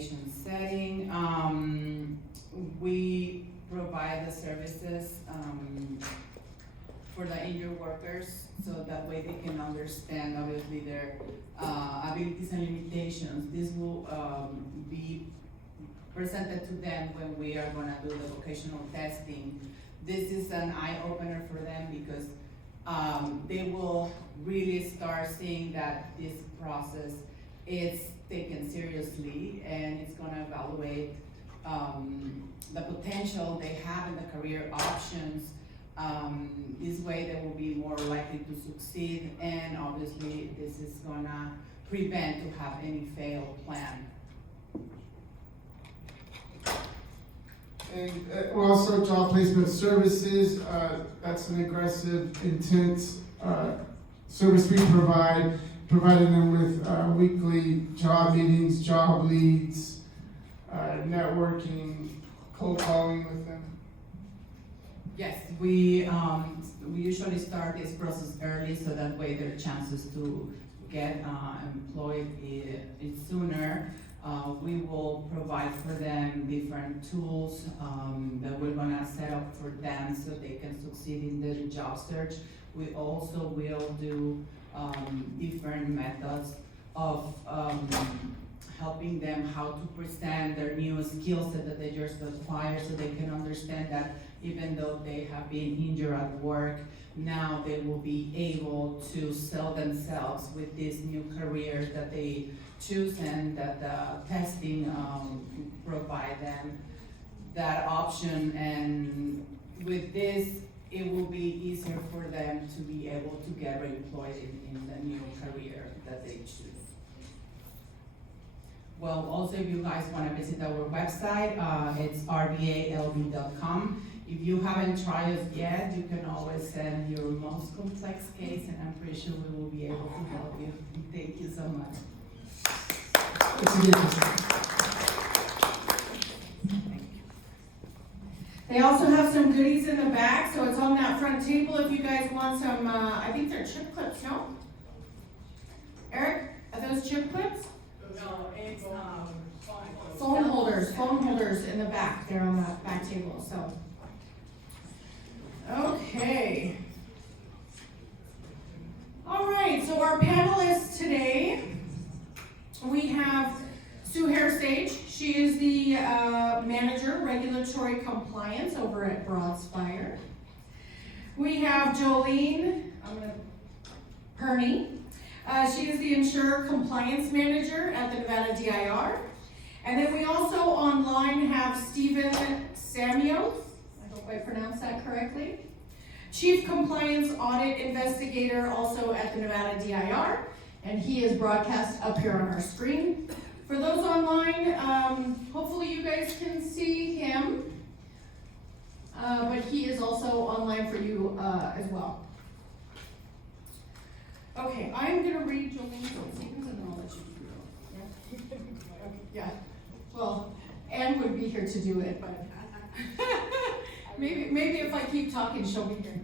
setting. We provide the services for the injured workers, so that way they can understand obviously their abilities and limitations. This will be presented to them when we are gonna do the vocational testing. This is an eye-opener for them because they will really start seeing that this process is taken seriously, and it's gonna evaluate the potential they have in the career options. This way they will be more likely to succeed, and obviously this is gonna prevent to have any failed plan. And also job placement services, that's an aggressive, intense service we provide, providing them with weekly job meetings, job leads, networking, cold calling with them. Yes, we usually start this process early, so that way their chances to get employed is sooner. We will provide for them different tools that we're gonna set up for them so they can succeed in their job search. We also will do different methods of helping them how to present their new skill set that they just acquired, so they can understand that even though they have been injured at work, now they will be able to sell themselves with this new career that they choose, and that the testing provide them that option. And with this, it will be easier for them to be able to get employed in the new career that they choose. Well, also, if you guys wanna visit our website, it's rbalb.com. If you haven't tried us yet, you can always send your most complex case, and I'm pretty sure we will be able to help you. Thank you so much. They also have some goodies in the back, so it's on that front table if you guys want some, I think they're chip clips, no? Eric, are those chip clips? No, it's Phone holders in the back, they're on that back table, so. Okay. All right, so our panelists today, we have Sue Hairstage. She is the manager, regulatory compliance over at Broadspire. We have Jolene Perney. She is the insurer compliance manager at the Nevada DIR. And then we also online have Stephen Samuels. I hope I pronounced that correctly. Chief Compliance Audit Investigator also at the Nevada DIR. And he is broadcast up here on our screen. For those online, hopefully you guys can see him. But he is also online for you as well. Okay, I'm gonna read Jolene's statements and then I'll let you do it. Yeah? Okay, yeah. Well, Anne would be here to do it, but maybe if I keep talking, she'll be here.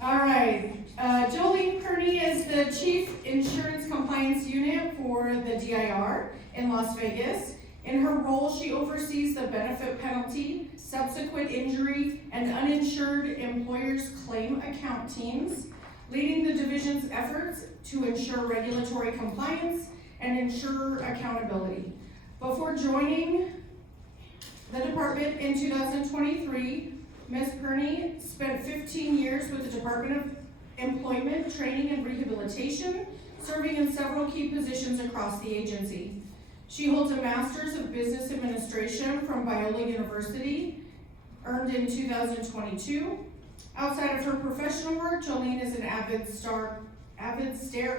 All right, Jolene Perney is the Chief Insurance Compliance Unit for the DIR in Las Vegas. In her role, she oversees the benefit penalty, subsequent injury, and uninsured employers' claim account teams, leading the division's efforts to ensure regulatory compliance and insurer accountability. Before joining the department in 2023, Ms. Perney spent 15 years with the Department of Employment, Training, and Rehabilitation, serving in several key positions across the agency. She holds a Master's of Business Administration from Biola University, earned in 2022. Outside of her professional work, Jolene is an avid stair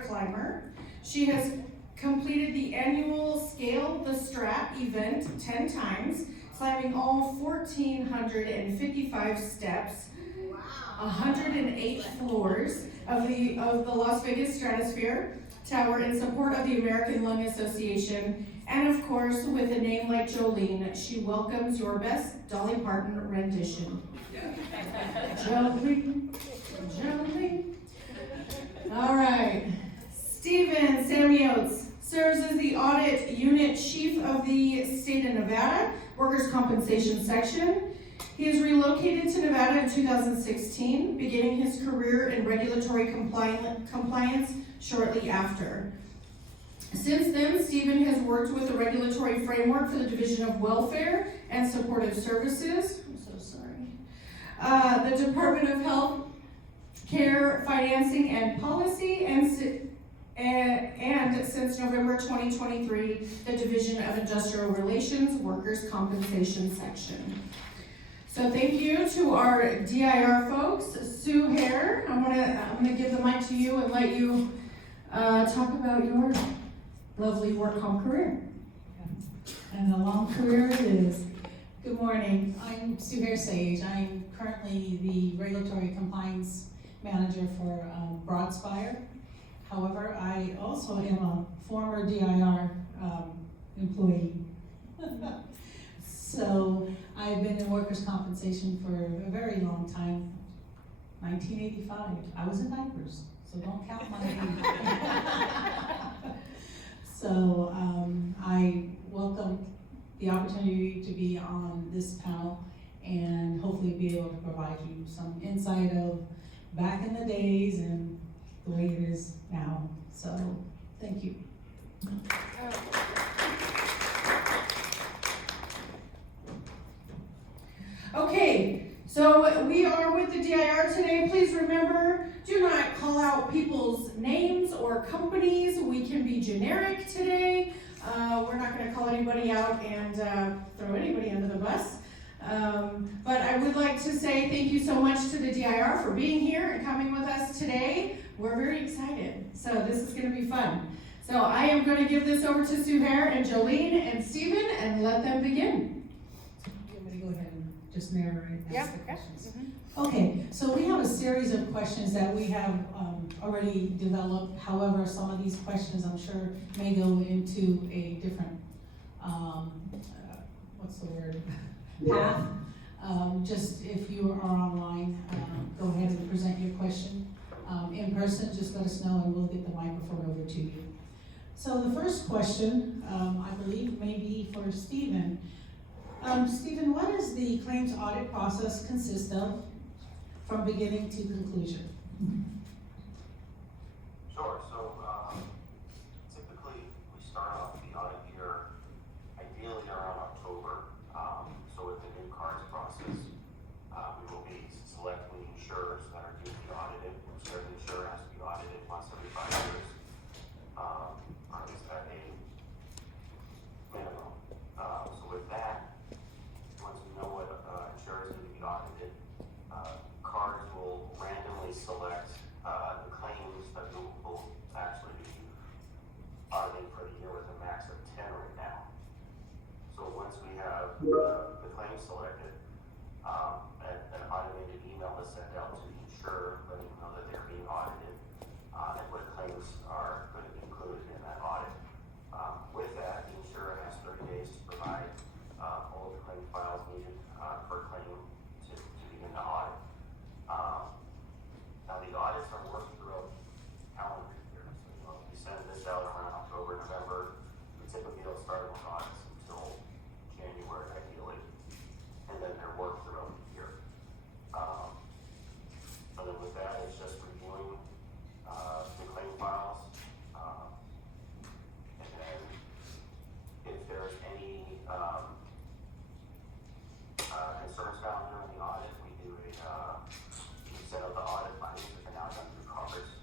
climber. She has completed the annual Scale the Strat event 10 times, climbing all 1,455 steps, 108 floors of the Las Vegas Stratosphere Tower in support of the American Lung Association. And of course, with a name like Jolene, she welcomes your best Dolly Parton rendition. Jolene, Jolene. All right, Stephen Samuels. serves as the Audit Unit Chief of the State of Nevada, Workers' Compensation Section. He is relocated to Nevada in 2016, beginning his career in regulatory compliance shortly after. Since then, Stephen has worked with the regulatory framework for the Division of Welfare and Supportive Services. I'm so sorry. The Department of Health Care, Financing, and Policy, and since November 2023, the Division of Industrial Relations, Workers' Compensation Section. So thank you to our DIR folks. Sue Hare, I'm gonna give the mic to you and let you talk about your lovely work comp career. And a long career it is. Good morning. I'm Sue Hare Sage. I'm currently the regulatory compliance manager for Broadspire. However, I also am a former DIR employee. So I've been in workers' compensation for a very long time. 1985. I was in diapers, so don't count my age. So I welcome the opportunity to be on this panel and hopefully be able to provide you some insight of back in the days and the way it is now. So thank you. Okay, so we are with the DIR today. Please remember, do not call out people's names or companies. We can be generic today. We're not going to call anybody out and throw anybody under the bus. But I would like to say thank you so much to the DIR for being here and coming with us today. We're very excited. So this is going to be fun. So I am going to give this over to Sue Hare and Jolene and Stephen and let them begin. You want me to go ahead and just narrate and ask the questions? Mm-hmm. Okay, so we have a series of questions that we have already developed. However, some of these questions I'm sure may go into a different, what's the word, path. Just if you are online, go ahead and present your question. In person, just let us know and we'll get the microphone over to you. So the first question, I believe may be for Stephen. Stephen, what does the claims audit process consist of from beginning to conclusion? Sure. So typically we start off the audit year ideally around October. So with the new cards process, we will be selecting insurers that are due to be audited. Certain insurer has to be audited once every 5 years, or at least at a minimum. So with that, once we know what insurers need to be audited, cards will randomly select the claims that will actually be audited for the year with a max of 10 right now. So once we have the claims selected, an automated email is sent out to the insurer letting them know that they're being audited and what claims are going to be included in that audit. With that, the insurer has 30 days to provide all of the claim files needed for a claim to begin the audit. Now the audits are worked throughout calendar year. So if we send this out around October, November, we typically don't start with audits until January ideally, and then they're worked throughout the year. And then with that, it's just reviewing the claim files, and then if there's any concerns found during the audit, we do we set up the audit findings, which are now done through cards,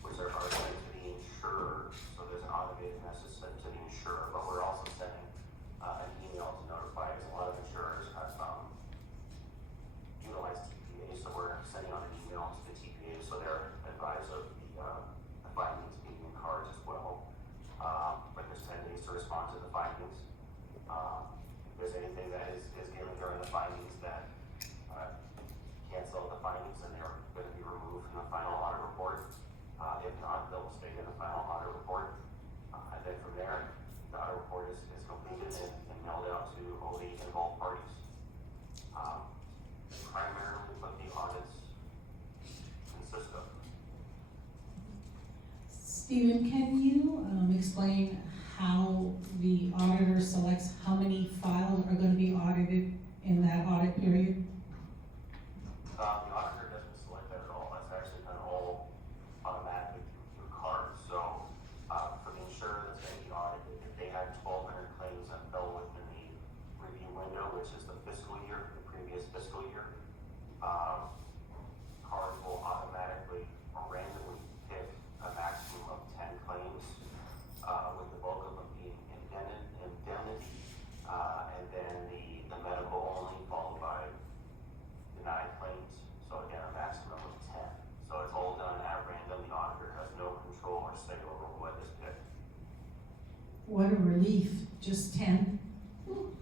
which are sent to the insurer. So there's an automated message sent to the insurer, but we're also sending an email to notify, because a lot of insurers have utilized TPA, so we're sending out an email to the TPA so they're advised of the findings being in cards as well. But there's 10 days to respond to the findings. If there's anything that is given during the findings that cancel the findings, and they're going to be removed from the final audit report. If not, they'll stay in the final audit report. And then from there, the audit report is completed and mailed out to all the involved parties. Primarily what the audits consist of. Stephen, can you explain how the auditor selects how many files are gonna be audited in that audit period? The auditor doesn't select that at all, that's actually done all automatically through cards. So, for the insurer that's gonna be audited, if they had 1,200 claims that fell within the review window, which is the fiscal year, the previous fiscal year, cards will automatically or randomly pick a maximum of 10 claims, with the bulk of them being indemnity, and then the medical only, followed by denied claims. So again, a maximum of 10. So it's all done at random. The auditor has no control or say over what is picked. What a relief, just 10? Well,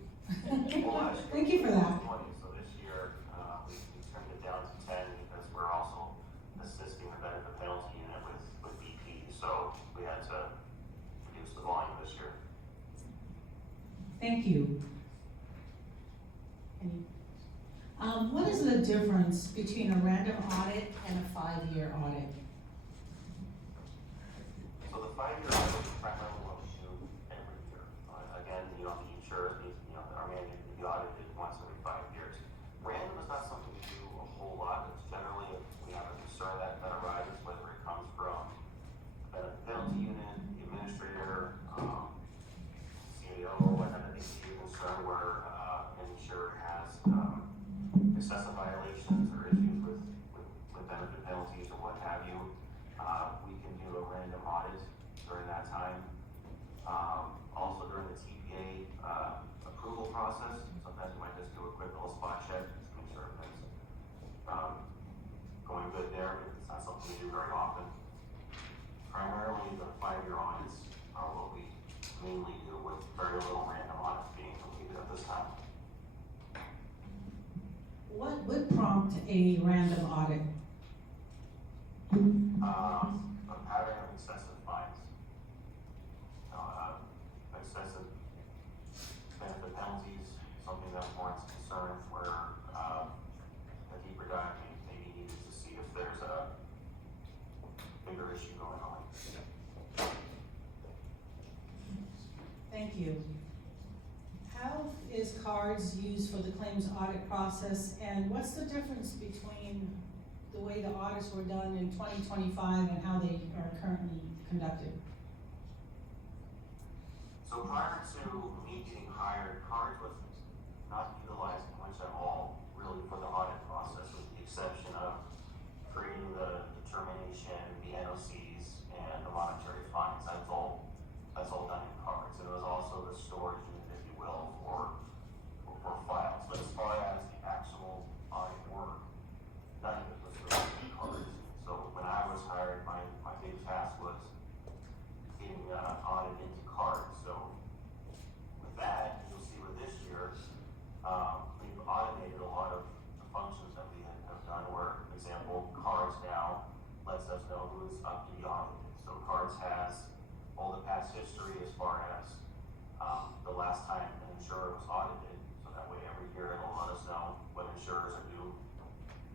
last year Thank you for it was that. 20, so this year, we turned it down to 10 because we're also assisting the benefit penalty unit with BP. So we had to reduce the volume this year. Thank you. What is the difference between a random audit and a 5-year audit? So the 5-year audit is primarily what we do every year. Again, the insurer needs, our manager to be audited once every 5 years. Random is not something we do a whole lot. It's generally if we have a concern that arises, whether it comes from the benefit penalty unit, the administrator, CAO, or whatever, they see a concern where an insurer has excessive violations or issues with benefit penalties or what have you. We can do a random audit during that time. Also during the TPA approval process, sometimes we might just do a quick little spot check just to make sure everything's going good there, but it's not something we do very often. Primarily the 5-year audits are what we mainly do, with very little random audits being completed at this time. What would prompt a random audit? A pattern of excessive fines. Excessive benefit penalties, something that warrants concern where, a deeper dive may be needed to see if there's a bigger issue going on. Thank you. How is cards used for the claims audit process, and what's the difference between the way the audits were done in 2025 and how they are currently conducted? So prior to me getting hired, cards was not utilized much at all, really, for the audit process, with the exception of creating the determination, the NOCs, and the monetary fines. That's all done in cards. And it was also the storage unit, if you will, for files. But as far as the actual audit work, none of it was really in cards. So when I was hired, my big task was getting audit into cards. So with that, you'll see with this year, we've automated a lot of the functions that we have done, where, for example, cards now lets us know who's up to be audited. So cards has all the past history as far as the last time an insurer was audited. So that way every year it'll let us know what insurers are due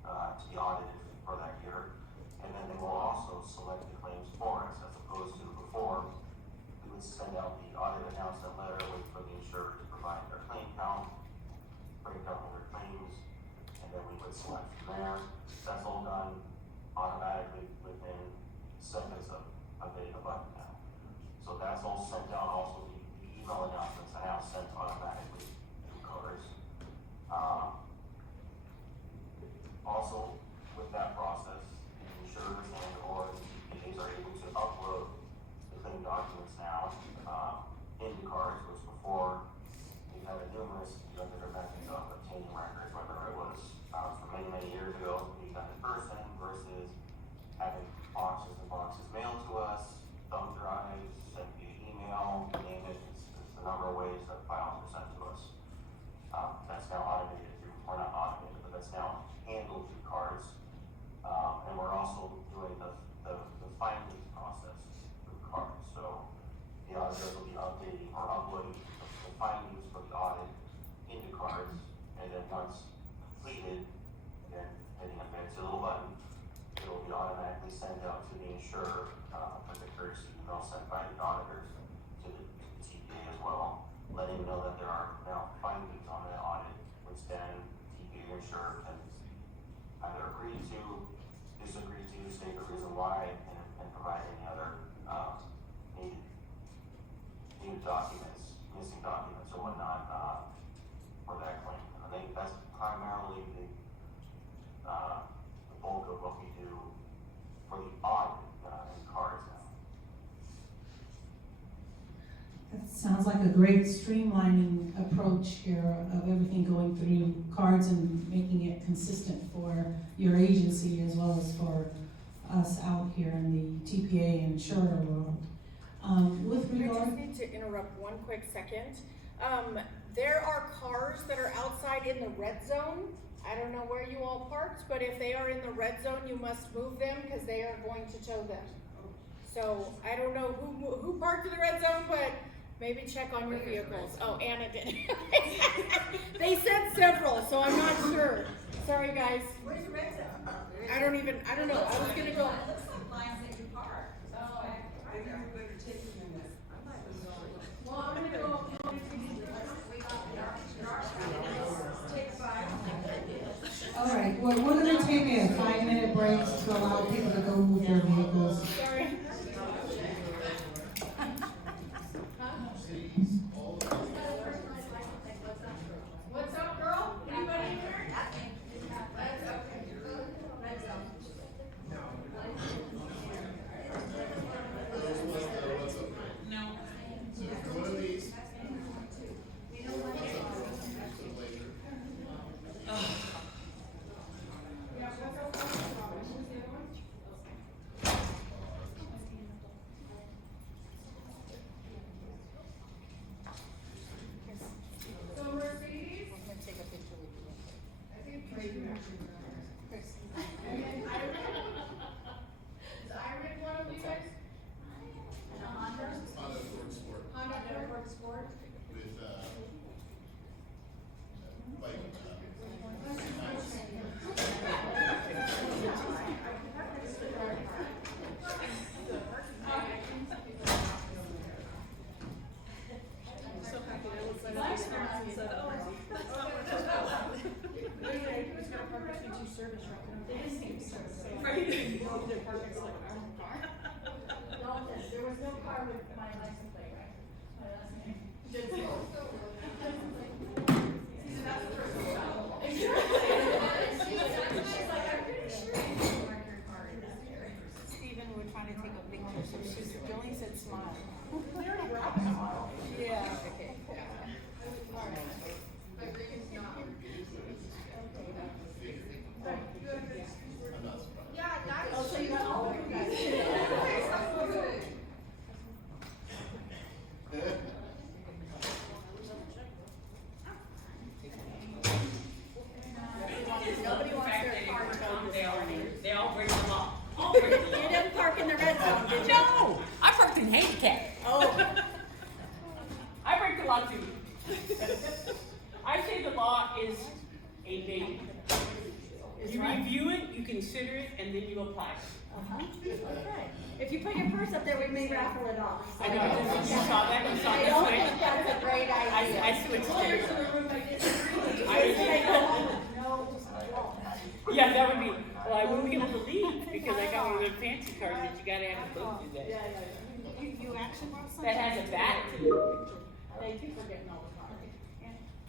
to be audited for that year. And then they will also select the claims for us, as opposed to before, we would send out the audit announcement letter, wait for the insurer to provide their claim count, break down all their claims, and then we would select from there. That's all done automatically within seconds of hitting a button now. So that's all sent out. Also, the email announcements are now sent automatically through cards. Also, with that process, the insurers and or the TPAs are able to upload the claim documents now into cards, which before we had a numerous different methods of obtaining records, whether it was from many years ago, being done in person versus having boxes and boxes mailed to us, thumb drives, sent via email, name it. It's a number of ways that files are sent to us. That's now automated through, or not automated, but that's now handled through cards. And we're also doing the findings process through cards. So the auditors will be updating or uploading the findings for the audit into cards, and then once completed, again, hitting a fancy little button, it will be automatically sent out to the insurer, with the courtesy email sent by the auditors to the countrywide and provide any other, needed documents, missing documents or whatnot, for that claim. I think that's primarily the bulk of what we do for the audit, in cards now. That sounds like a great streamlining approach here of everything going through cards and making it consistent for your agency as well as for us out here in the TPA and insurer world. With I regard, just need to interrupt one quick second. There are cars that are outside in the red zone. I don't know where you all parked, but if they are in the red zone, you must move them because they are going to tow them. So I don't know who parked in the red zone, but maybe check on your vehicles. Oh, Anna did. They said several, so I'm not sure. Sorry, guys. Where's the red zone? I don't know. I was gonna go. It looks like lines that you park. Oh, right there. Well, I'm gonna go. Take 5. all right, well, we're gonna take a 5-minute break to allow people to go move their vehicles. Sorry. What's up, girl? Anybody in here? That's okay. Red zone. So Mercedes? I'm gonna take a picture with you. I think maybe actually. And then Iron. Is Iron one of you guys? Honda Accord Sport Honda Accord Sport. with, There was no car with my license plate, right? My last name. Steven, we're trying to take a picture, so she's, Jolene said smile. Yeah. Okay. Oh, so you got all of you guys. Nobody wants their car to go this morning. They all bring them up. You didn't park in the red zone, did you? No, I parked in handicap. Oh. I break the law too. I say the law is a baby. You review it, you consider it, and then you apply it. Okay. If you put your purse up there, we may raffle it off. I know, you saw that, you saw I this don't way. think that's a great idea. I switched it. No, just walk. Yeah, that would be, well, I wouldn't be able to leave because I got one of the fancy cars that you gotta have to go through that. You actually brought something? That has a battery. Thank you for getting all the cars.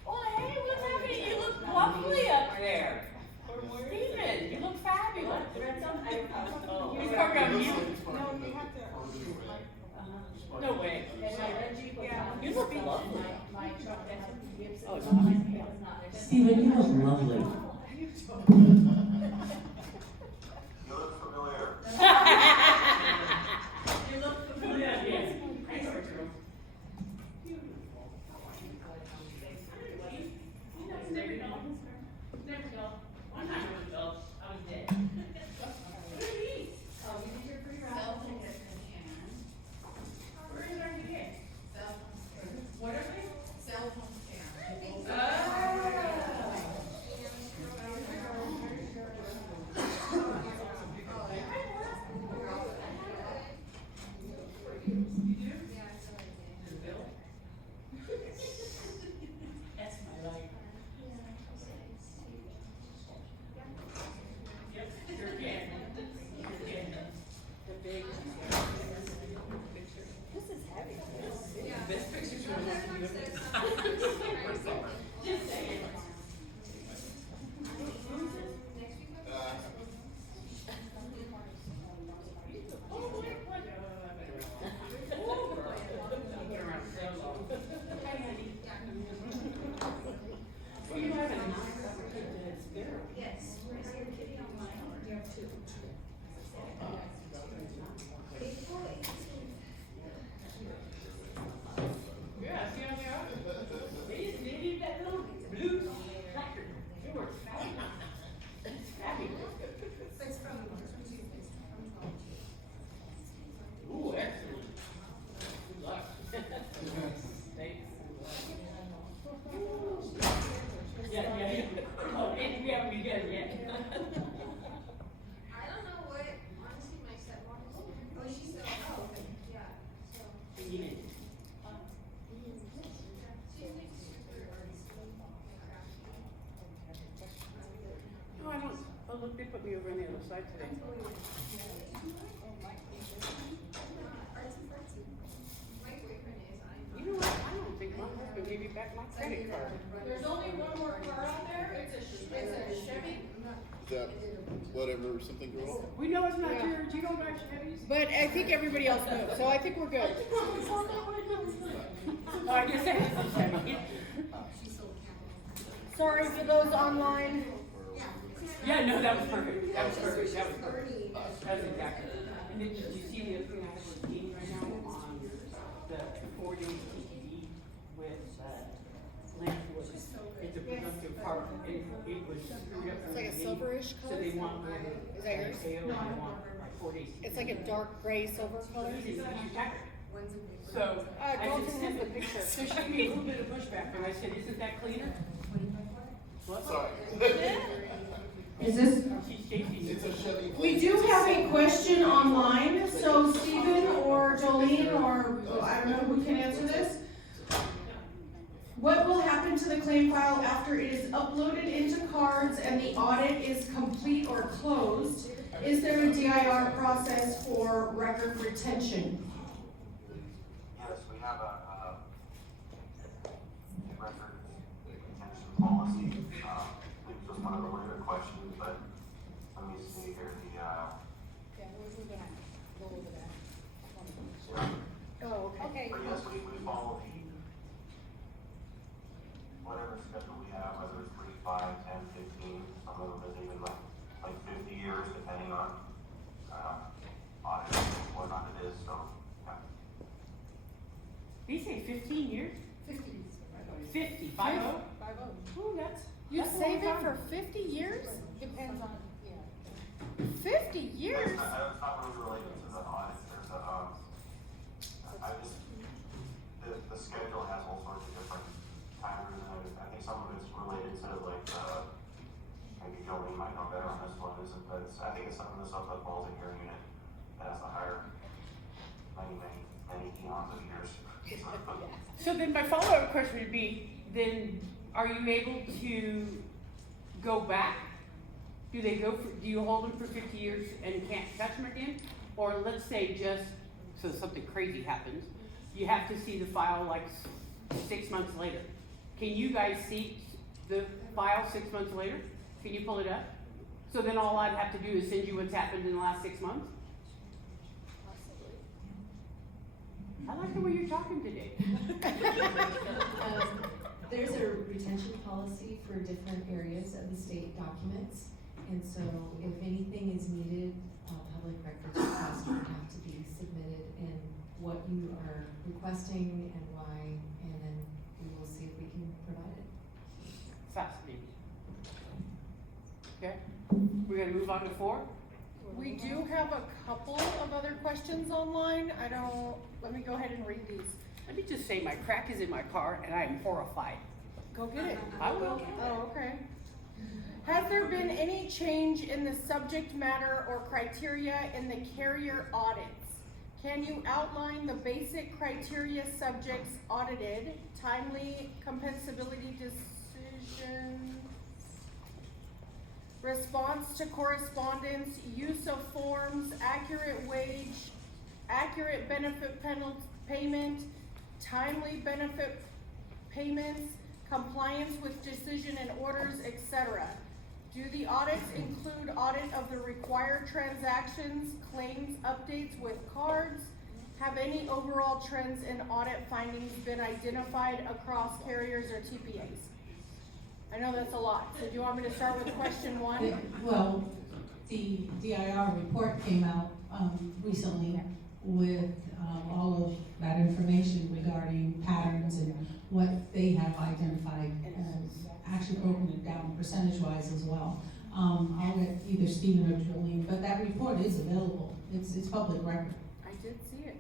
Oh, hey, what's happening? You look lovely up there. Steven, you look fabulous. Red zone, Oh, he's parked on you. No, you have to. No way. And my red Jeep was on. You look lovely. My truck that had the Gibson. Oh, was no. not there. Steven, you look lovely. You look familiar. You look familiar. Yes. Never know. Never know. One time I was ill, I was dead. Oh, you did your free ride. Where did I get? What are they? Cell phone scanner. Oh. get back my credit card. There's only one more car out there, it's a Chevy. Is that whatever, something girl? We know it's not yours, you don't drive Chevys. But I think everybody else knows, so I think we're good. Oh, I just said it's a Chevy. Sorry for those online. Yeah, no, that was perfect, that was perfect, that was perfect. That's exactly. And then did you see the other thing I have with Dean right now on the 4 days TTD with, Lakewood? It's a productive part, and it was screwed up. It's like a from the silverish So color? they want, Is that yours? AO, they want 4 days. It's like a dark gray silver color. He's a tacker. So, I Dalton just has sent the it, picture. so she gave me a little bit of pushback, and I said, isn't that cleaner? What? Sorry. Is this, She's chasing It's you. a Chevy. we do have a question online, so Stephen or Jolene or, I don't know who can answer this. What will happen to the claim file after it is uploaded into cards and the audit is complete or closed? Is there a DIR process for record retention? Yes, we have a record retention policy. This was one of the later questions, but let me see here, Oh, okay. but yes, we follow whatever schedule we have, whether it's 3, 5, 10, 15, some of them is even like 50 years, depending on, audit, what not it is, so, yeah. Did you say 15 years? 50. 50, 50? Ooh, that's. You that's a save long it time. for 50 years? Depends on, 50 years? It's not really related to the audit, there's a, the schedule has all sorts of different timers, and I think some of it's related to like, maybe Jolene might know better on this one, isn't, but I think it's some of the stuff that falls in your unit that has to hire many eons of years. So then my follow-up question would be, then are you able to go back? Do you hold them for 50 years and can't touch them again? Or let's say just, so something crazy happens, you have to see the file like 6 months later. Can you guys see the file 6 months later? Can you pull it up? So then all I'd have to do is send you what's happened in the last 6 months? I like the way you're talking today. There's a retention policy for different areas of the state documents, and so if anything is needed, public records request would have to be submitted and what you are requesting and why, and then we will see if we can provide it. Fascinating. Okay, we're gonna move on to 4? We do have a couple of other questions online. Let me go ahead and read these. Let me just say, my crack is in my car and I am horrified. Go get it. I will. Oh, okay. Has there been any change in the subject matter or criteria in the carrier audits? Can you outline the basic criteria subjects audited, timely compensability decisions, response to correspondence, use of forms, accurate wage, accurate benefit payment, timely benefit payments, compliance with decision and orders, etc.? Do the audits include audit of the required transactions, claims, updates with cards? Have any overall trends in audit findings been identified across carriers or TPAs? I know that's a lot, so do you want me to start with question 1? Well, the DIR report came out, recently with, all of that information regarding patterns and what they have identified as actually broken it down percentage-wise as well. I'll let either Stephen or Jolene, but that report is available. It's public record. I did see it.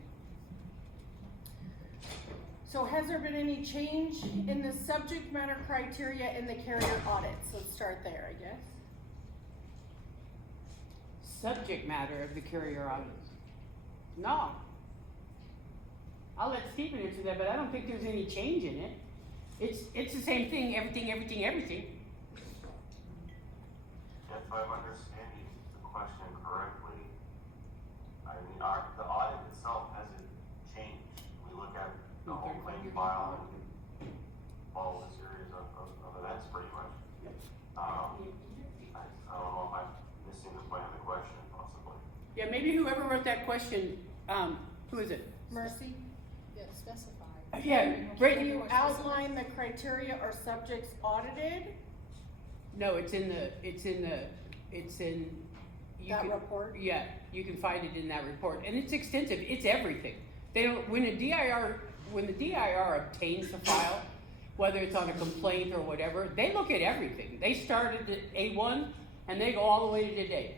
So has there been any change in the subject matter criteria in the carrier audits? Let's start there, I guess. Subject matter of the carrier audits. No. I'll let Stephen answer that, but I don't think there's any change in it. It's the same thing, everything. If I'm understanding the question correctly, I mean, the audit itself hasn't changed. We look at the whole claim file and follow a series of events pretty much. I don't know if I'm missing the point of the question possibly. Yeah, maybe whoever wrote that question, who is it? Mercy, Yeah, specify. Yeah, can great. you outline the criteria or subjects audited? No, it's in, you That can- report? Yeah, you can find it in that report, and it's extensive, it's everything. They don't, when the DIR obtains the file, whether it's on a complaint or whatever, they look at everything. They start at A1, and they go all the way to today.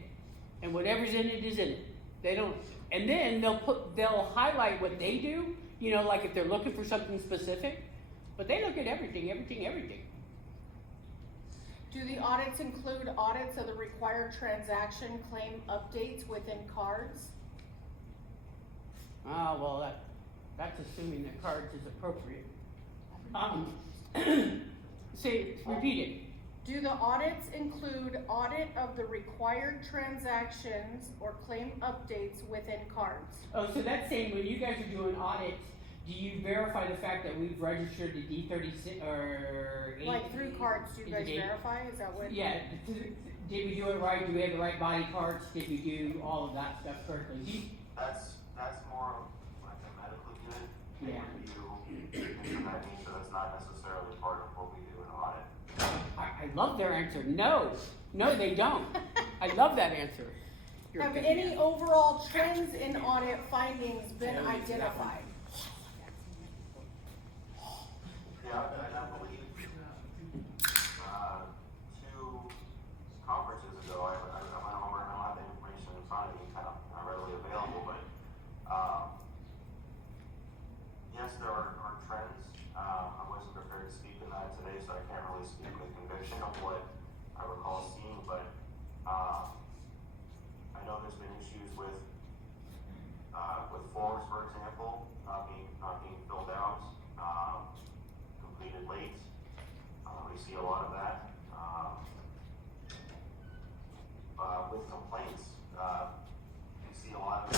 And whatever's in it is in it. They don't, and then they'll highlight what they do, you know, like if they're looking for something specific, but they look at everything. Do the audits include audits of the required transaction claim updates within cards? Ah, well, that's assuming that cards is appropriate. Repeat it. Do the audits include audit of the required transactions or claim updates within cards? Oh, so that's saying when you guys are doing audits, do you verify the fact that we've registered the D36 or? Like through cards, do you guys Is it eight? verify? Is that what? Yeah, did we do it right? Do we have the right body parts? Did we do all of that stuff correctly? That's more of like a medical unit. They Yeah. review things of that nature. That's not necessarily part of what we do in audit. I love their answer. No, they don't. I love that answer. You're a Have good any man. overall trends in audit findings been identified? Yeah, and I believe, 2 conferences ago, I went over, I don't have the information in front of me, kind of not readily available, but, yes, there are trends. I wasn't prepared to speak in that today, so I can't really speak with conviction of what I recall seeing, but, I know there's been issues with forms, for example, not being filled out, completed late. We see a lot of that. With complaints, we see a lot of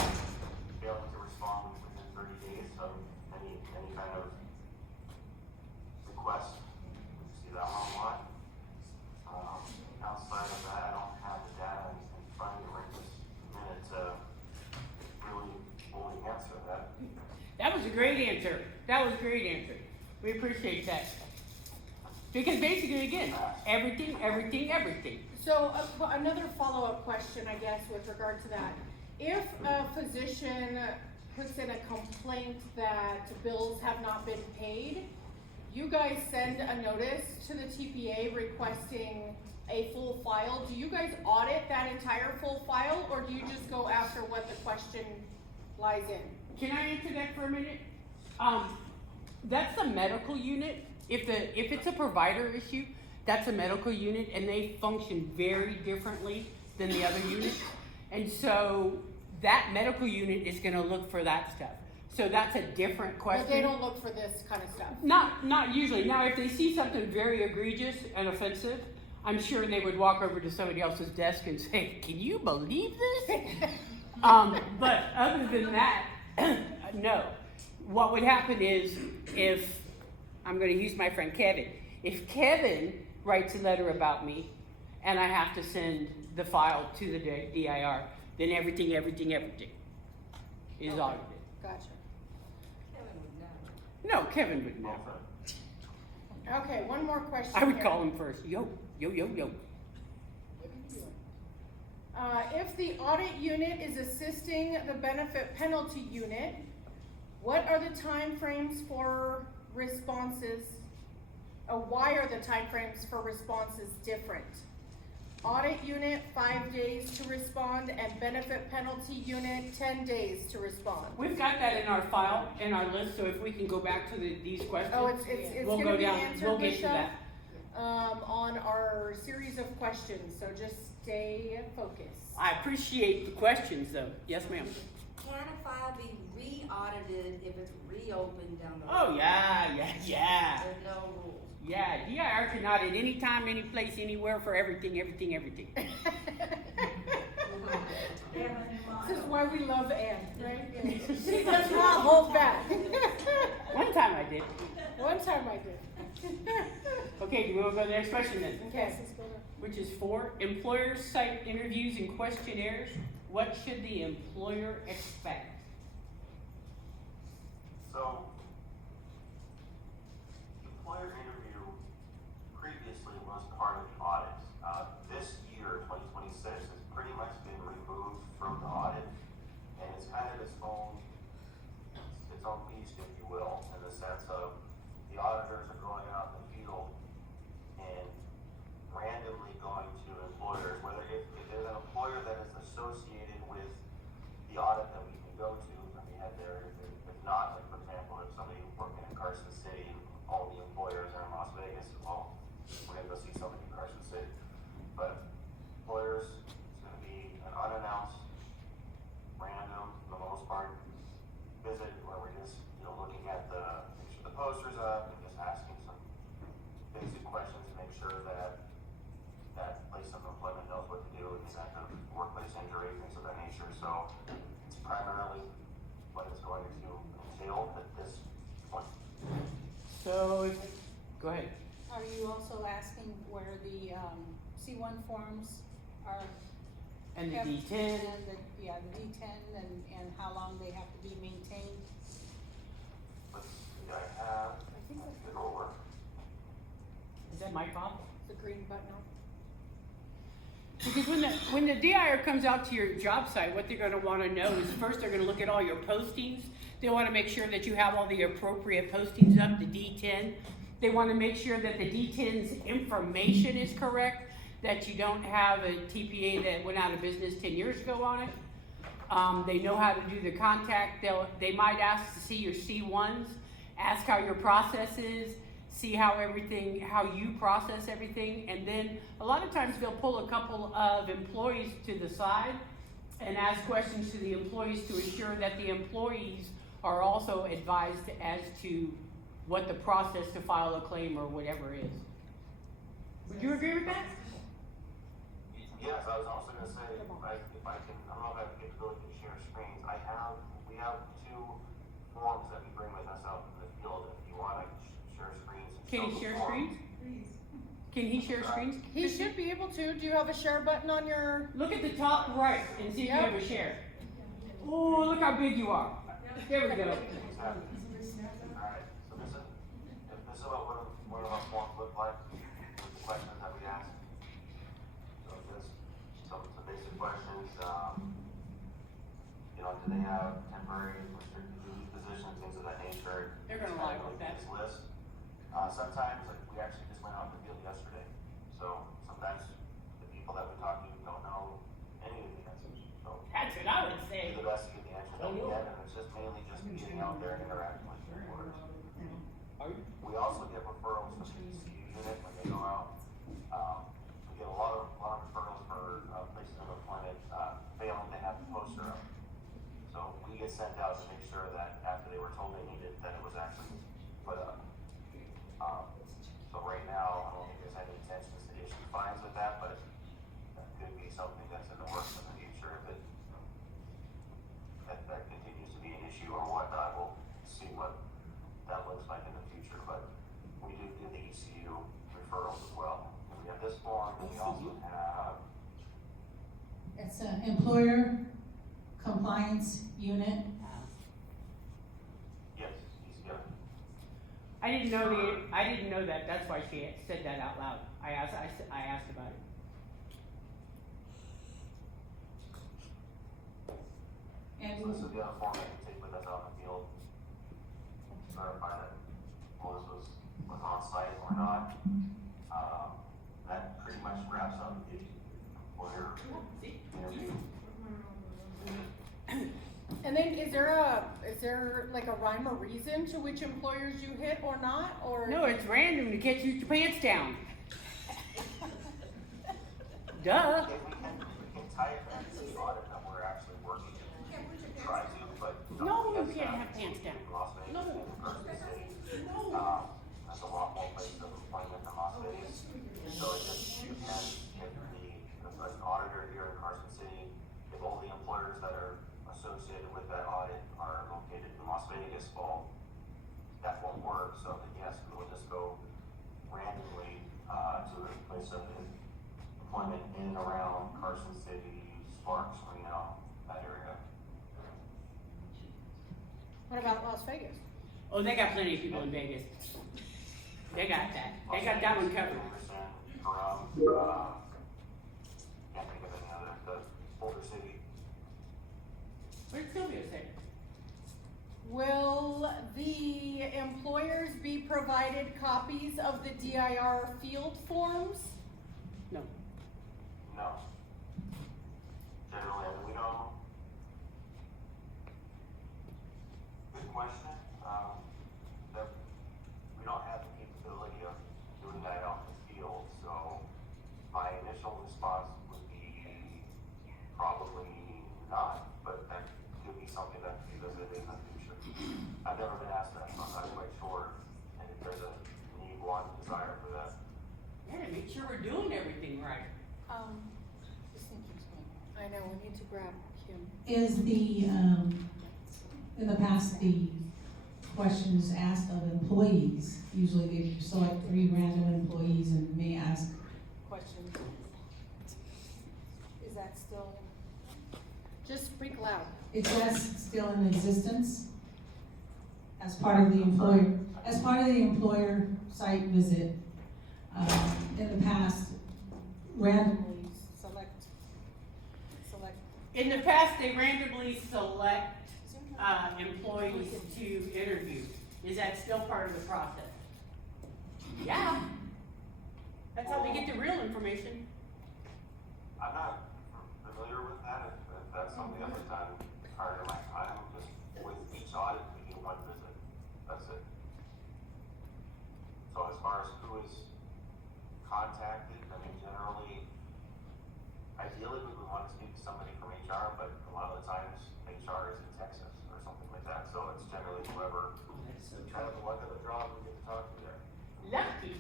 failing to respond within 30 days of any kind of request. We see that one a lot. Outside of that, I don't have the data in front of me right this minute to really fully answer that. That was a great answer. We appreciate that. Because basically, again, everything. So another follow-up question, I guess, with regard to that. If a physician puts in a complaint that bills have not been paid, you guys send a notice to the TPA requesting a full file. Do you guys audit that entire full file, or do you just go after what the question lies in? Can I answer that for a minute? That's the medical unit. If it's a provider issue, that's a medical unit, and they function very differently than the other units. And so that medical unit is gonna look for that stuff. So that's a different question. But they don't look for this kind of stuff. Not usually. Now, if they see something very egregious and offensive, I'm sure they would walk over to somebody else's desk and say, "Can you believe this?" But other than that, no. What would happen is, if I'm going to use my friend Kevin, if Kevin writes a letter about me, and I have to send the file to the DIR, then everything is audited. Gotcha. No, Kevin would never. Okay, one more question I would here. call him first. Yo. If the audit unit is assisting the benefit penalty unit, what are the timeframes for responses? Why are the timeframes for responses different? Audit unit, 5 days to respond, and benefit penalty unit, 10 days to respond. We've got that in our file, in our list, so if we can go back to these questions. Oh, it's We'll gonna go be down, answered, we'll get to Michelle, that. on our series of questions, so just stay focused. I appreciate the questions though. Yes, ma'am. Can a file be re-audited if it's reopened down the road? Oh, yeah. There's no rules. Yeah, DIR can audit any time, any place, anywhere for everything. This is why we love Ann, right? She does not hold back. One time I did. One time I did. Okay, do we wanna go to the next question then? Okay. Which is 4, employers cite interviews and questionnaires. What should the employer expect? So, employer interview previously was part of the audit. This year, 2026, has pretty much been removed from the audit, and it's kind of its own beast, if you will, in the sense of the auditors are going out in the field and randomly going to employers, whether if there's an employer that is associated with the audit that we can go to, and we have there, if not, like for example, if somebody working in Carson City, all the employers are in Las Vegas, well, we're gonna go see somebody in Carson City. But employers, it's gonna be an unannounced, random, for the most part, visit where we're just, looking at make sure the posters up and just asking some basic questions to make sure that that place of employment knows what to do in the event of workplace injury, things of that nature. So it's primarily what it's going to entail at this point. So, go ahead. Are you also asking where the, C1 forms are? And the kept, D10. And the D10 and how long they have to be maintained? Let's see, I have, it will work. Is that my fault? The green button on? Because when the DIR comes out to your job site, what they're gonna wanna know is first they're gonna look at all your postings. They wanna make sure that you have all the appropriate postings up, the D10. They wanna make sure that the D10's information is correct, that you don't have a TPA that went out of business 10 years ago on it. They know how to do the contact. They might ask to see your C1s, ask how your process is, see how you process everything, and then a lot of times they'll pull a couple of employees to the side and ask questions to the employees to ensure that the employees are also advised as to what the process to file a claim or whatever is. Would you agree with that? Yes, I was also gonna say, if I can, I don't know if I have the capability to share screens. We have 2 forms that we bring with us out in the field. If you want, I can share screens. And Can he show the share form. screens? Can he share screens? He should be able to. Do you have a share button on your? Look at the top right and see if you Yep. have a share. Oh, look how big you are. There we go. Alright, so this is what one of our forms look like, with the questions that we ask. So just some basic questions, do they have temporary restricted duty positions, things of that nature? They're gonna lie about that. This list. Sometimes, like, we actually just went out in the field yesterday, so sometimes the people that we talk to don't know any of the answers, so. That's what I would Do say. the best to get the answers that we get, and it's just mainly just getting out there and interacting with the employers. We also get referrals from the ECU unit when they go out. We get a lot of referrals for places of employment failing to have the poster up. So we get sent out to make sure that after they were told they needed, that it was actually put up. So right now, I don't think there's any intentions to issue fines with that, but that could be something that's in the works in the future if that continues to be an issue or whatnot. We'll see what that looks like in the future, but we do the ECU referrals as well. And we have this form, and we also have, It's an employer compliance unit. yes, ECU. I didn't know that. That's why she said that out loud. I asked about it. And So this is the other form that we take with us out in the field. Verify that Melissa was on site or not. That pretty much wraps up the employer interview. And then is there like a rhyme or reason to which employers you hit or not, or? No, it's random to catch you with your pants down. Duh. If we can tie it back to the audit that we're actually working to try to, but. No, you yes, can't have pants down. Las Vegas, No. Carson City. That's a lot more places of employment than Las Vegas. So it just, you can, if an auditor here in Carson City and around Carson City, Sparks, Reno, that area. What about Las Vegas? Oh, they got plenty of people in Vegas. They got that. They got that one covered. From, can't think of any other, the older city. What did Sylvia say? Will the employers be provided copies of the DIR field forms? No. No. Generally, we don't. Good question. That we don't have the capability of doing that out in the field, so my initial response would be probably not, but that could be something that could be visited in the future. I've never been asked that, so I'm not quite sure, and if there's a need, want, desire for that. Yeah, to make sure we're doing everything right. This thing keeps going. I know, we need to grab Kim. Is the, in the past, the questions asked of employees, usually they select 3 random employees and may ask, Question. Is that still? Just speak loud. is that still in existence? As part of the employer site visit, in the past, randomly, Select. In the past, they randomly select employees to interview. Is that still part of the process? Yeah. That's how they get the real information. I'm not familiar with that, if that's something that was done prior to my time, just with each audit, we do 1 visit, that's it. So as far as who is contacted, I mean, generally, ideally, we would want to speak to somebody from HR, but a lot of the times, HR is in Texas or something like that, so it's generally whoever has the luck of the draw, we get to talk to there. Lucky.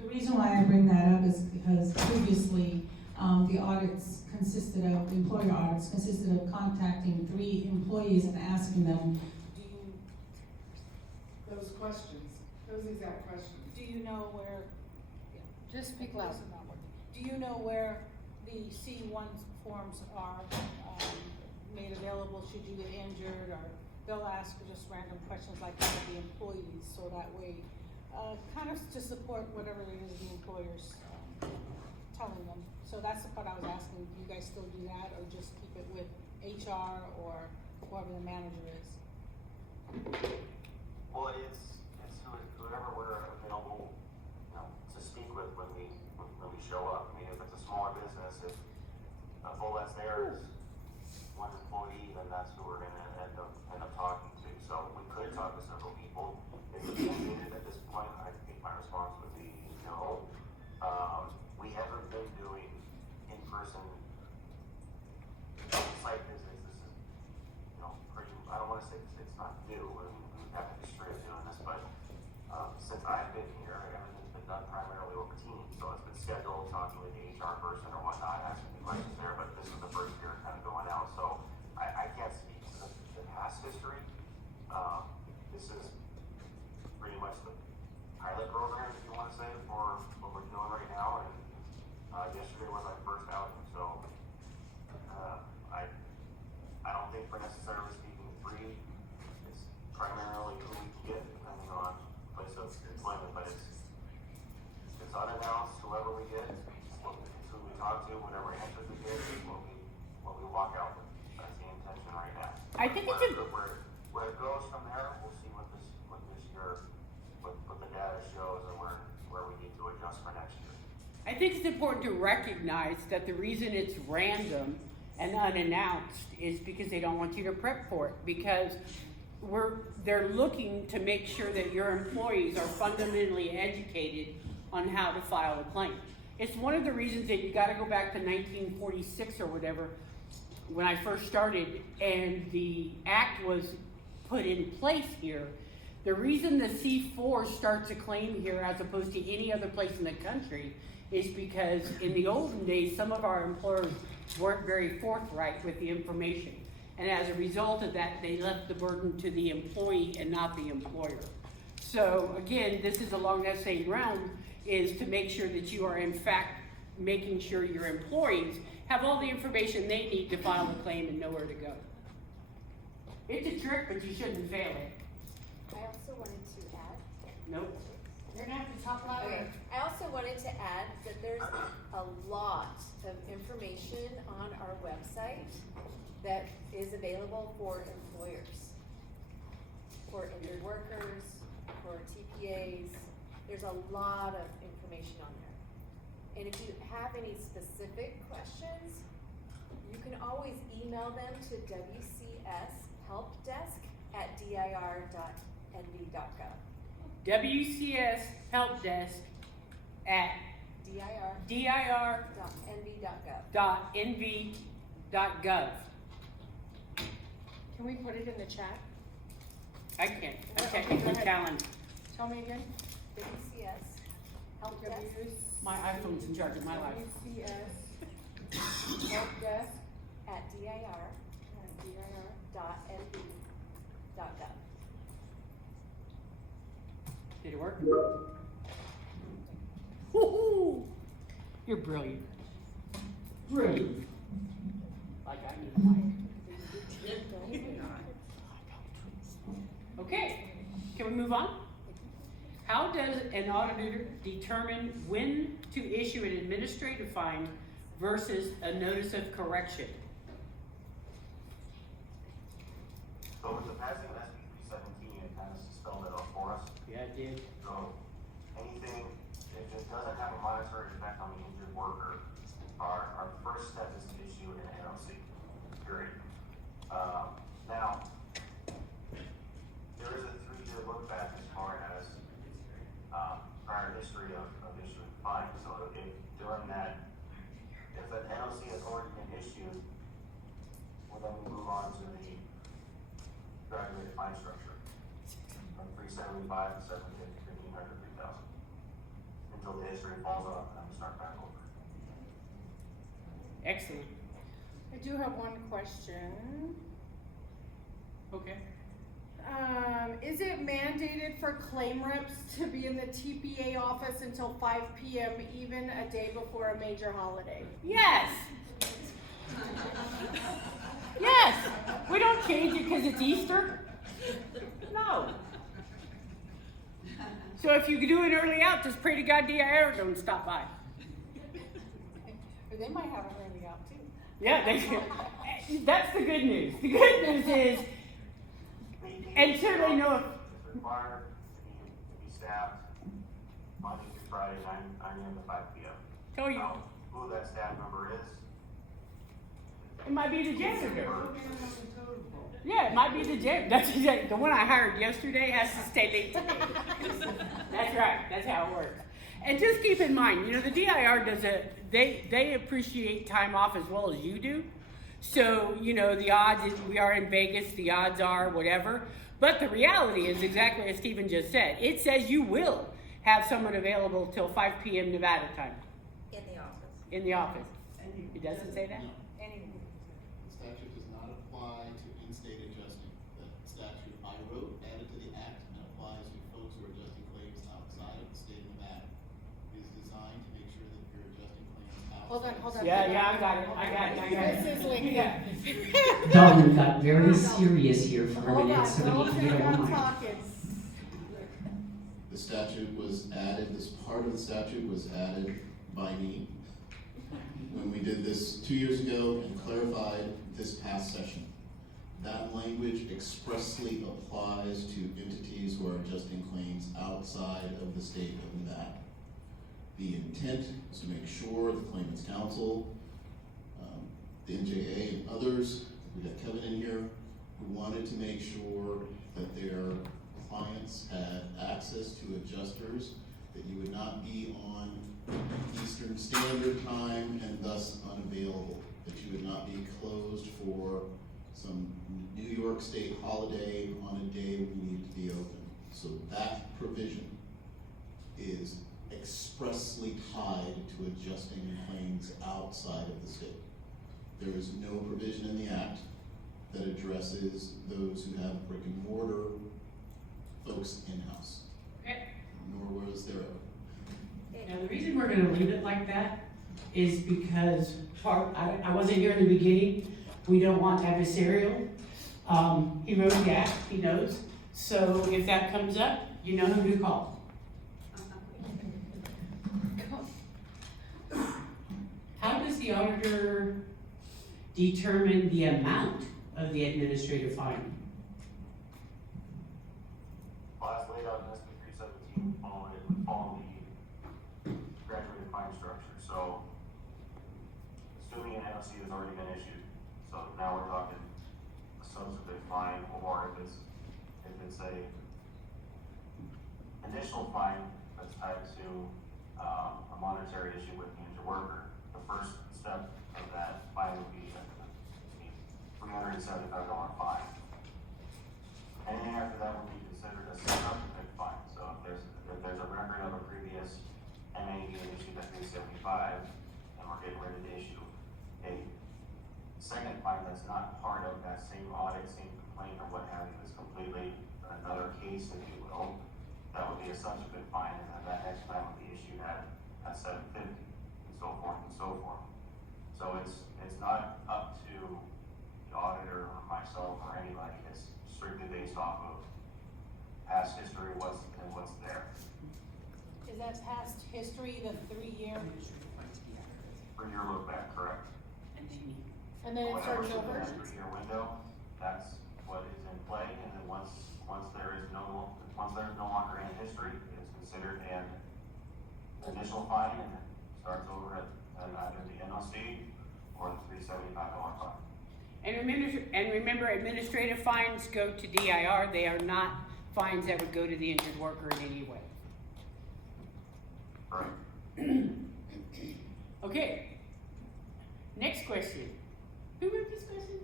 the reason why I bring that up is because previously, the audits consisted of, the employer audits consisted of contacting 3 employees and asking them, do you, Those questions, those exact questions. Do you know where? Just speak loud. This is not working. Do you know where the C1 forms are, made available should you get injured, or they'll ask just random questions like that of the employees, so that way, kind of to support whatever it is the employer's, telling them. So that's the part I was asking, do you guys still do that, or just keep it with HR or whoever the manager is? Well, it's whoever we're available, you know, to speak with when we show up. I mean, if it's a smaller business, if all that's there is 1 employee, then that's who we're gonna end up talking to. So we could talk to several people. If it's needed at this point, I think my response would be no. We haven't been doing in-person site visits. This is, you know, pretty, I don't wanna say it's not new, I mean, we have a history of doing this, but, since I've been here, everything's been done primarily over Teams, so it's been scheduled, talking with the HR person or whatnot, asking me questions there, but this is the first year kind of going out, so I can't speak to the past history. This is pretty much the pilot program, if you wanna say, for what we're doing right now, and yesterday was my first outing, so, I don't think we're necessarily speaking free. It's primarily who we can get, depending on place of employment, but it's unannounced, whoever we get, it's who we talk to, whatever answers we get, is what we walk out with. That's the intention right now. I think it's where it goes from there, we'll see what this year, what the data shows, and where we need to adjust for next year. I think it's important to recognize that the reason it's random and unannounced is because they don't want you to prep for it, because they're looking to make sure that your employees are fundamentally educated on how to file a claim. It's one of the reasons that you gotta go back to 1946 or whatever, when I first started and the act was put in place here. The reason the C4 starts a claim here as opposed to any other place in the country is because in the olden days, some of our employers weren't very forthright with the information. And as a result of that, they left the burden to the employee and not the employer. So again, this is along that same realm. is to make sure that you are in fact making sure your employees have all the information they need to file a claim and know where to go. It's a trick, but you shouldn't fail it. I also wanted to add. Nope. You're gonna have to talk louder. Okay. I also wanted to add that there's a lot of information on our website that is available for employers, for injured workers, for TPAs. There's a lot of information on there. And if you have any specific questions, you can always email them to wcshelpdesk@dir.nv.gov. WCS Help Desk at dir.nv.gov. Can we put it in the chat? I can't. Okay, Okay, go the ahead. calendar. Tell me again. WCS Help Desk. My iPhone's in charge of my life. WCS help desk At dir.nv.gov. Did it work? Woo-hoo! You're brilliant. Brilliant. Like I mean Okay, can we move on? How does an auditor determine when to issue an administrative fine versus a notice of correction? So with the passing of SB 317, it kind of spelled it out for us. Yeah, it did. So anything, if it doesn't have a monetary effect on the injured worker, our first step is to issue an NOC, period. Now, there is a 3-year look back as far as prior history of issuing fines. So if during that, if an NOC has already been issued, well then we move on to the graduated fine structure from 375 to 750, 1500, 3000 until the history falls off and then we start back over. Excellent. I do have one question. Okay. Is it mandated for claim reps to be in the TPA office until 5 p.m. even a day before a major holiday? Yes. Yes. We don't change it because it's Easter. No. So if you could do it early out, just pray to God DIR don't stop by. Or they might have it early out too. Yeah, that's the good news. The good news is, and certainly no. It's required to be staffed Monday through Friday, 9 a.m. to 5 p.m. Tell you, Now, who that staff member is, it might be the janitor. Yeah, it might be the janitor. That's exactly, the one I hired yesterday has to stay late today. That's right. That's how it works. And just keep in mind, you know, the DIR does they appreciate time off as well as you do. So, you know, the odds is we are in Vegas, the odds are whatever. But the reality is exactly as Stephen just said. It says you will have someone available till 5 p.m. Nevada time In the office. in the office. It doesn't say that? Anyway. The statute does not apply to in-state adjusting. The statute I wrote, added to the act, and applies to folks who are adjusting claims outside of the state of Nevada. It is designed to make sure that you're adjusting claims outside. Hold on. Yeah, I got it. This is lengthy. Darwin got very serious here for a Hold minute, on, so don't he think don't I'm mind. talking. The statute was added, this part of the statute was added by me when we did this 2 years ago and clarified this past session. That language expressly applies to entities who are adjusting claims outside of the state of Nevada. The intent is to make sure the claimant's counsel, the NJA and others, we got Kevin in here, who wanted to make sure that their clients had access to adjusters, that you would not be on Eastern Standard Time and thus unavailable, that you would not be closed for some New York State holiday on a day we need to be open. So that provision is expressly tied to adjusting claims outside of the state. There is no provision in the act that addresses those who have brick and mortar folks in-house. Okay. Nor was there ever. we're gonna leave it like that is because I wasn't here in the beginning. We don't want adversarial. He wrote the act, he knows. So if that comes up, you know who to call. How does the auditor determine the amount of the administrative fine? Well, as laid out in SB 317, it would follow the graduated fine structure. So, assuming an NOC has already been issued, so now we're talking a substantive fine, or if it's a initial fine that's tied to a monetary issue with the injured worker. The first step of that fine would be a $375 fine. Anything after that would be considered a substantive fine. So if there's a record of a previous MA being issued at 375, and we're getting ready to issue a second fine that's not part of that same audit, same complaint, or what have you, it's completely another case, if you will, that would be a subsequent fine, and then that next fine would be issued at 750, and so forth and so forth. So it's not up to the auditor or myself or anybody. It's strictly based off of past history, what's there. Is that past history, the 3-year? For your look back, correct? And then it Whatever starts within over? that 3-year window, that's what is in play, and then once there's no longer any history, it's considered an initial fine, and it starts over at either the NOC or the $375 fine. And remember, administrative fines go to DIR. They are not fines that would go to the injured worker in any way. Right. Okay. Next question. Who wrote this question?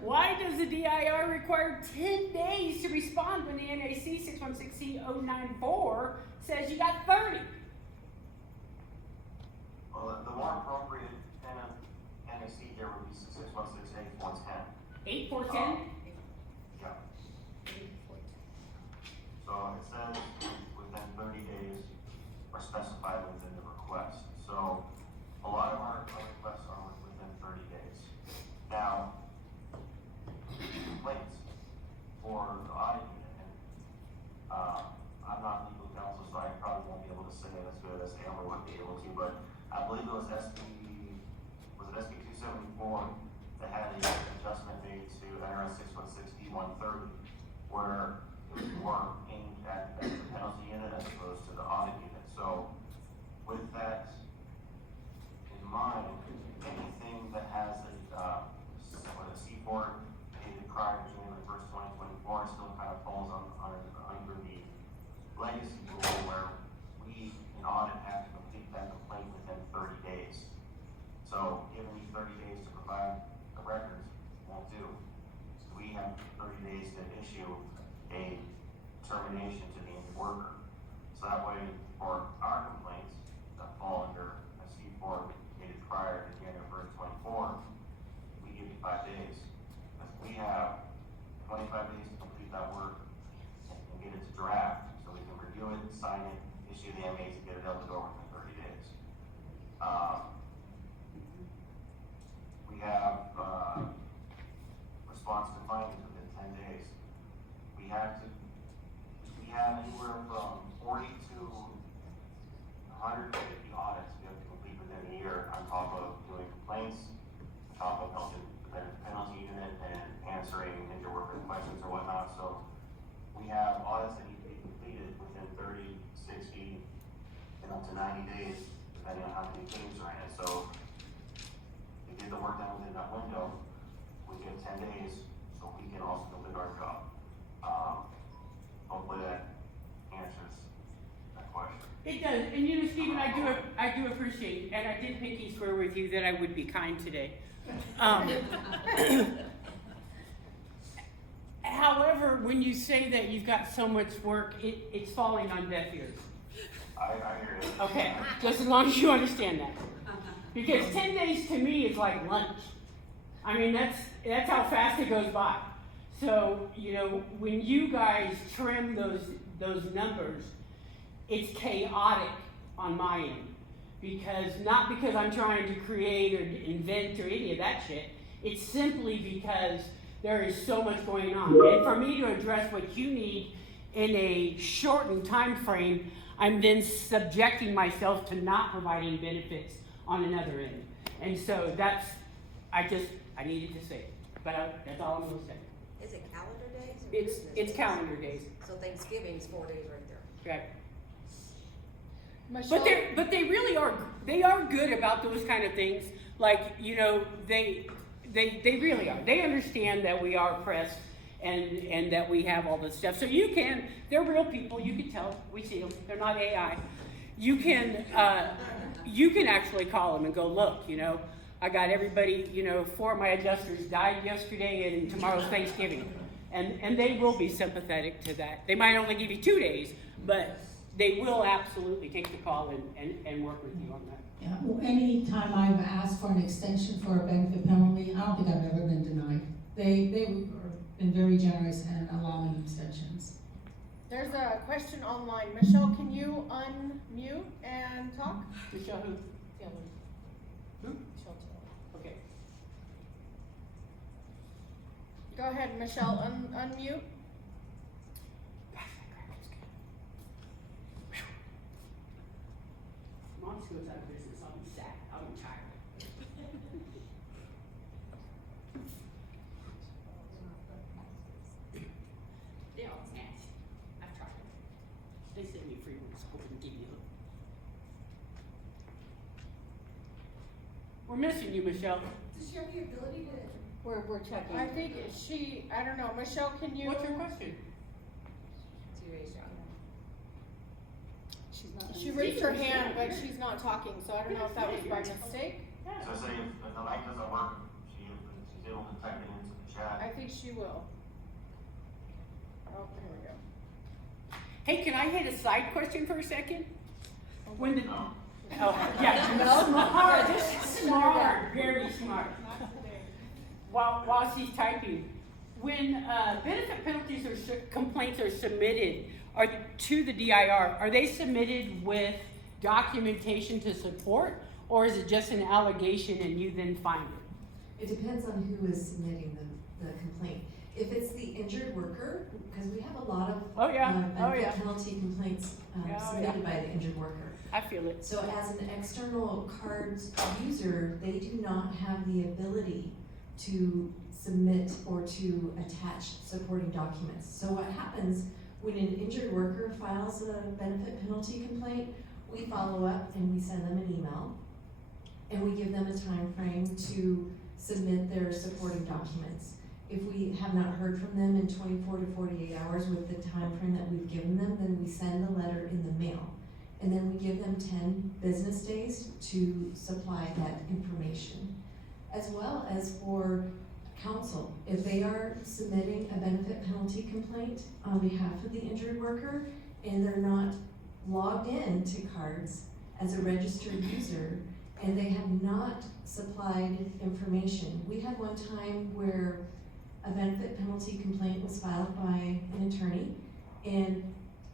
Why does the DIR require 10 days to respond when the NAC 616C094 says you got 30? Well, the more appropriate NAC here would be 616-8110. 8410? Yeah. So it says within 30 days or specified within the request. So a lot of our requests are within 30 days. Now, complaints for the audit unit, and I'm not legal counsel, so I probably won't be able to say it as good as Amber would be able to, but I believe it was SB 274 that had an adjustment made to NRS 616D130, where it was more aimed at the penalty unit as opposed to the audit unit. So with that in mind, anything that has a C4 dated prior to January 1st, 2024 still kind of falls under the legacy rule where we in audit have to complete that complaint within 30 days. So giving you 30 days to provide the records won't do. We have 30 days to issue a termination to the injured worker. So that way, for our complaints that fall under a C4 dated prior to January 1st, 24, we give you 5 days. If we have 25 days to complete that work and get it to draft, so we can review it, sign it, issue the MAs, and get it out the door within 30 days. We have response to findings within 10 days. We have anywhere from 40 to 150 audits we have to complete within a year on top of doing complaints, on top of helping the penalty unit and answering injured worker questions or whatnot. So we have audits that need to be completed within 30, 60, and up to 90 days, depending on how many claims are in it. So to get the work done within that window, we get 10 days, so we can also complete our job. Hopefully that answers that question. It does, and you know, Stephen, I do appreciate, and I did pinky swear with you that I would be kind today. However, when you say that you've got so much work, it's falling on deaf ears. I hear you. Okay, just as long as you understand that. Because 10 days to me is like lunch. I mean, that's how fast it goes by. So, you know, when you guys trim those numbers, it's chaotic on my end. Not because I'm trying to create or invent or any of that shit. It's simply because there is so much going on. And for me to address what you need in a shortened time frame, I'm then subjecting myself to not providing benefits on another end. And so I needed to say it. But that's all I'm gonna say. Is it calendar days or business It's days? calendar days. So Thanksgiving's 4 days right there. Right. Michelle, But they really are, they are good about those kind of things. Like, you know, they really are. They understand that we are pressed and that we have all this stuff. So they're real people, you can tell, we see them, they're not AI. You can actually call them and go, look, you know, I got everybody, you know, 4 of my adjusters died yesterday and tomorrow's Thanksgiving. And they will be sympathetic to that. They might only give you 2 days, but they will absolutely take the call and work with you on that. Yeah, well, any time I've asked for an extension for a benefit penalty, I don't think I've ever been denied. They've been very generous in allowing extensions. there's a question online. Michelle, can you unmute and talk? Michelle, who? Taylor. Who? Michelle Taylor. Okay. Go ahead, Michelle, unmute. Mom goes out of business, I'll be sad, I'll be tired. They all nasty. I've tried it. They send me free ones, hoping to give you a. We're missing you, Michelle. Does she have the ability to? We're checking. I think I don't know, Michelle, can you? What's your question? She's not. She raised her hand, but she's not talking, so I don't know if that was by mistake. So say if the mic doesn't work, she's able to type it into the chat. I think she will. Oh, here we go. Hey, can I hit a side question for a second? When the, No. oh, yeah, smart, very smart. While she's typing, when benefit penalties or complaints are submitted to the DIR, are they submitted with documentation to support, or is it just an allegation and you then find it? It depends on who is submitting the complaint. If it's the injured worker, because we have a lot of benefit penalty complaints submitted by the injured worker. I feel it. So as an external cards user, they do not have the ability to submit or to attach supporting documents. So what happens when an injured worker files a benefit penalty complaint, we follow up and we send them an email and we give them a time frame to submit their supporting documents. If we have not heard from them in 24 to 48 hours with the time frame that we've given them, then we send a letter in the mail. And then we give them 10 business days to supply that information. As well as for counsel, if they are submitting a benefit penalty complaint on behalf of the injured worker and they're not logged in to cards as a registered user and they have not supplied information. We had one time where a benefit penalty complaint was filed by an attorney and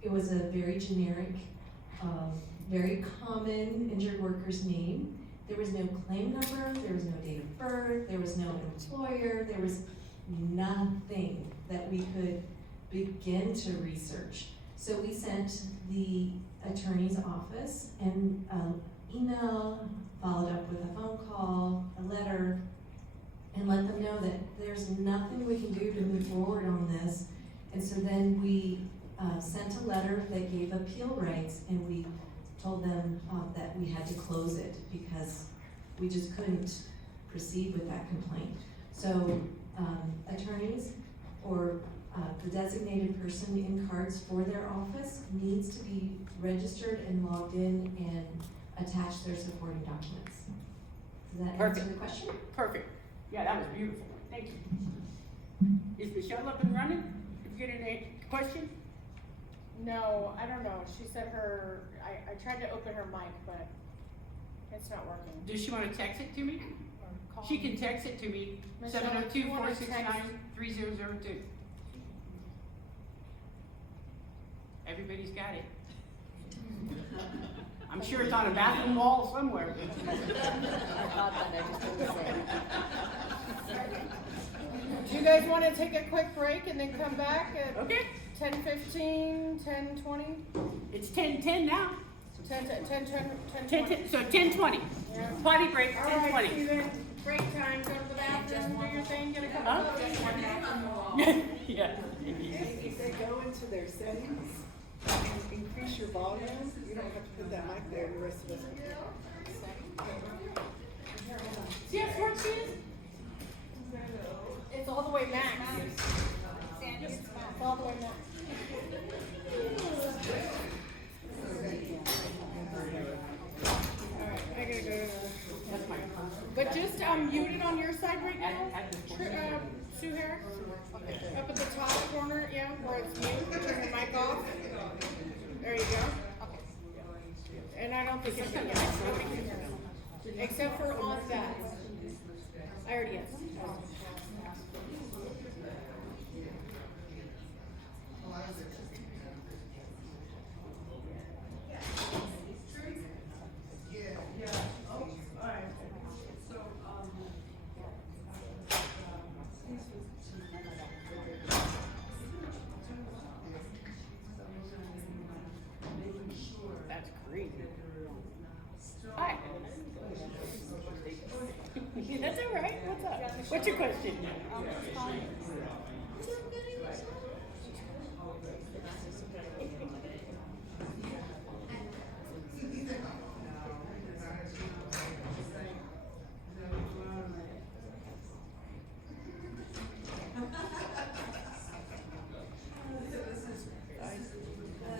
it was a very generic, very common injured worker's name. There was no claim number, there was no date of birth, there was no employer, there was nothing that we could begin to research. So we sent the attorney's office an email, followed up with a phone call, a letter, and let them know that there's nothing we can do to move forward on this. And so then we sent a letter that gave appeal rights, and we told them that we had to close it because we just couldn't proceed with that complaint. So attorneys or the designated person in cards for their office needs to be registered and logged in and attach their supporting documents. Does that answer the question? Perfect. Yeah, that was beautiful. Thank you. Is Michelle up and running? Did you get any question? No, I don't know. She said I tried to open her mic, but it's not working. Does she want to text it to me? Or call She me. can text it to me, Michelle, if you wanna 702-469-3002. Everybody's got it. I'm sure it's on a bathroom wall somewhere. Do you guys wanna take a quick break and then come back at Okay, 10:15, 10:20? it's 10:10 now. 10:20? So 10:20. Yeah. Potty break, All right, 10:20. Steven, break time, go to the bathroom, do your thing, get a cup Huh? of coffee. Yeah. If they go into their settings and increase your volume, you don't have to put that mic there, the rest of us will hear. See how smart she is? It's all the way max. It's all the way max. Alright, I gotta go. But just mute it on your side right now. Sue Harris? Up at the top corner, yeah, where it's mute, turn your mic off. There you go. And I don't think it's gonna except for on that. I already asked. That's great. Hi. That's all right. What's up? What's your question?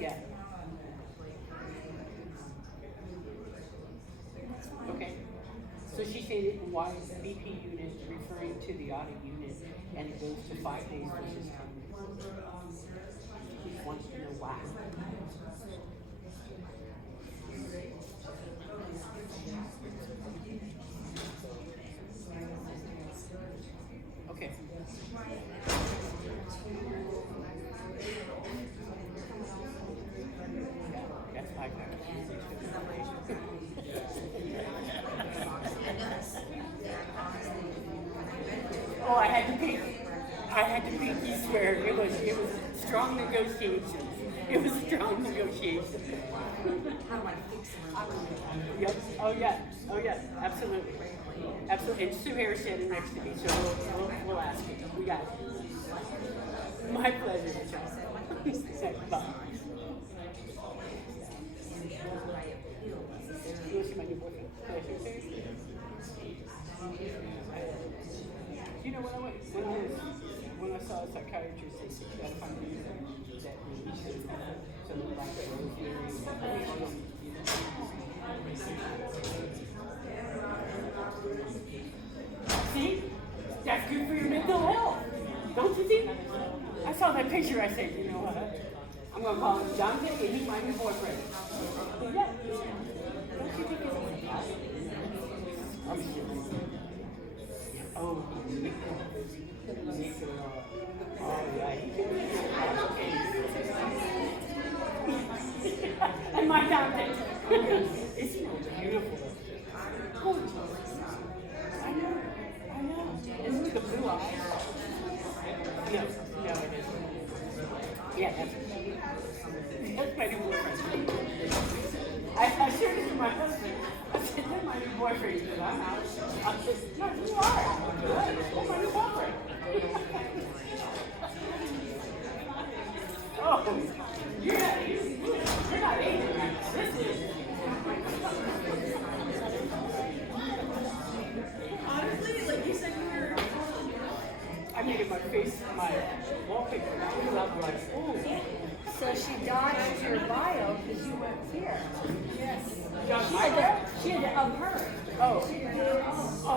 Yeah. Okay. So she stated why the BP unit is referring to the audit unit and it goes to 5 days versus 10 days. She wants to know why. Okay. That's 5 Oh, I had to pinky swear. It was strong negotiations. It was strong negotiations. Yep. Oh yeah. Absolutely. Absolutely. And Sue Harris standing next to me, so we'll ask you. We got it. My pleasure, Michelle. Bye. You want to see my new boyfriend? You know, when I saw a psychiatrist, they said you gotta find a reason that releases something like that. See? That's good for your mental health. Don't you think? I saw that picture, I said, you know what? I'm gonna call him Jonathan and he's my new boyfriend. Yeah. Don't you think it's I'm serious. Oh, and my Jonathan. Isn't it beautiful? Gorgeous. I know. And look at the blue eyes. No, it isn't. Yeah, that's my new boyfriend. I shared it with my husband. I said, that's my new boyfriend. He said, I'm out. I said, no, you are. That's my new boyfriend. Oh, you're not Asian. This is. Honestly, like you said, you were. I made it my face, my wallpaper. I was like, oh. So she dodged your bio because you weren't here. Yes. She had to of her. Oh. She had to, Oh.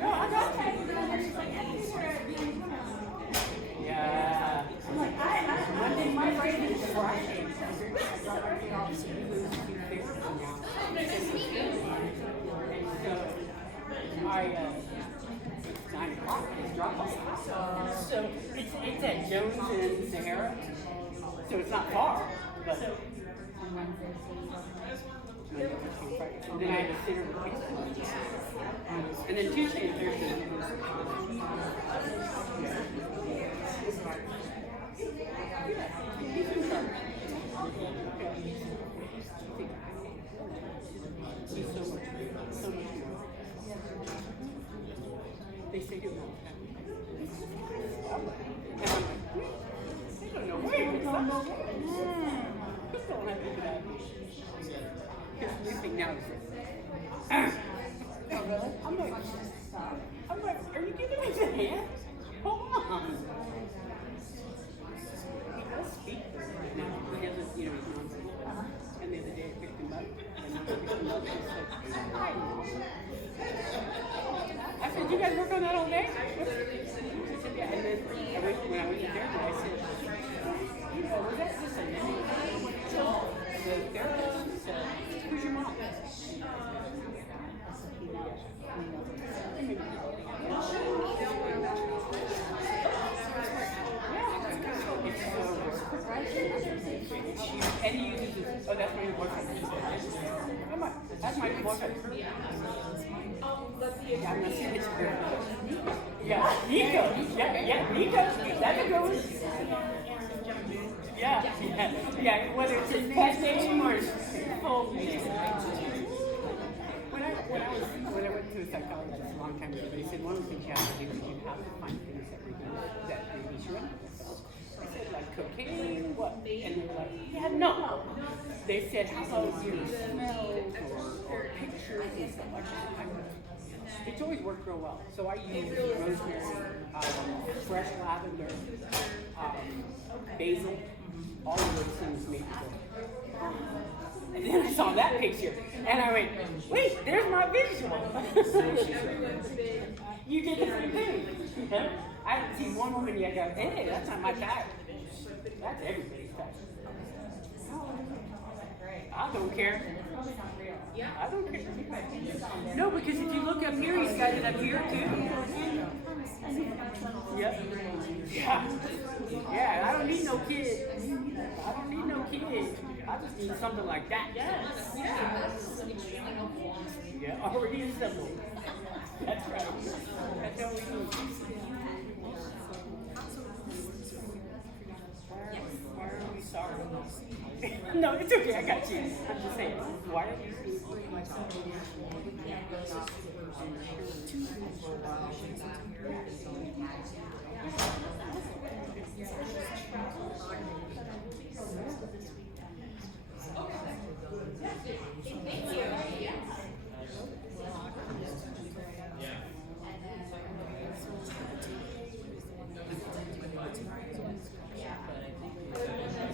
no, I'm not taking it. And she's like, anywhere. Yeah. I'm like, Monday, my Friday is Friday. I got my day off, so we lose 2 days from now. And so, it's 9 o'clock. lot is drop off. So it's at Jones and Sahara, so it's not far, but. And then I had to sit her with pizza. And then Tuesday and Thursday. He's so much more. They say you're not happy. And I'm like, I don't know where it's not. Just don't have to do that. Because sleeping now is I'm like, are you giving me the hand? Hold on. He does speak right now. He doesn't, he's non-verbal. And the other day I picked him up. I said, you guys work on that all day? He said, yeah. And then when I went to therapy, I said, was that just a name? The therapist said, who's your mom? And he uses this, oh, that's my new boyfriend. That's my new boyfriend. Yeah, I'm gonna see his girl. Yeah, Nico. Yeah, Nico. That's a good one. Yeah, whether it's his past name or his full name. When I went to a psychologist a long time ago, they said one of the things you have to do is you have to find things that maybe should. I said, like cocaine, what? And they were like, yeah, no. They said, how about your smells or pictures and stuff like that. It's always worked real well. So I use rosemary, fresh lavender, basil, all of those things make it good. And then I saw that picture, and I went, wait, there's my visual. You did the same thing. I haven't seen one woman yet go, hey, that's not my type. That's everybody's type. I don't care. I don't care. No, because if you look up here, he's got it up here too. Yep. Yeah, I don't need no kid. I don't need no kid. I just need something like that. Yes. Yeah, already assembled. That's right. That's all we need. Why are we sorry? No, it's okay, I got you. I'm just saying, why are we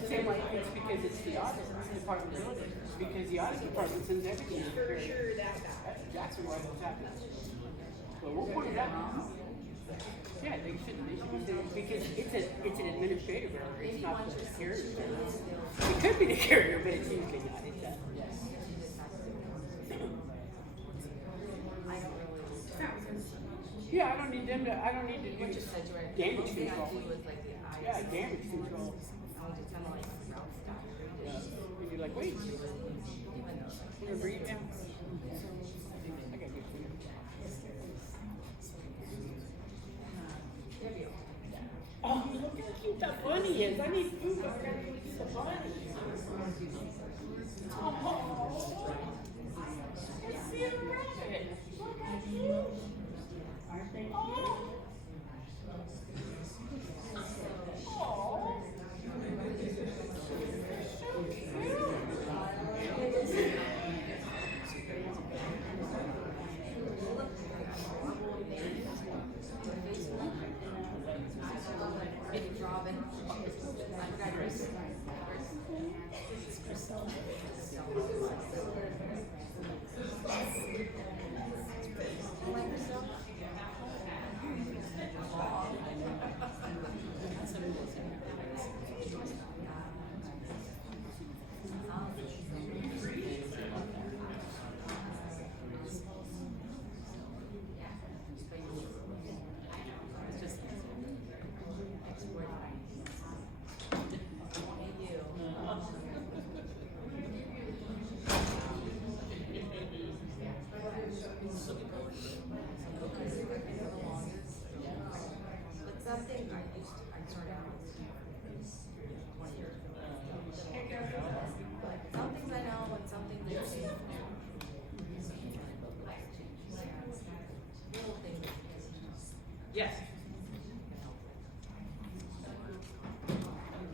Same like it's because it's the audit department doing it. Because the audit department sends everything. For sure, that's exactly why it's happening. Well, we'll point it out. Yeah, they should be doing because it's an administrative error. It's not the carrier. It could be the carrier, but it's usually not. It's that. Yeah, I don't need them to. I don't need to do damage control. Yeah, damage control. And you're like, wait. I'm gonna breathe now. I gotta get clear. Oh, look how cute that bunny is. I need food. I gotta go get the bunny. Oh, I see a rabbit. Look how cute. Aren't they cute?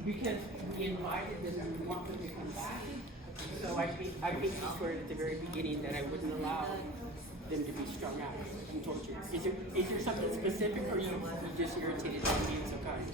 because we invited them and we want them to come back. So I think we swear at the very beginning that I wouldn't allow them to be strung out and tortured. Is there something specific, or you just irritated by being so kind?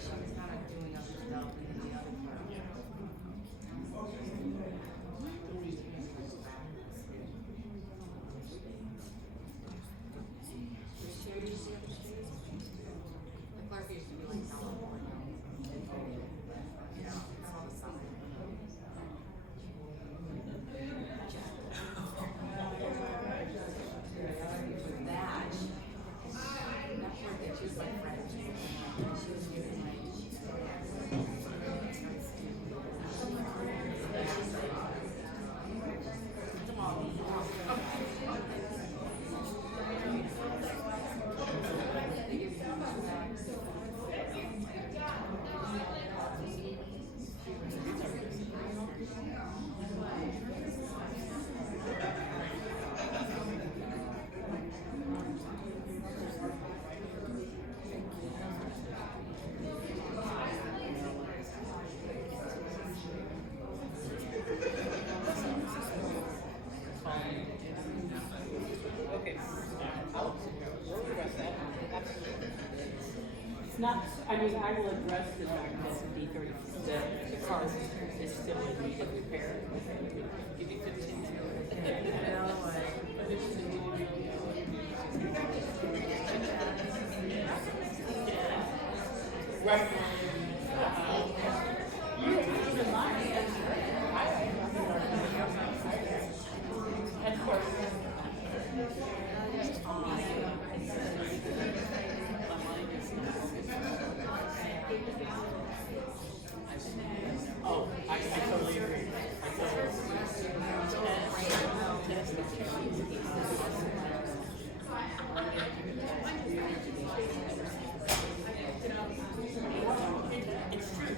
Not, I mean, I will address the fact that the D30, the car is still in need of repair. Give me 15 minutes. Right. That's perfect. Oh, I totally agree. It's true.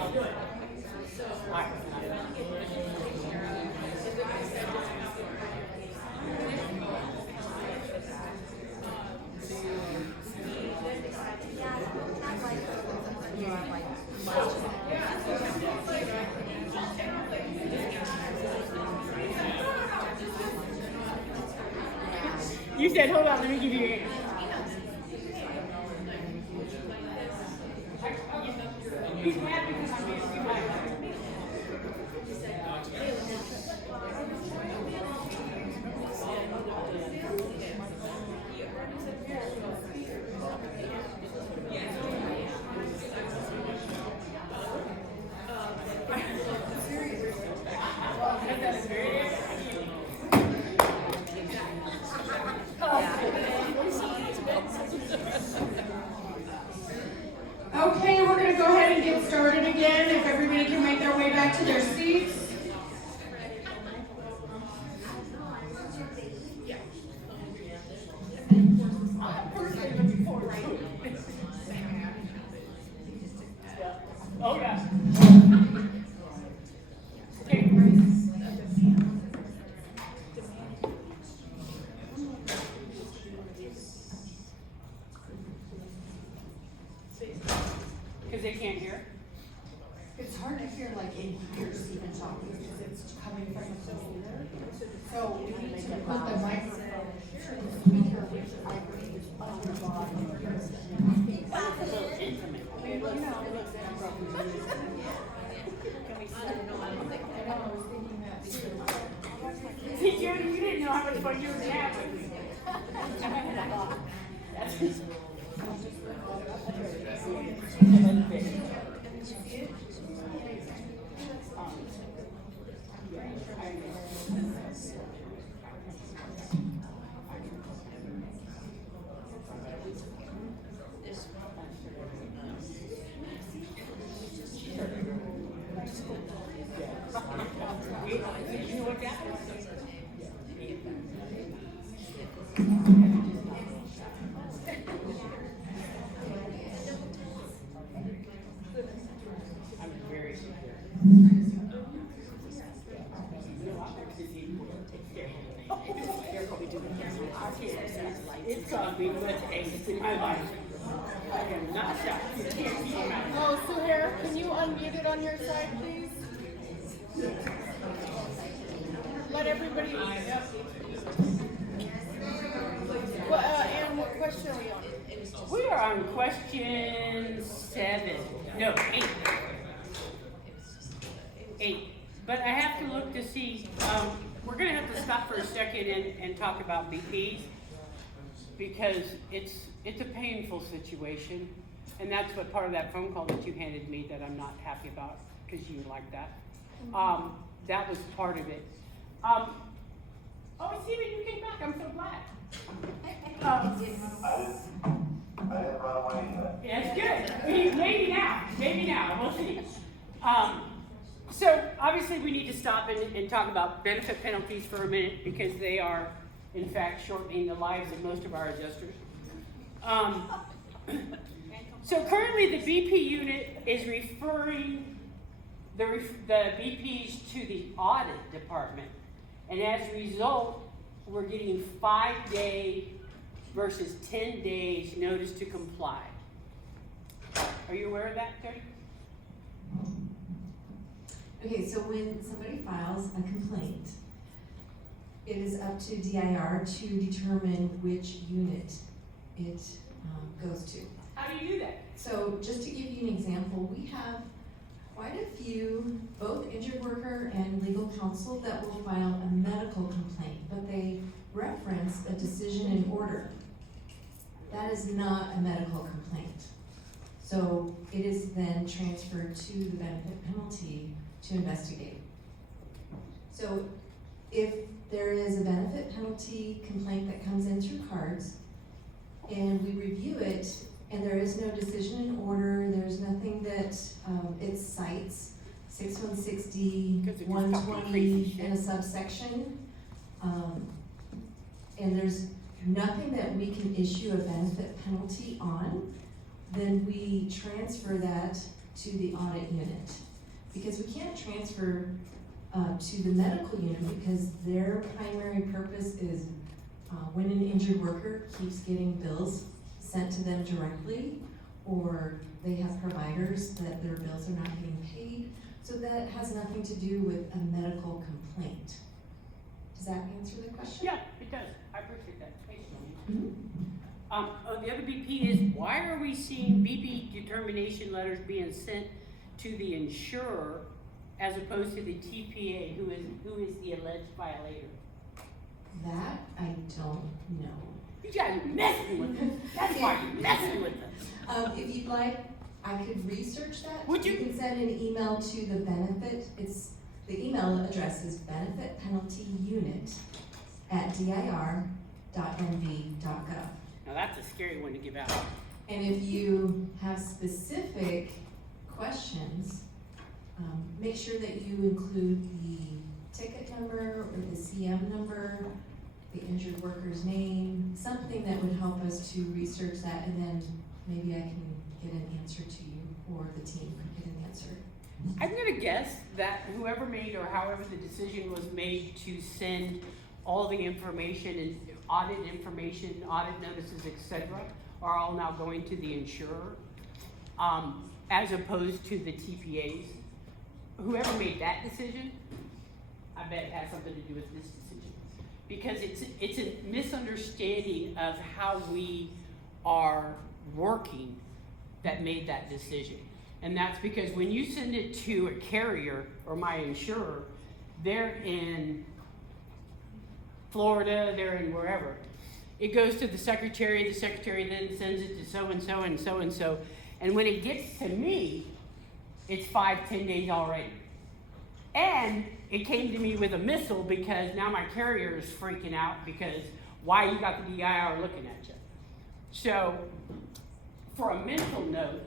I'll do it. All right. You said, hold on, let me give you your hand. He's mad because I'm being too much. Okay, we're gonna go ahead and get started again, if everybody can make their way back to their seats. Oh, yeah. Because they can't hear? It's hard to hear like in here Stephen talking because it's coming from the computer. So we need to put the microphone, the speaker with the microphone on the bottom. See, Jody, you didn't know how much fun you were having. I'm very secure. to see who will take care of it. I can't. It's caused me much angst in my life. I am not shocked. You can't keep them out. Oh, Suhair, can you unmute it on your side, please? Let everybody. And what question are we on? We are on question 7. No, 8. 8. But I have to look to see, we're gonna have to stop for a second and talk about BPs because it's a painful situation. And that's what part of that phone call that you handed me that I'm not happy about because you like that. That was part of it. Oh, Steven, you came back. I'm so glad. I didn't run away yet. That's good. Maybe now. We'll see. So obviously we need to stop and talk about benefit penalties for a minute because they are, in fact, shortening the lives of most of our adjusters. So currently the BP unit is referring the BPs to the audit department. And as a result, we're getting 5-day versus 10 days notice to comply. Are you aware of that, Jody? Okay, so when somebody files a complaint, it is up to DIR to determine which unit it goes to. How do you do that? So just to give you an example, we have quite a few, both injured worker and legal counsel that will file a medical complaint, but they reference a decision in order. That is not a medical complaint. So it is then transferred to the benefit penalty to investigate. So if there is a benefit penalty complaint that comes in through cards and we review it and there is no decision in order, there's nothing that it cites, 6160, 120 in a subsection, and there's nothing that we can issue a benefit penalty on, then we transfer that to the audit unit. Because we can't transfer to the medical unit because their primary purpose is when an injured worker keeps getting bills sent to them directly, or they have providers that their bills are not getting paid. So that has nothing to do with a medical complaint. Does that answer the question? Yeah, it does. I appreciate that. Thanks, Tony. The other BP is, why are we seeing BP determination letters being sent to the insurer as opposed to the TPA, who is the alleged violator? That I don't know. You guys are messing with them. That's why you're messing with them. If you'd like, I could research that. Would you? You can send an email to the benefit. The email address is benefitpenaltyunit@dir.nv.gov. Now that's a scary one to give out. And if you have specific questions, make sure that you include the ticket number or the CM number, the injured worker's name, something that would help us to research that, and then maybe I can get an answer to you, or the team could get an answer. I'm gonna guess that whoever made or however the decision was made to send all the information and audit information, audit notices, etc., are all now going to the insurer, as opposed to the TPAs. Whoever made that decision, I bet it has something to do with this decision. Because it's a misunderstanding of how we are working that made that decision. And that's because when you send it to a carrier or my insurer, they're in Florida, they're in wherever. It goes to the secretary then sends it to so-and-so and so-and-so. And when it gets to me, it's 5-10 days already. And it came to me with a missile because now my carrier is freaking out because why you got the DIR looking at you. So for a mental note,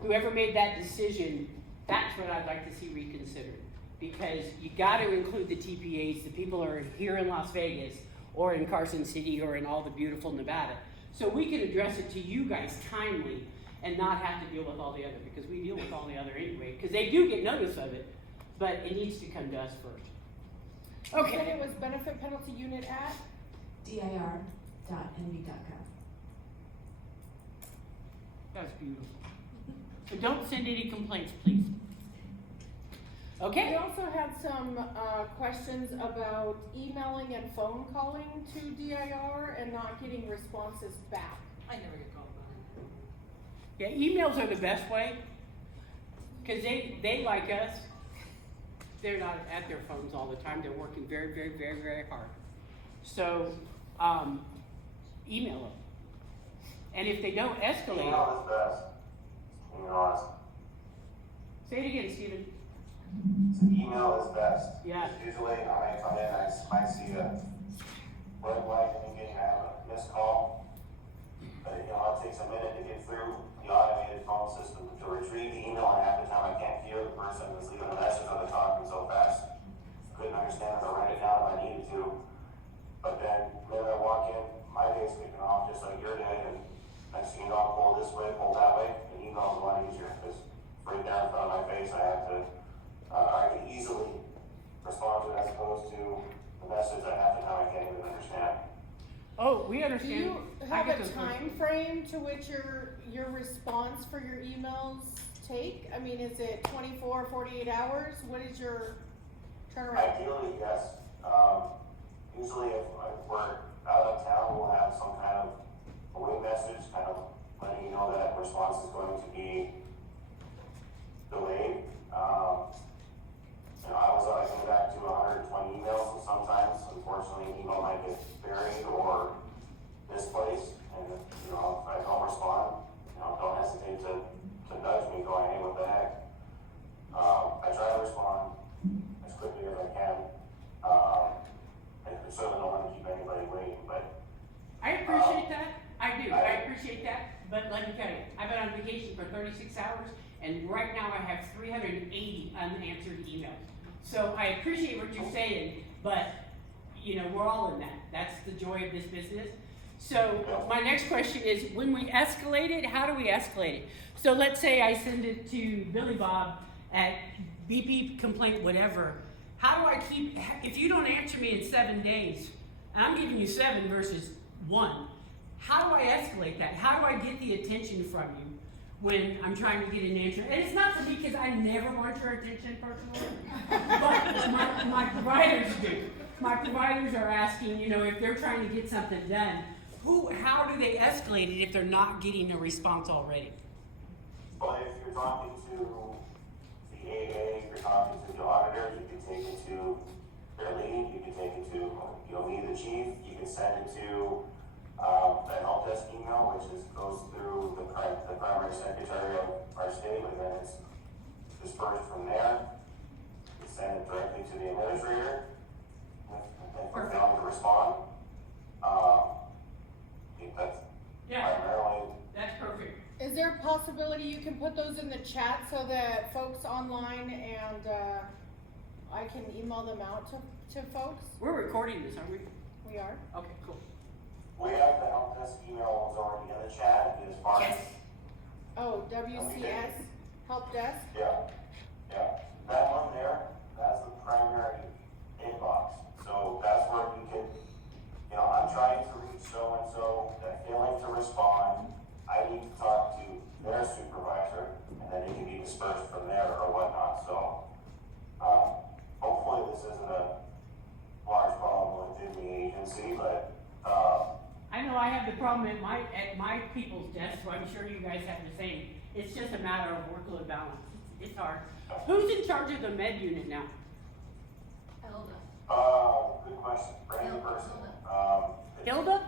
whoever made that decision, that's what I'd like to see reconsidered. Because you got to include the TPAs, the people who are here in Las Vegas or in Carson City or in all the beautiful Nevada. So we can address it to you guys timely and not have to deal with all the other, because we deal with all the other anyway, because they do get notice of it, but it needs to come to us first. You Okay. said it was benefit penalty unit at? dir.nb.gov. That's beautiful. So don't send any complaints, please. We Okay? also had some, questions about emailing and phone calling to DIR and not getting responses back. I never get called back. Yeah, emails are the best way, cause they like us, they're not at their phones all the time, they're working very, very, very, very hard. So, email them. And if they don't escalate, Email is best, to be honest. say it again, Steven. Email is best. Yeah. Usually, I might come in, I might see a red light indicating I have a missed call. But, you know, it takes a minute to get through the automated phone system to retrieve the email, and half the time I can't hear the person that's leaving a message or they're talking so fast. Couldn't understand or write it down if I needed to. But then I walk in, my day's kicking off just like your day, and next thing you know, pull this way, pull that way, and email's a lot easier, because right there in front of my face, I can easily respond to it as opposed to the message that half the time I can't even understand. Oh, we Do understand. you I have get a those time frame to which your response for your emails take? I mean, is it 24, 48 hours? What is your turnaround? Ideally, yes. Usually if we're out of town, we'll have some kind of away message, kind of letting you know that response is going to be delayed. You know, I go back to 120 emails, and sometimes, unfortunately, an email might get buried or misplaced, and, you know, if I don't respond, you know, don't hesitate to nudge me going, hey, what the heck? I try to respond as quickly as I can. And certainly don't want to keep anybody waiting, but I appreciate that, I do, I appreciate that, but let me tell you, I've been on vacation for 36 hours, and right now I have 380 unanswered emails. So I appreciate what you're saying, but, you know, we're all in that, that's the joy of this business. So my next question is, when we escalate it, how do we escalate it? So let's say I send it to Billy Bob at BP complaint, whatever. How do I keep, if you don't answer me in 7 days, and I'm giving you 7 versus 1, how do I escalate that? How do I get the attention from you when I'm trying to get an answer? And it's not for me, because I never want your attention personally, but my providers do. My providers are asking, you know, if they're trying to get something done, how do they escalate it if they're not getting a response already? Well, if you're talking to the AA, if you're talking to the auditor, you can take it to their lead, you can take it to, you know, me, the chief, you can send it to the help desk email, which goes through the primary secretary of our state, and then it's dispersed from there. You send it directly to the administrator, and for them to respond. I think that's primarily. That's perfect. Is there a possibility you can put those in the chat so that folks online and, I can email them out to folks? We're recording this, aren't we? We are? Okay, cool. We have the help desk email was already in the chat, as far as. Oh, WCS help desk? Yeah, that one there, that's the primary inbox, so that's where you can, you know, I'm trying to reach so-and-so, they're failing to respond, I need to talk to their supervisor, and then it can be dispersed from there or whatnot, so, hopefully this isn't a large problem within the agency, but, I know I have the problem at my people's desk, so I'm sure you guys have the same. It's just a matter of workload balance. It's hard. Who's in charge of the med unit now? good question, brand new person, Hilda?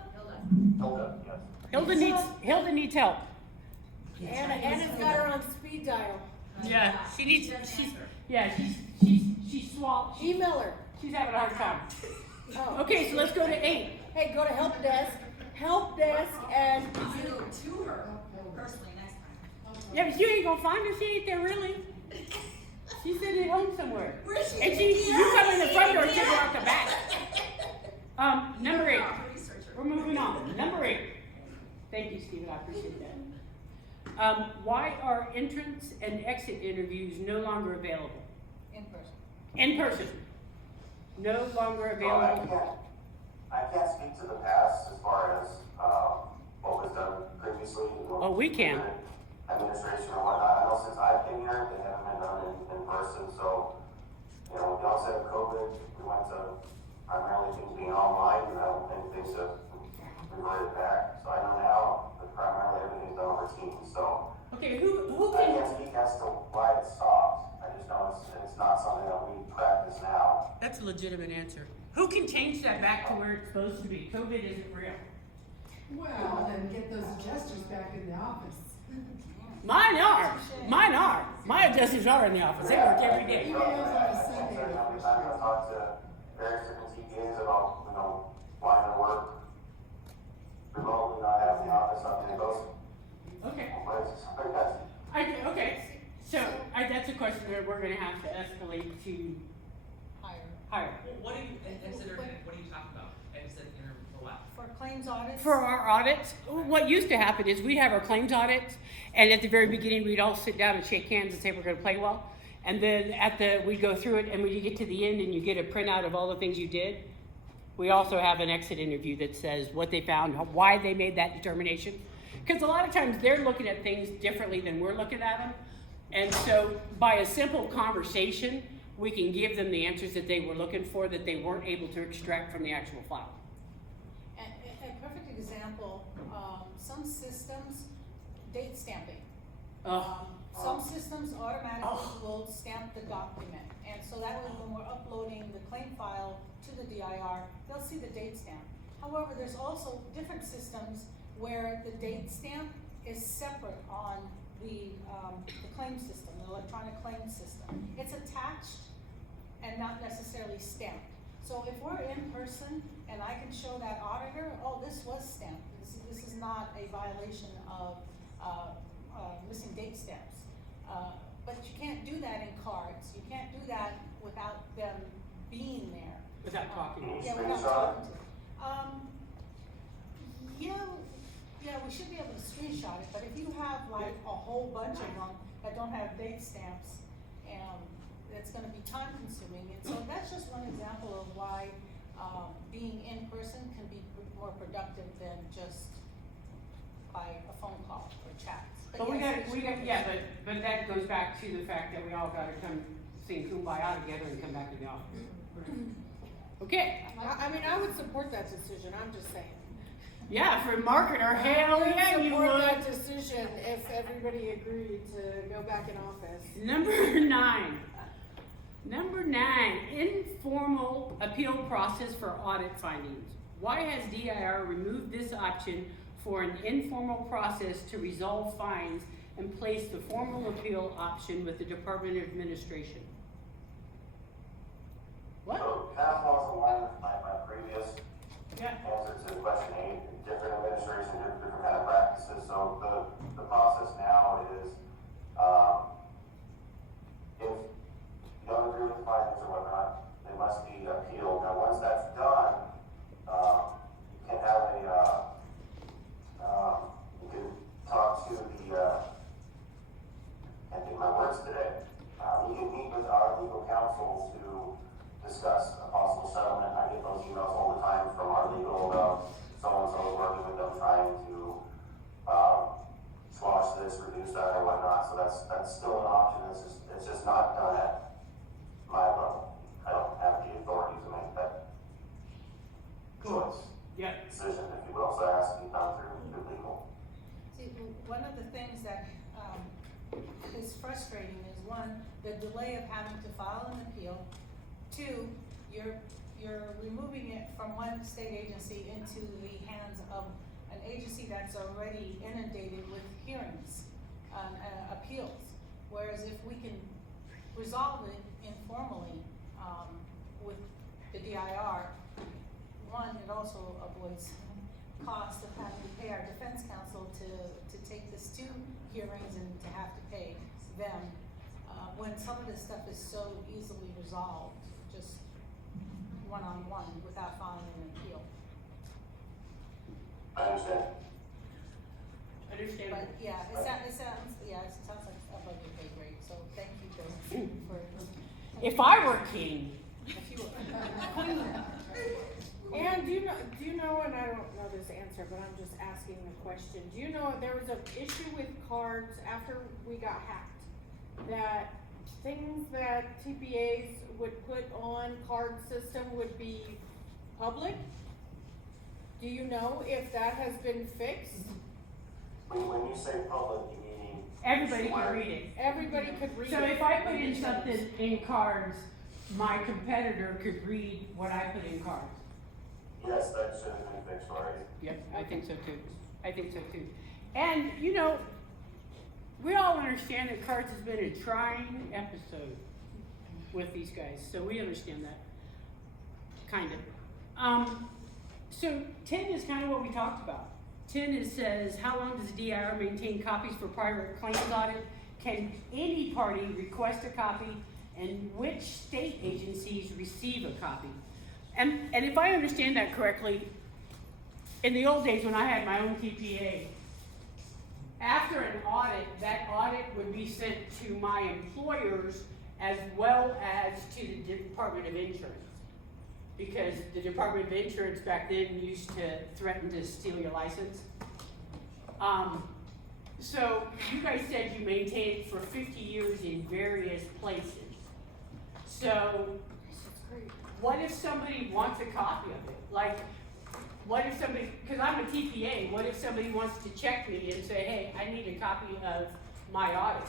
Hilda, yes. Hilda needs help. Anna's got her on speed dial. Yeah, she's swallowed. Email her. She's having a hard time. Oh. Okay, so let's go to 8. Hey, go to help desk, and To her, personally, next time. Yeah, but you ain't gonna find her. She ain't there really. She's sitting at home somewhere. Where is she? And you come in the front door, she'll go out the back. Number 8. We're moving on. Number 8. Thank you, Stephen. I appreciate that. Why are entrance and exit interviews no longer available? In person. In person. No longer Well, available. I can't speak to the past as far as, what was done previously. Oh, we can. Administration or whatnot. I know since I've been here, they haven't been done in person, so, you know, with the onset of COVID, we went to primarily things being online, and I don't think things have reverted back. So I know now that primarily everything's done over Teams, so. Okay, who I can, can't speak as to why it stopped. I just know it's not something that we practice now. that's a legitimate answer. Who can change that back to where it's supposed to be? COVID isn't real. Well, then get those adjusters back in the office. Mine are. My adjusters are in the office. They work every day. How many times I've talked to various different TPAs about, you know, wanting to work remotely, not having the office up in those Okay. places. Okay. So that's a question that we're gonna have to escalate to higher. What do you, exit internet, what are you talking about? Exit internet for what? For claims audits? For our audits, what used to happen is we'd have our claims audits, and at the very beginning, we'd all sit down and shake hands and say we're gonna play well. And then we'd go through it, and when you get to the end and you get a printout of all the things you did, we also have an exit interview that says what they found, why they made that determination. Because a lot of times they're looking at things differently than we're looking at them. And so by a simple conversation, we can give them the answers that they were looking for that they weren't able to extract from the actual file. A perfect example, some systems, date stamping. Some systems automatically will stamp the document. And so that way when we're uploading the claim file to the DIR, they'll see the date stamp. However, there's also different systems where the date stamp is separate on the claim system, the electronic claim system. It's attached and not necessarily stamped. So if we're in person and I can show that auditor, oh, this was stamped. This is not a violation of missing date stamps. But you can't do that in cards. You can't do that without them being there. Without talking. Yeah, without talking to them. Yeah, we should be able to screenshot it, but if you have like a whole bunch of them that don't have date stamps, it's gonna be time consuming. And so that's just one example of why, being in person can be more productive than just by a phone call or chat. But but that goes back to the fact that we all gotta come sing Kumbaya together and come back to the office. Okay. I mean, I would support that decision, I'm just saying. Yeah, for a marketer, hell yeah, you Support would. that decision if everybody agreed to go back in office. Number nine, informal appeal process for audit findings. Why has DIR removed this option for an informal process to resolve fines and placed the formal appeal option with the Department of Administration? What? So kind of falls in line with my previous Yeah. answer to question 8, different administration, different kind of practices. So the process now is, if you don't agree with the findings or whatnot, they must be appealed. Now, once that's done, you can have you can talk to can't think of my words today. You can meet with our legal counsel to discuss a possible settlement. I get those emails all the time from our legal, so-and-so working with them, trying to, squash this, reduce that, or whatnot. So that's still an option. It's just not done at my level. I don't have the authority to make that choice. Yeah. Decision, if you will. So it has to be done through legal. See, one of the things that is frustrating is one, the delay of having to file an appeal. 2, you're removing it from one state agency into the hands of an agency that's already inundated with hearings, appeals. Whereas if we can resolve it informally, with the DIR, one, it also avoids cost of having to pay our defense counsel to take this to hearings and to have to pay them, when some of this stuff is so easily resolved, just one-on-one without filing an appeal. I understand. Understand? But yeah, it sounds like above your pay grade, so thank you, Joseph, for. If I were king, If you were. and I don't know this answer, but I'm just asking the question. Do you know there was an issue with cards after we got hacked? That things that TPAs would put on card system would be public? Do you know if that has been fixed? When you say public, you mean? Everybody can read it. Everybody could read it. So if I put in something in cards, my competitor could read what I put in cards. Yes, that should have been fixed already. Yep, I think so too. I think so too. And, you know, we all understand that cards has been a trying episode with these guys, so we understand that, kind of. So 10 is kind of what we talked about. 10 is says, how long does DIR maintain copies for private claims audit? Can any party request a copy, and which state agencies receive a copy? And if I understand that correctly, in the old days when I had my own TPA, after an audit, that audit would be sent to my employers as well as to the Department of Insurance. Because the Department of Insurance back then used to threaten to steal your license. So you guys said you maintained it for 50 years in various places. So what if somebody wants a copy of it? Like, what if somebody, because I'm a TPA, what if somebody wants to check me and say, hey, I need a copy of my audit?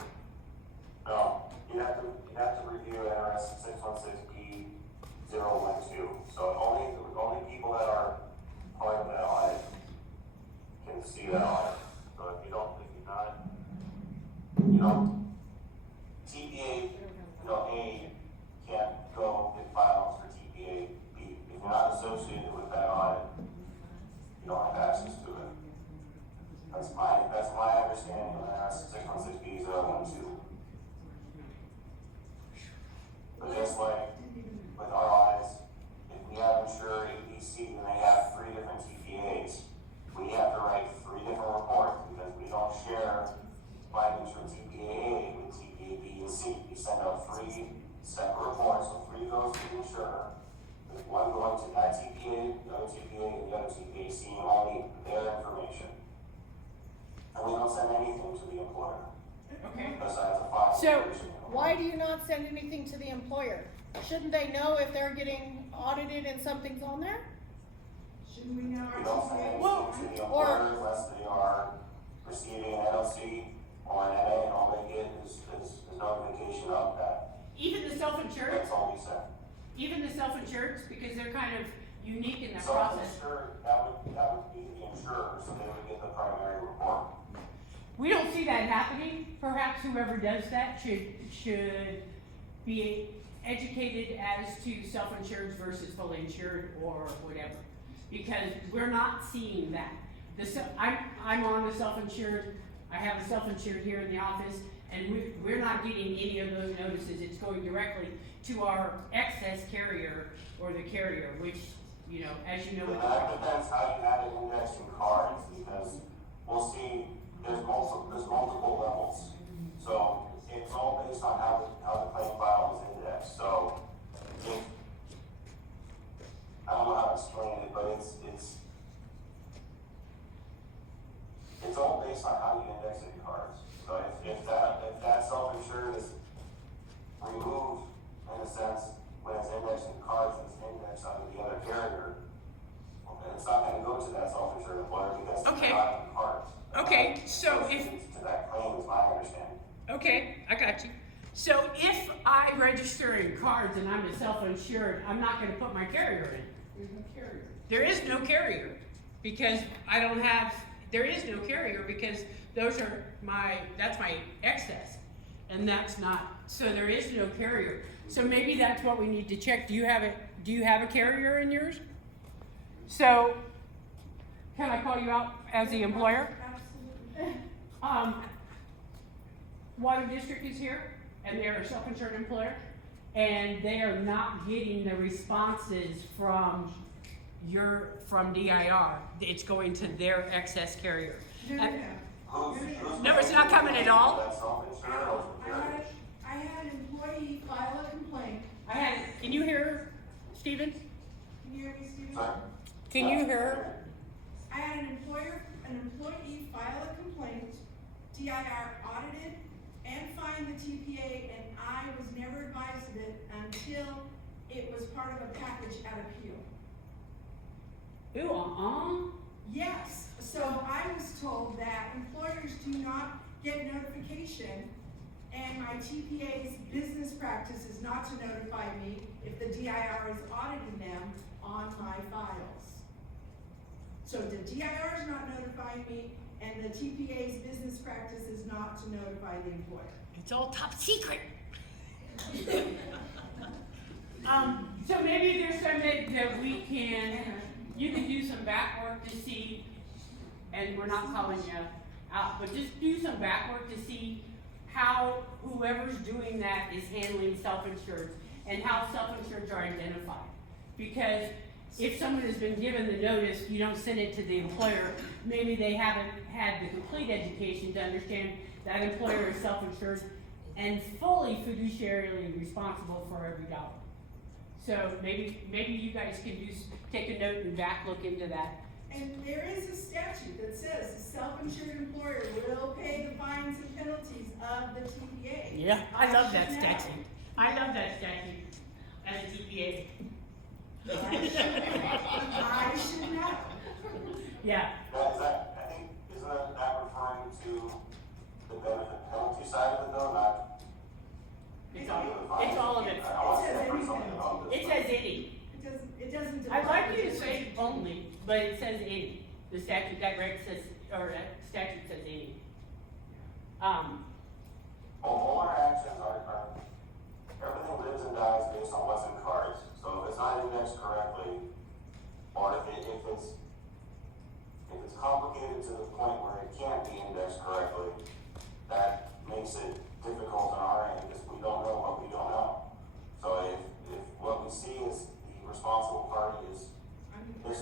No, you have to review NRS 616B012. So only people that are part of that audit can see that audit. So if you're not, TPA, A can't go get files for TPA B. If you're not associated with that audit, you don't have access to it. That's my understanding of NRS 616B012. But just like with our audits, if we have insured NDPC and they have 3 different TPAs, we have to write 3 different reports because we don't share findings from TPA A with TPA B and C. We send out 3 separate reports, so 3 goes to the insurer, with 1 going to that TPA, the other TPA, and the other TPA seeing only their information. And we don't send anything to the employer. Okay. Besides a file. So why do you not send anything to the employer? Shouldn't they know if they're getting audited and something's on there? Shouldn't we know We our don't send TPA? anything to the employer unless they are receiving an NOC or an NA, and all they get is notification of that. Even the self-insurance? That's all we send. Even the self-insurance, because they're kind of unique in that process. Self-insured, that would be the insurer, so they would get the primary report. We don't see that happening. Perhaps whoever does that should be educated as to self-insured versus fully insured or whatever. Because we're not seeing that. I'm on the self-insured, I have a self-insured here in the office, and we're not getting any of those notices. It's going directly to our excess carrier or the carrier, which, you know, as you know. That depends how you have it indexed in cards, because we'll see there's multiple levels. So it's all based on how the claim file is indexed. So I don't know how to explain it, but it's all based on how you index it in cards. So if that self-insured is removed, in a sense, when it's indexed in cards, it's indexed under the other carrier, and it's not gonna go to that self-insured employer because it's not in cards. Okay, so if, To that claim is my understanding. okay, I got you. So if I register in cards and I'm a self-insured, I'm not gonna put my carrier in. There's no carrier. There is no carrier, because there is no carrier because that's my excess, and that's not, so there is no carrier. So maybe that's what we need to check. Do you have a carrier in yours? So, can I call you out as the employer? Absolutely. Water District is here, and they're a self-insured employer, and they are not getting the responses from DIR. It's going to their excess carrier. No, it's not coming at all. I had an employee file a complaint. Can you hear, Stephen? Can you hear me, Stephen? Sorry? Can you hear her? I had an employee file a complaint, DIR audited and fined the TPA, and I was never advised of it until it was part of a package at appeal. Ooh, Yes, so I was told that employers do not get notification, and my TPA's business practice is not to notify me if the DIR is auditing them on my files. So the DIR is not notifying me, and the TPA's business practice is not to notify the employer. It's all top secret. So maybe there's something that we can, you can do some back work to see, and we're not calling you out, but just do some back work to see how whoever's doing that is handling self-insureds and how self-insureds are identified. Because if someone has been given the notice, you don't send it to the employer, maybe they haven't had the complete education to understand that employer is self-insured and fully fiduciarily responsible for every dollar. So maybe you guys can take a note and back look into that. And there is a statute that says the self-insured employer will pay the fines and penalties of the TPA. Yeah, I love that statute. I love that statute as a TPA. I should know. Yeah. I think, isn't that referring to the benefit penalty side of it though, not? It's all of it. I want to say something about this. It says any. It doesn't. I'd like you to say only, but it says any. The statute, that reg says, or that statute says any. All our actions are, everything lives and dies based on what's in cards. So if it's not indexed correctly, or if it's complicated to the point where it can't be indexed correctly, that makes it difficult on our end because we don't know what we don't know. So if what we see is the responsible party is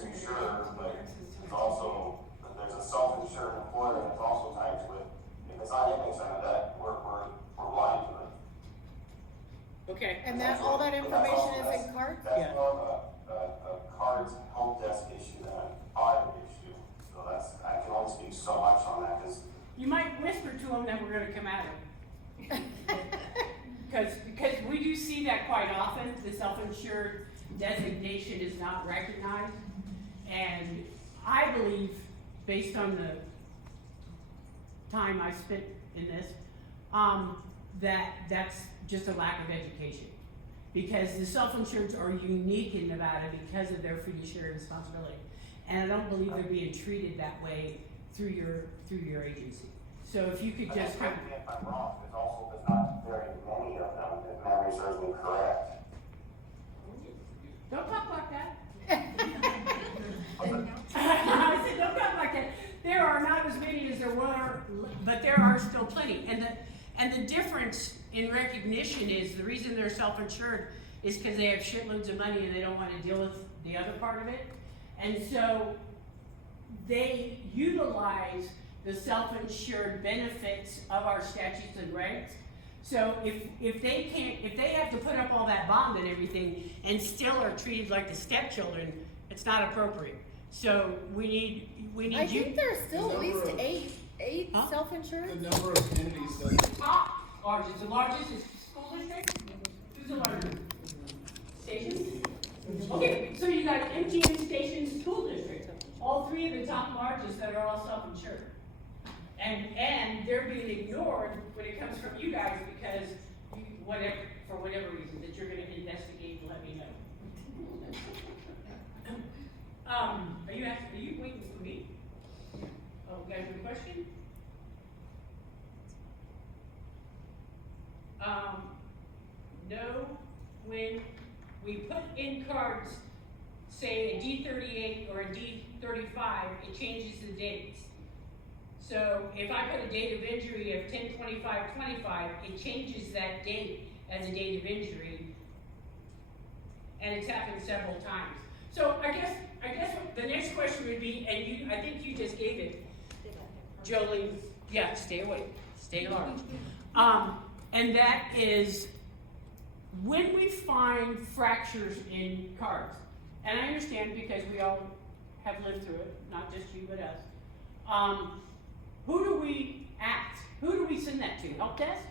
insured, but it's also, there's a self-insured employer that's also tied to it. If it's not indexed under that, we're blind to it. Okay. And that, all that information is in cards? That's more of a cards help desk issue than an audit issue. So I can only speak so much on that because You might whisper to them that we're gonna come at them. Because we do see that quite often, the self-insured designation is not recognized. And I believe, based on the time I spent in this, that's just a lack of education. Because the self-insureds are unique in Nevada because of their fiduciary responsibility. And I don't believe they're being treated that way through your agency. So if you could just correct me if I'm wrong, there's also not very many of them, if memory serves me correct. Don't talk like that. I said, don't talk like that. There are not as many as there were, but there are still plenty. And the difference in recognition is the reason they're self-insured is because they have shitloads of money and they don't want to deal with the other part of it. And so they utilize the self-insured benefits of our statutes and regs. So if they have to put up all that bond and everything and still are treated like the stepchildren, it's not appropriate. So we need I you. think there's still at least eight Huh? self-insured. The number of entities that The largest is school district? Who's the largest? Station? Okay, so you got MTM Station School District, all three of the top largest that are all self-insured. And they're being ignored when it comes from you guys because for whatever reason that you're gonna investigate and let me know. Are you waiting for me? Oh, guys, have a question? No, when we put in cards, say a D38 or a D35, it changes the dates. So if I put a date of injury of 10/25/25, it changes that date as a date of injury. And it's happened several times. So I guess the next question would be, and I think you just gave it, Jolene, yeah, stay away, stay large. And that is, when we find fractures in cards, and I understand because we all have lived through it, not just you, but us. Who do we ask? Who do we send that to? Help desk?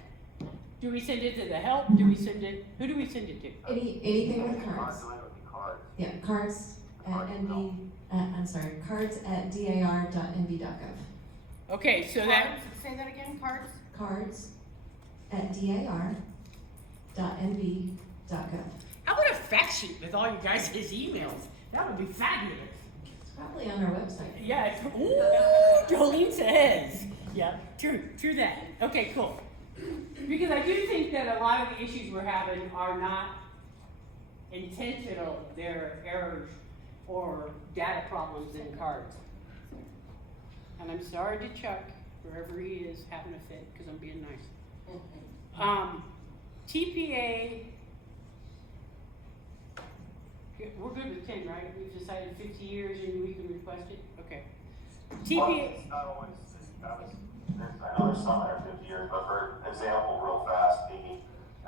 Do we send it to the help? Do we send it, who do we send it to? Anything with cards. Cards. Yeah, cards at cards at dir.nb.gov. Okay, so that, Cards, say that again, cards? Cards at dir.nb.gov. how about a fact sheet with all you guys' emails? That would be fabulous. It's probably on our website. Yeah, ooh, Jolene says. Yeah, true that. Okay, cool. Because I do think that a lot of the issues we're having are not intentional, they're errors or data problems in cards. And I'm sorry to Chuck, wherever he is, having a fit, because I'm being nice. TPA, we're good with 10, right? We've decided 50 years and we can request it? Okay. Well, TPA, it's not always, I know there's some that are 50 years, but for example, real fast, the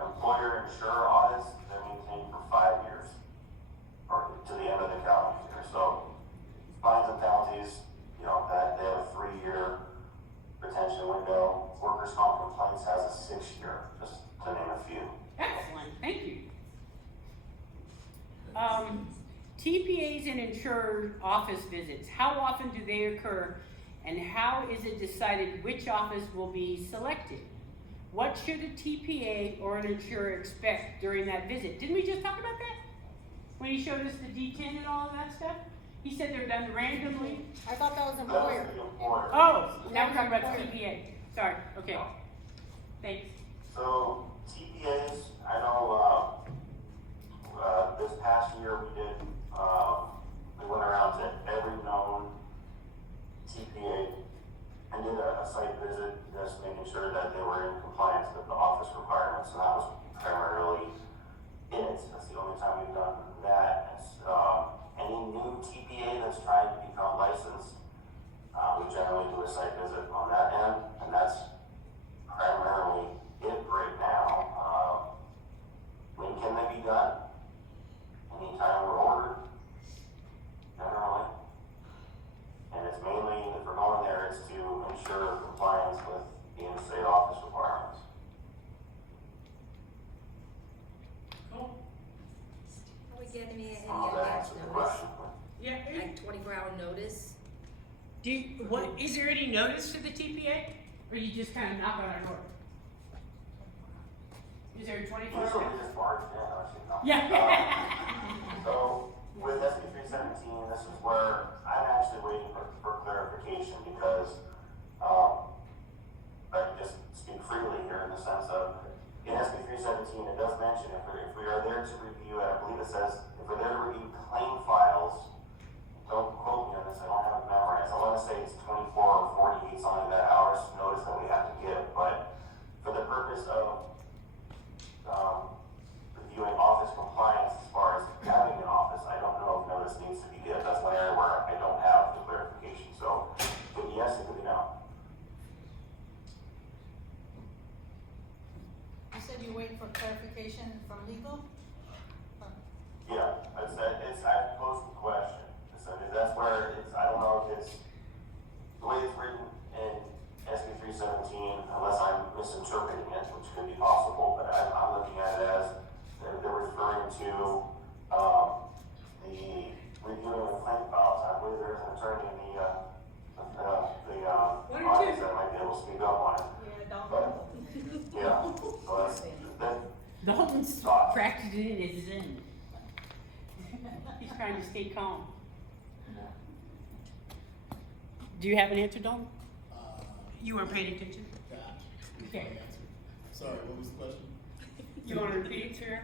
employer insurer audits, they're maintained for 5 years, or to the end of the calendar year. So fines and penalties, you know, that they have a 3-year retention window. Workers' comp complaints has a 6-year, just to name a few. excellent, thank you. TPAs and insurer office visits, how often do they occur and how is it decided which office will be selected? What should a TPA or an insurer expect during that visit? Didn't we just talk about that? When he showed us the D10 and all of that stuff? He said they're done randomly. I thought that was employer. Oh, now we're talking about the TPA. Sorry, okay. Thanks. So TPAs, I know, this past year we did, we went around to every known TPA and did a site visit, just making sure that they were in compliance with the office requirements, and that was primarily it. That's the only time we've done that. It's, any new TPA that's trying to become licensed, we generally do a site visit on that end, and that's primarily it right now. When can they be done? Anytime we're ordered, generally. And it's mainly, if we're going there, it's to ensure compliance with the in-state office requirements. Cool. Are we getting any That advance answers the notice? question. Yeah. Like 24-hour notice? Is there any notice to the TPA? Or you just kind of knock on our door? Is there a 24 Usually hour? we just barge in, actually, no. Yeah. So with SB 317, this is where I'm actually waiting for clarification because, I can just speak freely here in the sense of, in SB 317, it does mention if we are there to review, I believe it says, if we're there to review claim files, don't quote me on this, I don't have it memorized. I want to say it's 24 or 48, something like that hours notice that we have to give, but for the purpose of reviewing office compliance as far as having an office, I don't know if notice needs to be given. That's one area where I don't have the clarification. So, but yes, it could be no. You said you're waiting for clarification from legal? Yeah, I posed the question. So that's where it's, I don't know if it's, the way it's written in SB 317, unless I'm misinterpreting it, which could be possible, but I'm looking at it as they're referring to the reviewing of claim files. I believe there's an attorney in the audience that might be able to speak up on it. Yeah, don't. But, yeah, so that, Dalton's practicing his Zen. He's trying to stay calm. Do you have an answer, Dalton? You weren't paying attention? Okay. Sorry, what was the question? You want to repeat it, sir?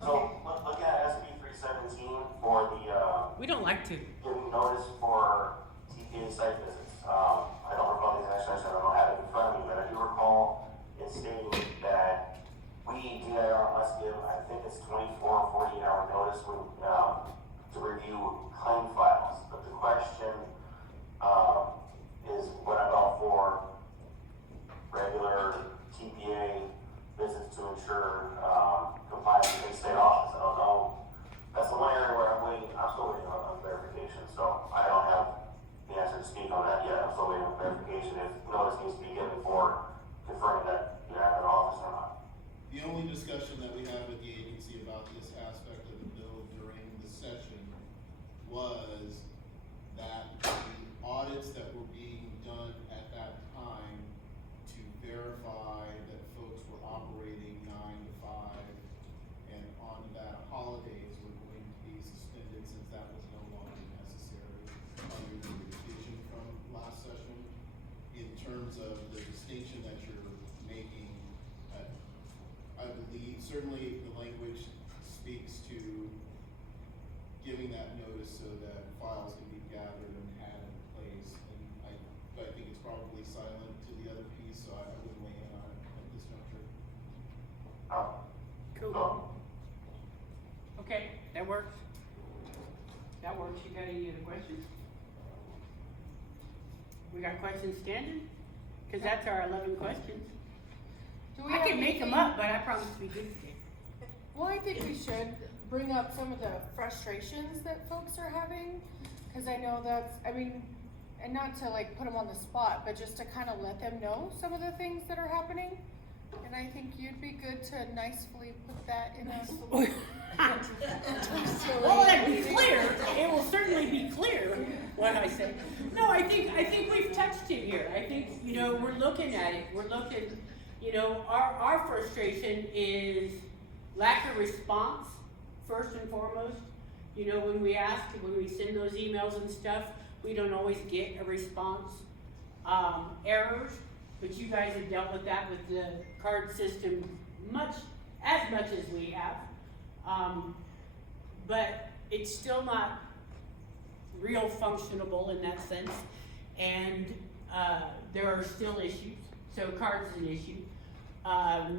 so looking at SB 317 for the, We don't like to. giving notice for TPA site visits. I don't recall the exact section, I don't have it in front of me, but I do recall it stating that we, DIR, must give, I think it's 24 or 48 hour notice when, to review claim files. But the question, is what about for regular TPA visits to ensure, compliance with state office? I don't know. That's the one area where I'm still waiting on verification, so I don't have discussion that we had with the agency about this aspect of the bill during the session was that the audits that were being done at that time to verify that folks were operating 9 to 5 and on that holidays were going to be suspended since that was no longer necessary under the decision from last session. In terms of the distinction that you're making, I believe certainly the language speaks to giving that notice so that files can be gathered and had in place. And I think it's probably silent to the other piece, so I wouldn't weigh in on it at this juncture. Cool. Okay, that works. That works. You got any other questions? We got questions standing? Cause that's our 11 questions. Do we I have can make them anything- up, but I promise to be good today. Well, I think we should bring up some of the frustrations that folks are having, cause I know that's, I mean, and not to like put them on the spot, but just to kind of let them know some of the things that are happening. And I think you'd be good to nicely put that in a solution. Well, that'd be clear. It will certainly be clear what I say. No, I think we've touched it here. I think, you know, we're looking at it. We're looking, you know, our frustration is lack of response, first and foremost. You know, when we send those emails and stuff, we don't always get a response. Errors, but you guys have dealt with that with the card system as much as we have. But it's still not real functionable in that sense, and there are still issues. So cards is an issue.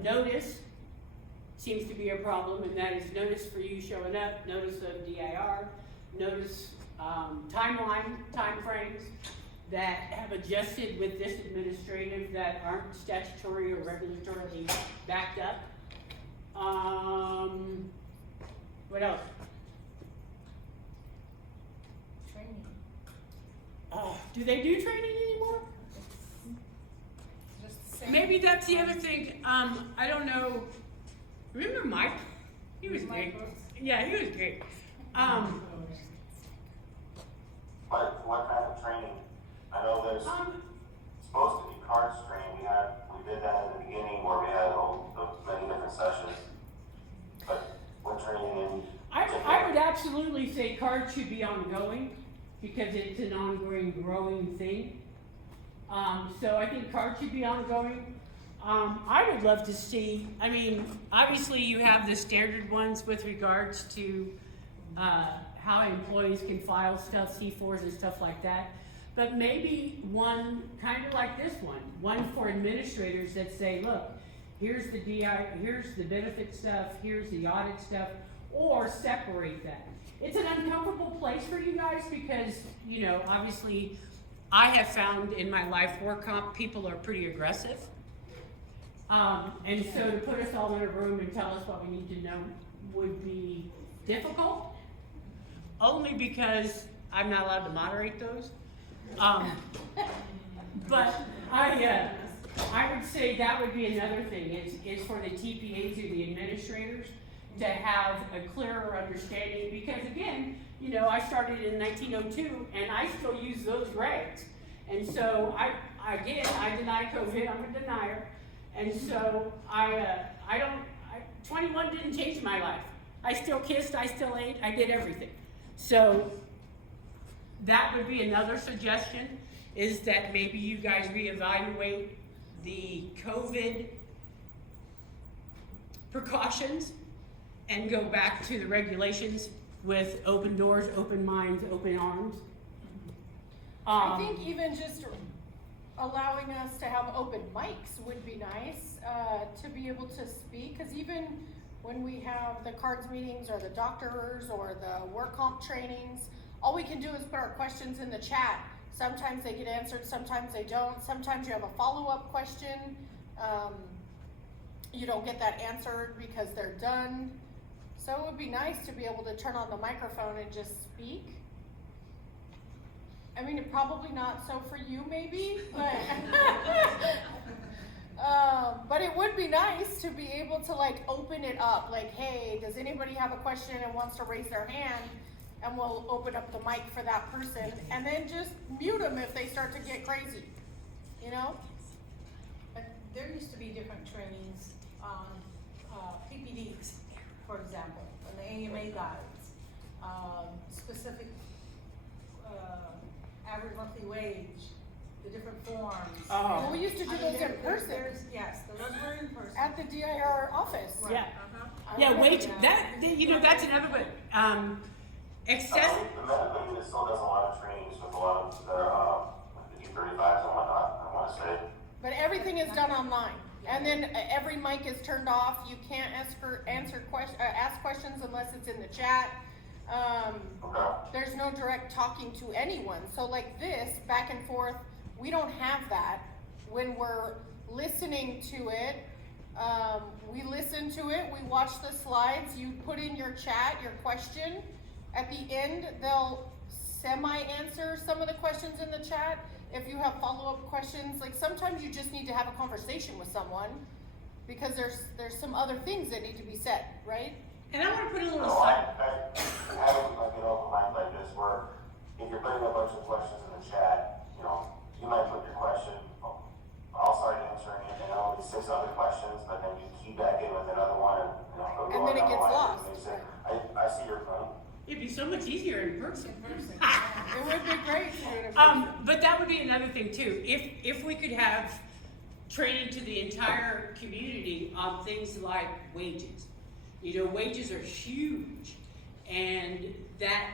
Notice seems to be a problem, and that is notice for you showing up, notice of DIR, notice time frames that have adjusted with this administrative that aren't statutory or regulatorily backed up. What else? Training. Do they do training anymore? Just the same. Maybe that's the other thing. I don't know. Remember Mike? He was great. Yeah, he was great. What kind of training? I know there's supposed to be cards training. We did that in the beginning where we had many different sessions. But what training? I would absolutely say cards should be ongoing because it's an ongoing, growing thing. So I think cards should be ongoing. I would love to see, I mean, obviously you have the standard ones with regards to how employees can file stuff, C4s and stuff like that. But maybe one kind of like this one for administrators that say, look, here's the DI, here's the benefit stuff, here's the audit stuff, or separate that. It's an uncomfortable place for you guys because, you know, obviously I have found in my life work comp, people are pretty aggressive. And so to put us all in a room and tell us what we need to know would be difficult, only because I'm not allowed to moderate those. But I would say that would be another thing is for the TPAs or the administrators to have a clearer understanding because again, you know, I started in 1902 and I still use those regs. And so I deny COVID, I'm a denier. And so 21 didn't change my life. I still kissed, I still ate, I did everything. So that would be another suggestion, is that maybe you guys reevaluate the COVID precautions and go back to the regulations with open doors, open minds, open arms. I think even just allowing us to have open mics would be nice, to be able to speak, because even when we have the cards meetings or the doctors or the work comp trainings, all we can do is put our questions in the chat. Sometimes they get answered, sometimes they don't. Sometimes you have a follow-up question. You don't get that answered because they're done. So it would be nice to be able to turn on the microphone and just speak. I mean, probably not so for you maybe, but But it would be nice to be able to like open it up, like, hey, does anybody have a question and wants to raise their hand? And we'll open up the mic for that person, and then just mute them if they start to get crazy, you know? There used to be different trainings on, PPDs, for example, and the AMA guides, specific, average monthly wage, the different forms. Well, we used to do those in person Yes, those were in person. at the DIR office. Yeah, I yeah, remember wage, you know, that's another one, excessive, The medical unit still does a lot of trainings with a lot of their, the E35s and whatnot, I wanna say. But everything is done online, and then every mic is turned off. You can't ask questions unless it's in the chat. There's no direct talking to anyone. So like this, back and forth, we don't have that. When we're listening to it, we listen to it, we watch the slides, you put in your chat, your question. At the end, they'll semi-answer some of the questions in the chat. If you have follow-up questions, like sometimes you just need to have a conversation with someone because there's some other things that need to be said, right? and I wanna put a little No, side. having like an open mic like this where if you're putting a bunch of questions in the chat, you know, you might put your question, I'll start answering it, and there'll be 6 other questions, but then you key back in with another one and, you know, go And then it down the gets line. lost. It makes it- I see your point. It'd be so much easier in person. It would be great to do it in person. But that would be another thing too, if we could have training to the entire community on things like wages. You know, wages are huge, and that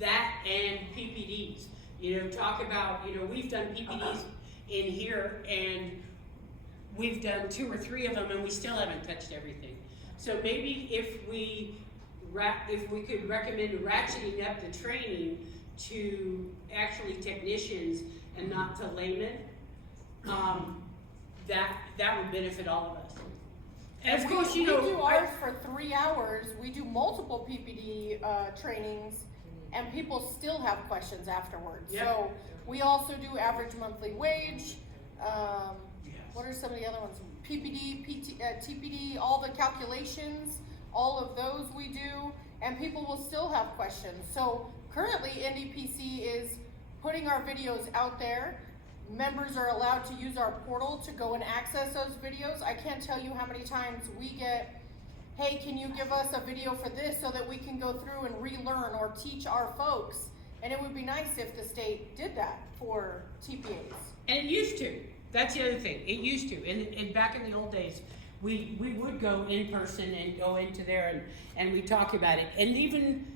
and PPDs, you know, talk about, you know, we've done PPDs in here, and we've done 2 or 3 of them, and we still haven't touched everything. So maybe if we could recommend ratcheting up the training to actually technicians and not to laymen, that would benefit all of us. And of course, you know, We do ours for 3 hours, we do multiple PPD, trainings, and people still have questions afterwards. Yep. So, we also do average monthly wage, what are some of the other ones? PPD, TPD, all the calculations, all of those we do, and people will still have questions. So currently NDPC is putting our videos out there. Members are allowed to use our portal to go and access those videos. I can't tell you how many times we get, hey, can you give us a video for this so that we can go through and relearn or teach our folks? And it would be nice if the state did that for TPAs. and it used to. That's the other thing. It used to. And back in the old days, we would go in person and go into there and we talk about it. And even,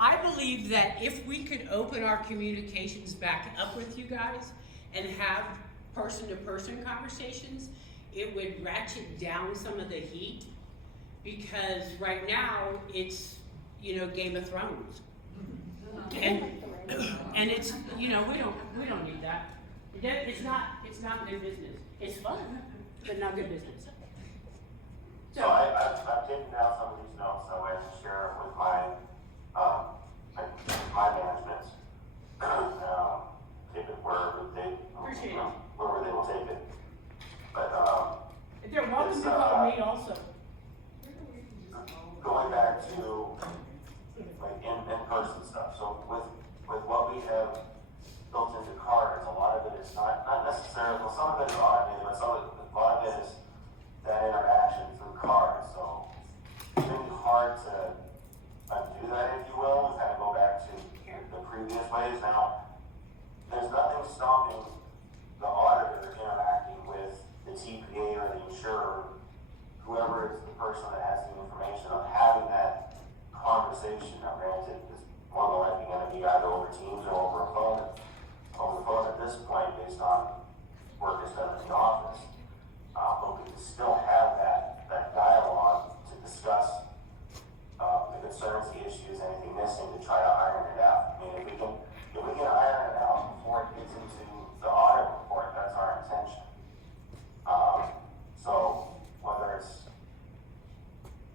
I believe that if we could open our communications back up with you guys and have person-to-person conversations, it would ratchet down some of the heat. Because right now, it's, you know, Game of Thrones. And it's, you know, we don't need that. It's not good business. It's fun, but not good business. So I've taken down some of these notes that way to share with my management. Take it wherever they, Appreciate it. wherever they will take it. But, They're welcome to call me also. going back to like in-person stuff, so with what we have built into cards, a lot of it is not necessarily, well, some of it is automated, but a lot of it is that interaction through cards, so it's gonna be hard to undo that, if you will, and kind of go back to the previous ways. Now, there's nothing stopping the auditor interacting with the TPA or the insurer, whoever is the person that has the information, of having that conversation. Now, granted, it's more than likely going to be either over Teams or over a phone. Over the phone at this point, based on work that's done in the office, but we can still have that dialogue to discuss the concerns, the issues, anything missing, to try to iron it out. I mean, if we can iron it out before it gets into the audit report, that's our intention. So whether it's,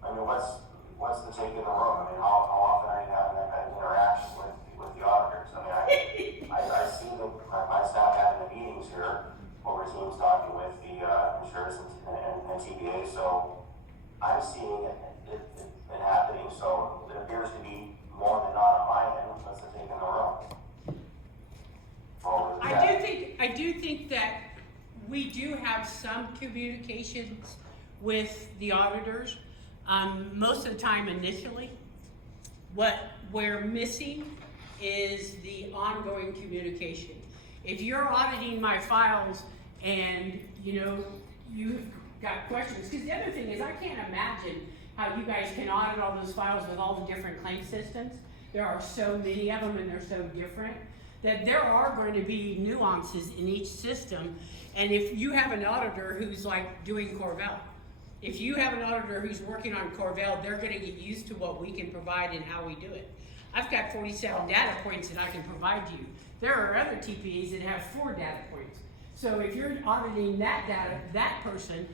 I mean, what's the take in the room? I mean, how often are you having that kind of interaction with the auditors? I mean, I see my staff having the meetings here over Teams talking with the have some communications with the auditors, most of the time initially. What we're missing is the ongoing communication. If you're auditing my files and, you know, you've got questions, because the other thing is I can't imagine how you guys can audit all those files with all the different claim systems. There are so many of them and they're so different that there are going to be nuances in each system. And if you have an auditor who's like doing Corvell, if you have an auditor who's working on Corvell, they're gonna get used to what we can provide and how we do it. I've got 47 data points that I can provide you. There are other TPAs that have 4 data points. So if you're auditing that data, that person,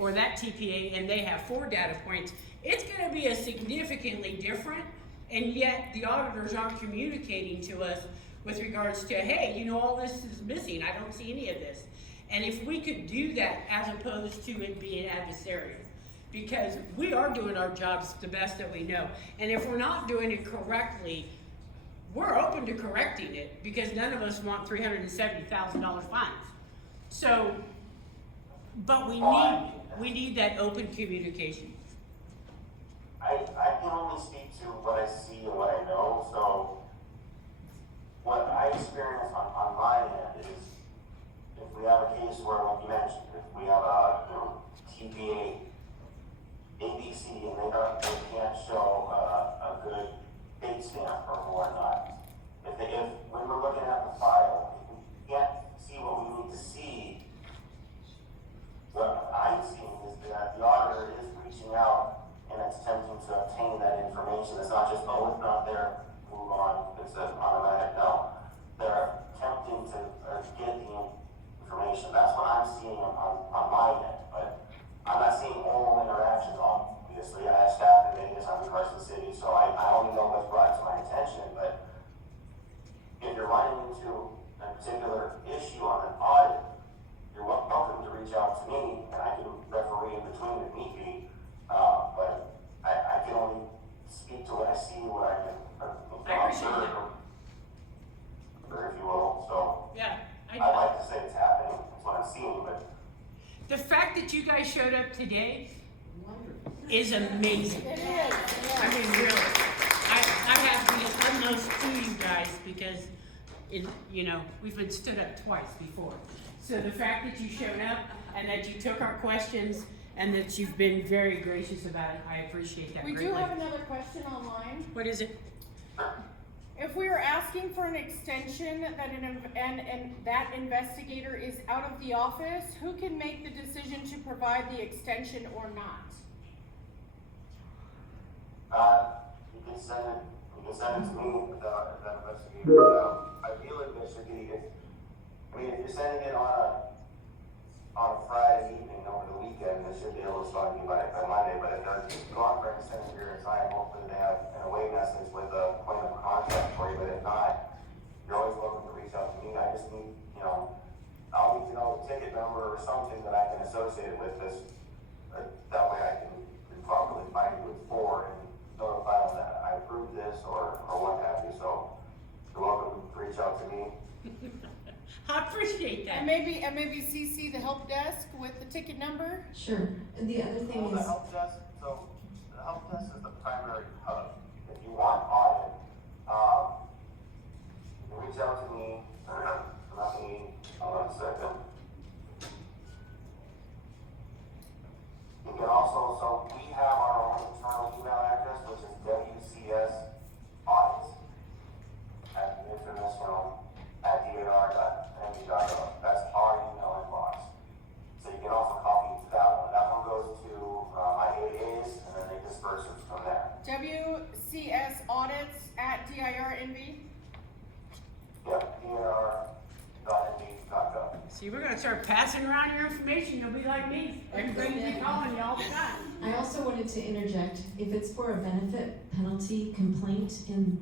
or that TPA, and they have 4 data points, it's gonna be a significantly different, and yet the auditors aren't communicating to us with regards to, hey, you know, all this is missing, I don't see any of this. And if we could do that as opposed to it being adversarial, because we are doing our jobs the best that we know. And if we're not doing it correctly, we're open to correcting it because none of us want $370,000 fines. So, but we need that open communication. I can only speak to what I see and what I know, so what I experience on my end is if we have a case where, like you mentioned, if we have a TPA, ABC, and they can't show a good date stamp or whatnot, if when we're looking at the file, if we can't see what we need to see, what I'm seeing is that the auditor is reaching out and attempting to obtain that information. It's not just, oh, it's not there, move on, it's an automatic, no. They're attempting to get the information. That's what I'm seeing on my end, but I'm not seeing all interactions, obviously. I have staff in Vegas, I'm in Carson City, so I only know what's brought to my attention, but if you're running into a particular issue on an audit, you're welcome to reach out to me, and I can referee in between if need be, but I can only speak to what I see, what I can observe, or if you will, so. Yeah. I'd like to say it's happening, that's what I'm seeing, but. The fact that you guys showed up today is amazing. It is. I mean, really. I have the utmost to you guys because, we've been stood up twice before. So the fact that you showed up and that you took our questions and that you've been very gracious about it, I appreciate that We greatly. do have another question online. What is it? If we are asking for an extension that and that investigator is out of the office, who can make the decision to provide the extension or not? You can send it to me without that investigator. Ideally, there should be, if you're sending it on a Friday evening over the weekend, they should be able to start me by Monday, but if they're gone for an extended period of time, hopefully they have an away message with a point of contact for you, but if not, you're always welcome to reach out to me. I just need, I'll need to know the ticket number or something that I can associate it with this, that way I can properly find you with 4 and notify them that I approved this or what have you, so you're welcome to reach out to me. I appreciate that. And maybe CC the help desk with the ticket number? Sure, and the other thing The is, help desk, so the help desk is the primary hub. If you want audit, you can reach out to me, hold on a second. You can also, so we have our own internal email address, which is WCS Audits at the infamous, at DIR.ND.gov. That's our email inbox. So you can also copy that one. That one goes to my AAs, and then they disperse it from there. WCS Audits at DIR.NV? Yep, DIR.ND.gov. See, we're gonna start passing around your information, you'll be like me. Everybody's be calling you all the time. I also wanted to interject, if it's for a benefit penalty complaint in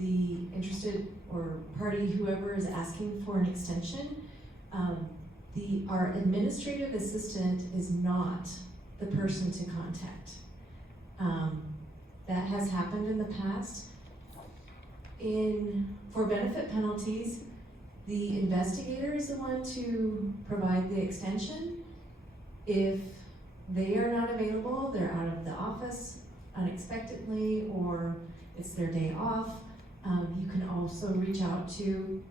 the interested or party, whoever is asking for an extension, our administrative assistant is not the person to contact. That has happened in the past. For benefit penalties, The investigator is the one to provide the extension. If they are not available, they're out of the office unexpectedly, or it's their day off, you can also reach out to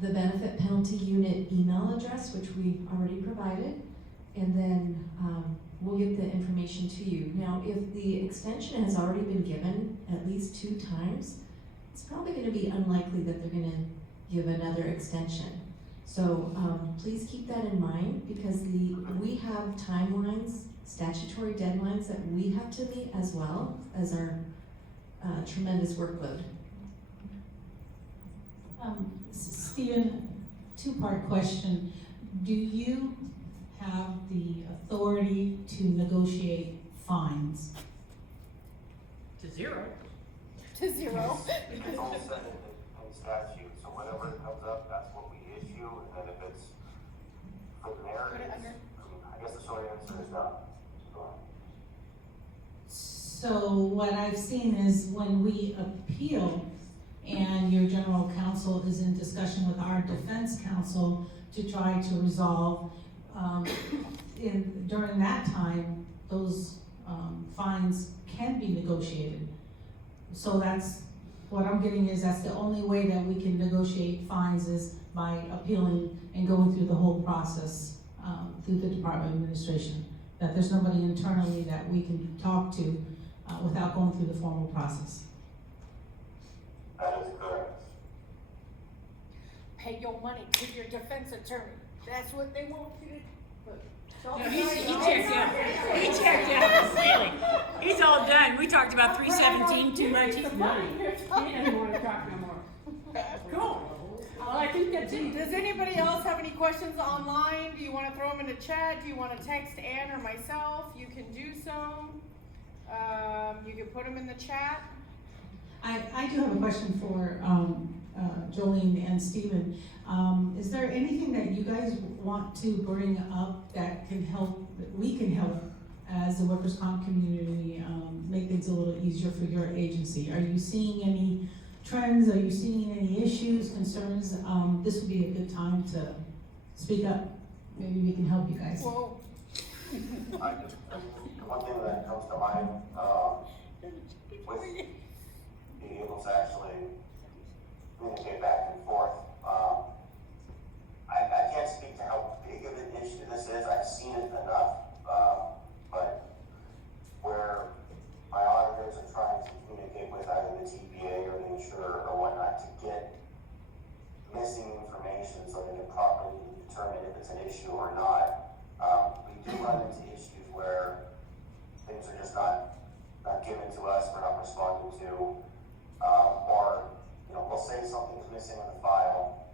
the benefit penalty unit email address, which we've already provided, and then we'll get the information to you. Now, if the extension has already been given at least 2 times, it's probably gonna be unlikely that they're gonna give another extension. So please keep that in mind, because we have timelines, statutory deadlines that we have to meet as well as our tremendous workload. Stephen, 2-part question. Do you have the authority to negotiate fines? To 0. To 0. It's all set in statute, so whatever comes up, that's what we issue, and then if it's for the mayor, I guess the short answer is no. So what I've seen is when we appeal and your general counsel is in discussion with our defense counsel to try to resolve, during that time, those fines can be negotiated. So that's, what I'm getting is that's the only way that we can negotiate fines is by appealing and going through the whole process through the Department of Administration. That there's nobody internally that we can talk to without going through the formal process. That is correct. Pay your money to your defense attorney. That's what they want you to put. No, he checked out. He checked out completely. He's all done. We talked about 317 too much. He's done. He doesn't want to talk no more. Cool. Well, I think that's it. Does anybody else have any questions online? Do you want to throw them in the chat? Do you want to text Ann or myself? You can do so. You can put them in the chat. I do have a question for Jolene and Stephen. Is there anything that you guys want to bring up that can help, that we can help as the workers' comp community make things a little easier for your agency? Are you seeing any trends? Are you seeing any issues, concerns? This would be a good time to speak up. Maybe we can help you guys. Whoa. One thing that comes to mind, with being able to actually communicate back and forth, I can't speak to how big of an issue this is. I've seen it enough, but where my auditors are trying to communicate with either the TPA or the insurer or whatnot to get missing information so they can properly determine if it's an issue or not. We do run into issues where things are just not given to us, we're not responding to, or, we'll say something's missing in the file,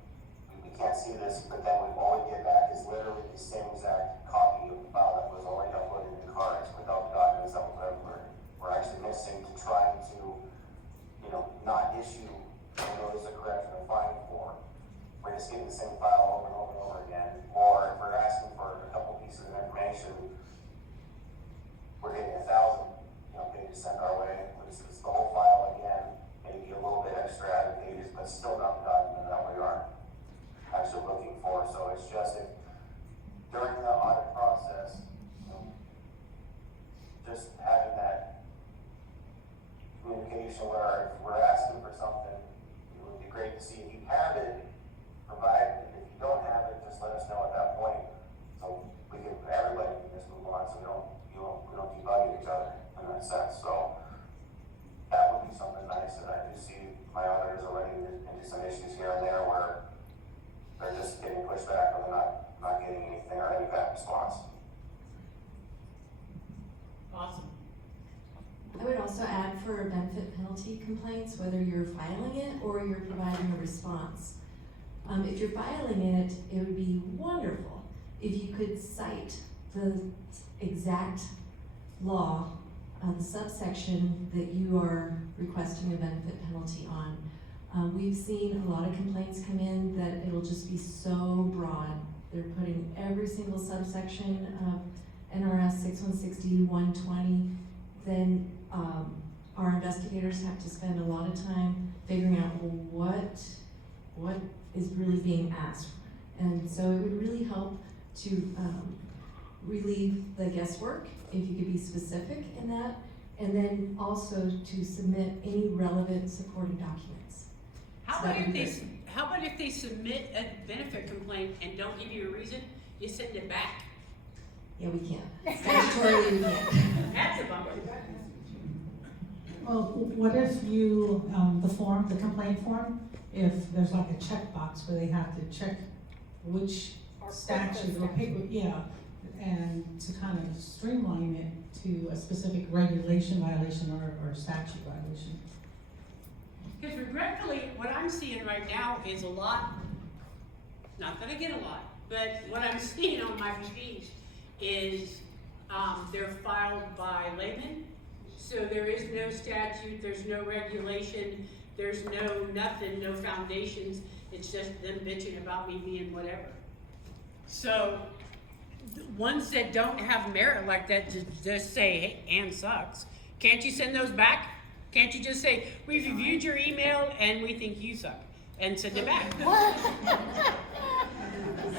we can't see this, but then all we get back is literally the same exact copy of the file that was already uploaded in the cards without the documents that we're actually missing to try to, not issue a notice of correction or fine for. We're just getting the same file over and over and over again, or if we're asking for a couple pieces of information, we're getting 1,000, pages sent our way, which is the whole file again, maybe a little bit extra added pages, but still not the document that we are actually looking for. So it's just if during the audit process, just having that communication where if we're asking for something, it would be great to see if you have it, provide it. If you don't have it, just let us know at that point. So we can, everybody can just move on, so we don't keep bugging each other in that sense. So that would be something nice, and I do see my auditors are running into some issues here and there where they're just getting pushed back or they're not getting anything or any back response. Awesome. I would also add for benefit penalty complaints, whether you're filing it or you're providing a response. If you're filing it, it would be wonderful if you could cite the exact law, the subsection that you are requesting a benefit penalty on. We've seen a lot of complaints come in that it'll just be so broad. They're putting every single subsection of NRS 6160-120. Then our investigators have to spend a lot of time figuring out what is really being asked. And so it would really help to relieve the guesswork if you could be specific in that, and then also to submit any relevant supporting documents. How So about that would if be they, how about if they submit a benefit complaint and don't give you a reason, you send it back? Yeah, we can't. Statutorily, we can't. That's a bummer. Well, what if you, the complaint form, if there's like a checkbox where they have to check which Or statute or put the pick, yeah, and to kind of streamline it to a specific regulation violation or statute violation. Because regretfully, what I'm seeing right now is a lot, not that I get a lot, but what I'm seeing on my machines is, they're filed by laymen. So there is no statute, there's no regulation, there's no nothing, no foundations. It's just them bitching about me being whatever. So, the ones that don't have merit like that, just say, hey, Ann sucks. Can't you send those back? Can't you just say, we've reviewed your email and we think you suck, and send it back?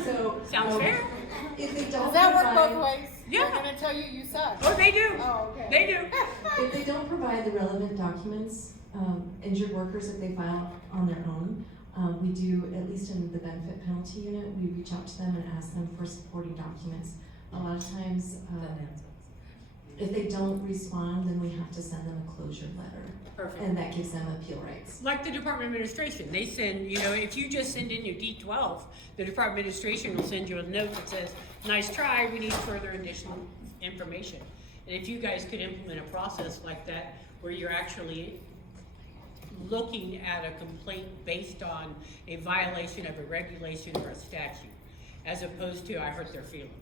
So. Sounds fair? If they don't Does that work provide- both ways? Yeah. They're gonna tell you you suck. Oh, they do. Oh, okay. They do. If they don't provide the relevant documents, injured workers, if they file on their own, we do, at least in the benefit penalty unit, we reach out to them and ask them for supporting documents. A lot of times, if they don't respond, then we have to send them a closure letter. Perfect. And that gives them appeal rights. Like the Department of Administration, they send, you know, if you just send in your D12, the Department of Administration will send you a note that says, nice try, we need further additional information. And if you guys could implement a process like that, where you're actually looking at a complaint based on a violation of a regulation or a statute, as opposed to, I hurt their feelings.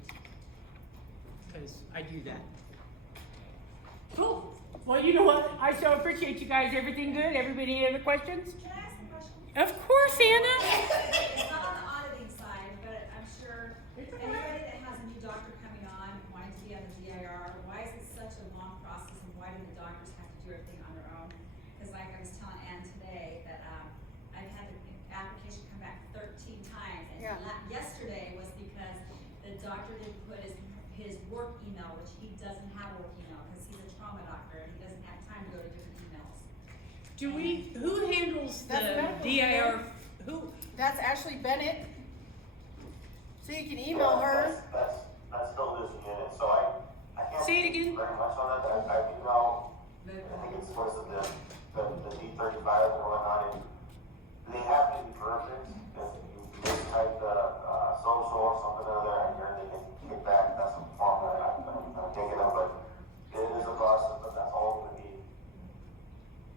Because I do that. Cool. Well, you know what? I so appreciate you guys. Everything good? Everybody any other questions? Can I ask a question? Of course, Anna. It's not on the auditing side, but I'm sure anybody that has a new doctor coming on, wanting to be on the DIR, why is it such a long process and why do the doctors have to do everything on their own? Because like I was telling Ann today, that I've had the application come back 13 times. And Yeah. yesterday was because the doctor didn't put his work email, which he doesn't have a work email because he's a trauma doctor and he doesn't have time to go to different emails. Who handles That's the medical, DIR? Who? That's Ashley Bennett. So you can email her. That's still this unit, so I can't. Say it again. Very much on that, but I do know, I think it's towards the D35 and whatnot, and they have to be perfect, if you just type the, social or something or other, and they can kick back, that's a form that I'm thinking of, but it is a process, but that's all gonna be,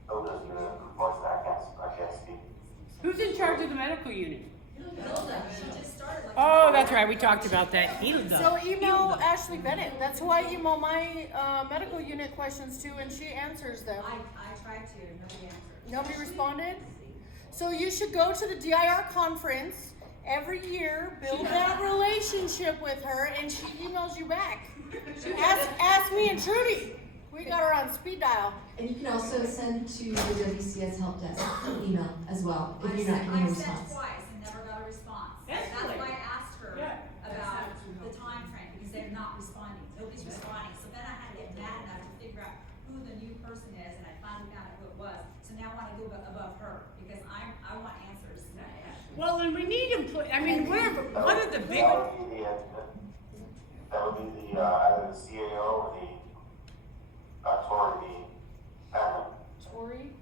this unit, unfortunately, I can't speak. Who's in charge of the medical unit? Hilda, she just started like. Oh, that's right. We talked about that. Hilda. So email Ashley Bennett. That's who I email my medical unit questions to, and she answers them. I tried to, nobody answered. Nobody responded? So you should go to the DIR conference every year, build that relationship with her, and she emails you back. Ask me and Trudy. We got her on speed dial. And you can also send to the WCS help desk email as well, if you're not getting a I sent response. twice and never got a response. That's That's like- why I asked her Yeah. about the time frame, because they're not responding, nobody's responding. So then I had to get mad enough to figure out who the new person is, and I finally found out who it was. So now I wanna go above her, because I want answers. Well, and we need employees. I mean, whatever. One of the big. That would be the, either the CAO or the, toward the admin. Tori?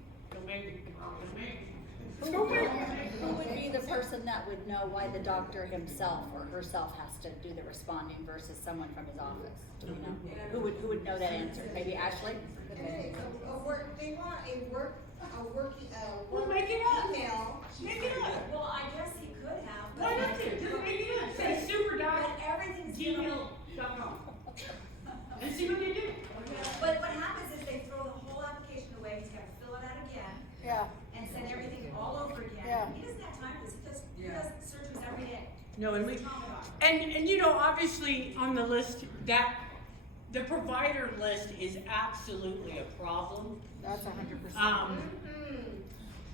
Who would be the person that would know why the doctor himself or herself has to do the responding versus someone from his office? Do we know? Who would know that answer? Maybe Ashley? They want Well, make it up. email. Make it up. Well, I guess he could have, but. Why not? Just make it up. Say But everything's. superdoc@gmail.com. And see what they do. But what happens is they throw the whole application away, he's gotta fill it out again, Yeah. and send everything all over again. Yeah. He doesn't have time for this, he does surgeries every day. No, and we, He's a trauma doctor. and you know, obviously on the list, that the provider list is absolutely a problem. That's 100%.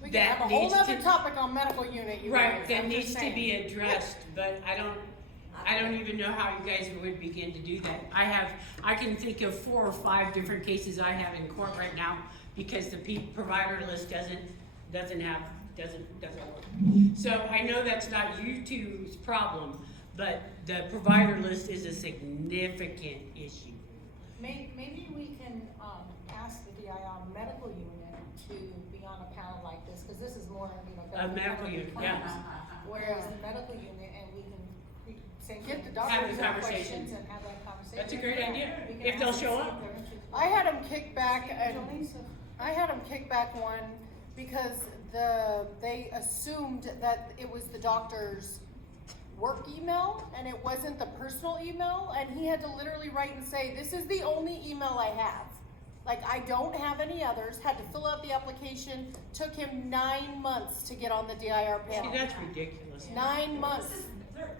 We can that have a whole needs nother to, topic on medical unit, you right, guys, that I'm needs just to saying. be addressed, but I don't even know how you guys would begin to do that. I can think of 4 or 5 different cases I have in court right now because the provider list doesn't work. So I know that's not you two's problem, but the provider list is a significant issue. Maybe we can, ask the DIR medical unit to be on a panel like this, cause this is more, A medical unit, yeah. claims. Whereas the medical unit, and we can get the Have doctors the have conversation. questions and have that conversation. That's a great idea, We can if they'll ask them show if up. they're interested. I had them kick back, one because they assumed that it was the doctor's work email and it wasn't the personal email, and he had to literally write and say, this is the only email I have. Like, I don't have any others, had to fill out the application, took him 9 months to get on the DIR See, panel. that's ridiculous. 9 months. This is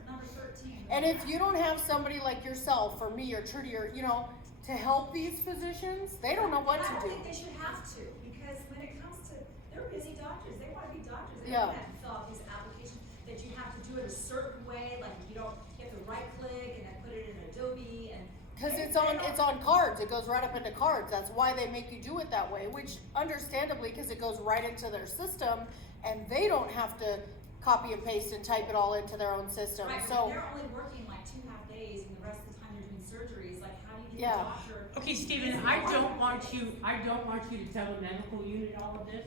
number 13. And if you don't have somebody like yourself or me or Trudy or, to help these physicians, they don't know what I to don't do. think they should have to, because when it comes to, they're busy doctors, they wanna be doctors, they Yeah. don't have to fill out these applications, that you have to do it a certain way, like you have to right click and then put it in Adobe and. Cause it's on cards, it goes right up into cards, that's why they make you do it that way, which understandably, cause it goes right into their system, and they don't have to copy and paste and type it all into their own system, Right, but so. they're only working like 2 half days, and the rest of the time they're doing surgeries, like how do you get Yeah. the doctor? Okay, Stephen, I don't want you to tell the medical unit all of this.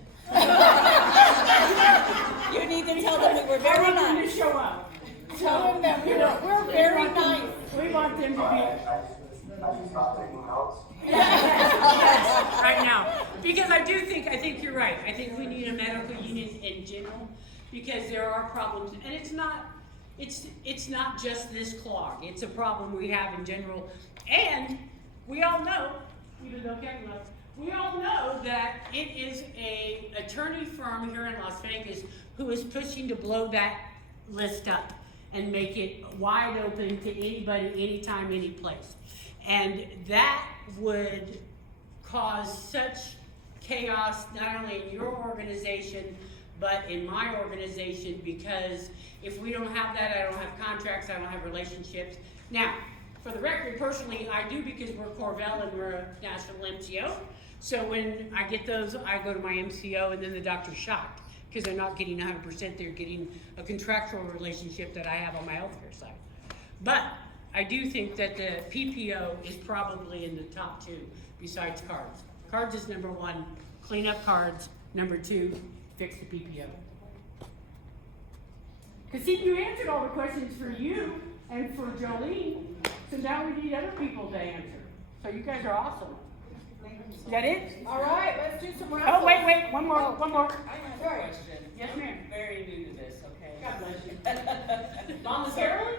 You need to tell them we were very I want them to nice. show up. Tell them that we're very nice. We want them to I should stop taking notes. be right now. Because I think you're right. I think we need a medical unit in general because there are problems, and it's not just this clog. It's a problem we have in general. And we all know, even though Kevin left, we all know that it is a attorney firm here in Las Vegas who is pushing to blow that list up and make it wide open to anybody, anytime, any place. And that would cause such chaos, not only in your organization, but in my organization, because if we don't have that, I don't have contracts, I don't have relationships. Now, for the record, personally, I do, because we're Corvell and we're a national MCO. So when I get those, I go to my MCO, and then the doctor's shocked because they're not getting 100%, they're getting a contractual relationship that I have on my healthcare side. But I do think that the PPO is probably in the top 2 besides cards. Cards is number 1, clean up cards. Number 2, fix the PPO. Because see, you answered all the questions for you and for Jolene, so now we need other people to answer. So you guys are awesome. Is that it? All right, let's do some Oh, raffles. wait, one more. I have a Sorry. question. Yes, ma'am. I'm very new to this, okay? God bless you. Voluntarily?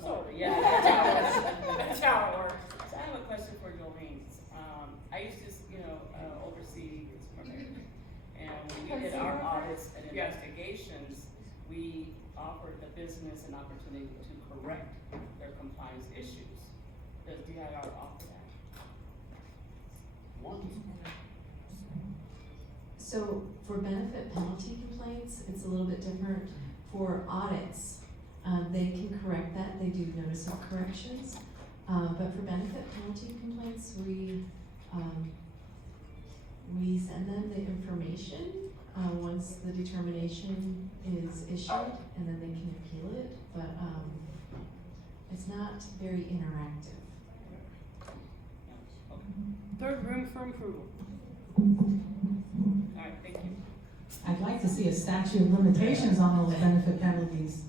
Somewhat, yeah, that's how it works. That's how it works. So I have a question for Jolene. I used to, oversee this program. And when we did our audits and Yeah. investigations, we offered the business an opportunity to correct their compliance issues. Does DIR offer that? So for benefit penalty complaints, it's a little bit different. For audits, they can correct that, they do notice of corrections. But for benefit penalty complaints, we send them the information, once the determination is issued, and then they can appeal it, but, it's not very interactive. Third room for approval. All right, thank you. I'd like to see a statute of limitations on those benefit penalties.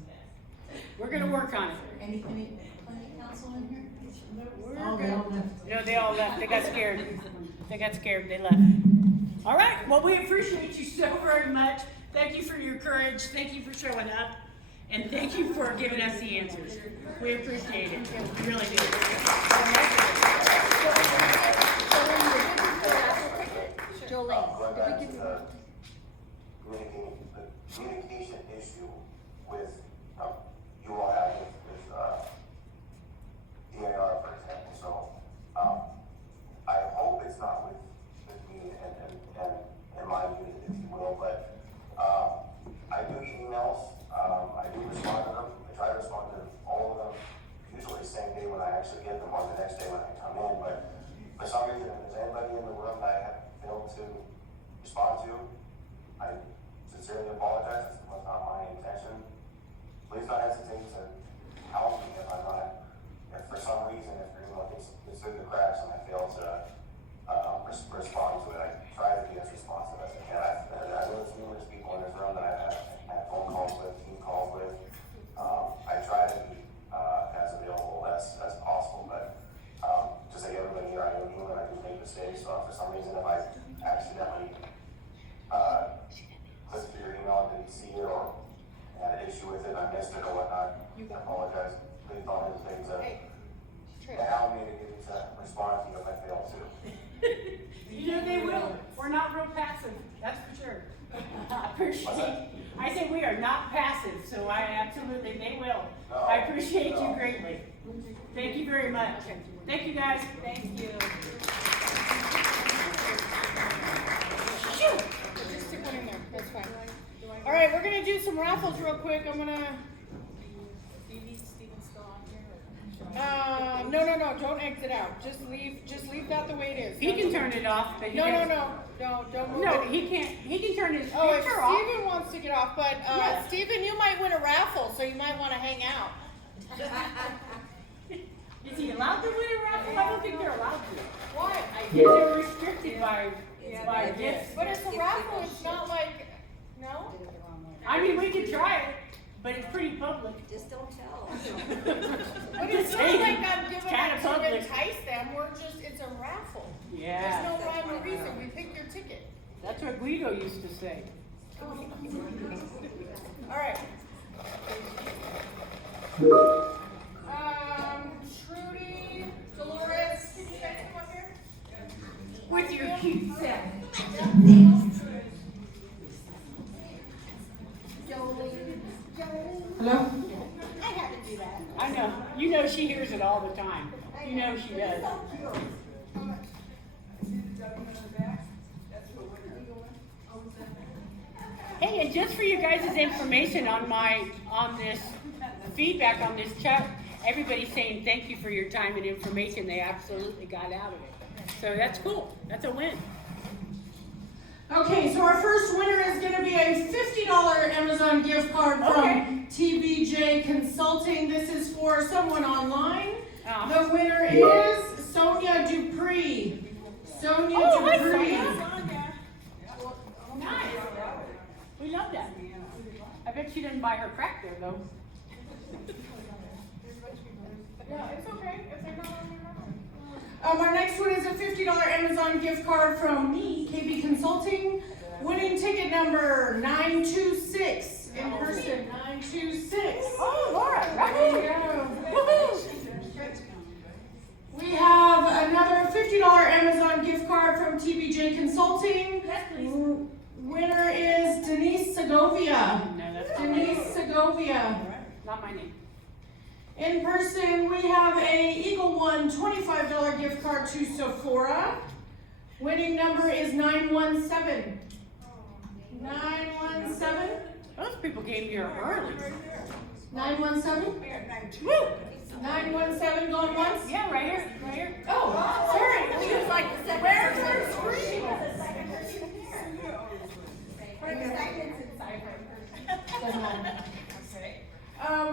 We're gonna work on it. Any planning council in here? We're Oh, they good. all left. No, they all left. They got scared. They left. All right. Well, we appreciate you so very much. Thank you for your courage. Thank you for showing up. And thank you for giving us the answers. We appreciate it. We really do. Jolene, Going did back we to give the communication issue with, you all have with DIR, for example, so, I hope it's not with me and my unit, sincerely apologize, this was not my intention. Please don't hesitate to help me if I'm not, if for some reason, if your email gets through the cracks and I fail to respond to it, I try to be as responsive as I can. I know there's numerous people in this room that I've had phone calls with, team calls with. I try to be as available as possible, but just like everybody here, I know human, I do make mistakes, so if for some reason if I accidentally clicked through your email and didn't see it or had an issue with it, I missed it or whatnot, I apologize. Please don't hesitate to help me to get to respond to you if I fail to. You know they will. We're not real passive, that's for sure. I appreciate, I say we are not passive, so I absolutely, they will. I appreciate you greatly. Thank you very much. Thank you guys. Thank you. Just stick one in there, that's fine. All right, we're gonna do some raffles real quick. I'm gonna. Do you need Steven still on here? No, don't exit out. Just leave that the way it is. He can turn it off, but he No, doesn't. don't move No, it. he can't, he can turn his Oh, if picture off. Steven wants to get off, but, Yeah. Steven, you might win a raffle, so you might wanna hang out. Is he allowed to win a raffle? I don't think they're allowed to. Why? I think they're restricted by gifts. But it's a raffle, it's not like, no? I mean, we could try it, but it's pretty public. Just don't tell. But Just it's not saying, like I'm it's giving kinda it to public. entice them, it's a raffle. Yeah. There's no rhyme or reason, we pick your ticket. That's what Guido used to say. All right. Trudy, Dolores, can you guys come up here? With your cute self. Hello? I had to do that. I know. You know she hears it all the time. You know she does. Hey, and just for you guys' information on this feedback on this chat, everybody's saying thank you for your time and information they absolutely got out of it. So that's cool. That's a win. Okay, so our first winner is gonna be a $50 Amazon gift card from TBJ Consulting. This is for someone online. The winner is Sonia Dupree. Sonia Dupree. Nice. We love that. I bet she didn't buy her crack there though. Yeah, it's okay if they're not on your number. Our next one is a $50 Amazon gift card from me, KB Consulting. Winning ticket number 926 in person, 926. Oh, Laura. There you go. We have another $50 Amazon gift card from TBJ Consulting. Winner is Denise Segovia. No, that's not Denise Segovia. Not my name. In person, we have a Eagle One $25 gift card to Sephora. Winning number is 917. 917? Those people came here early. 917? Woo! 917 going once? Yeah, right here, right here. Oh, sorry. She was like the second. Where's her screen?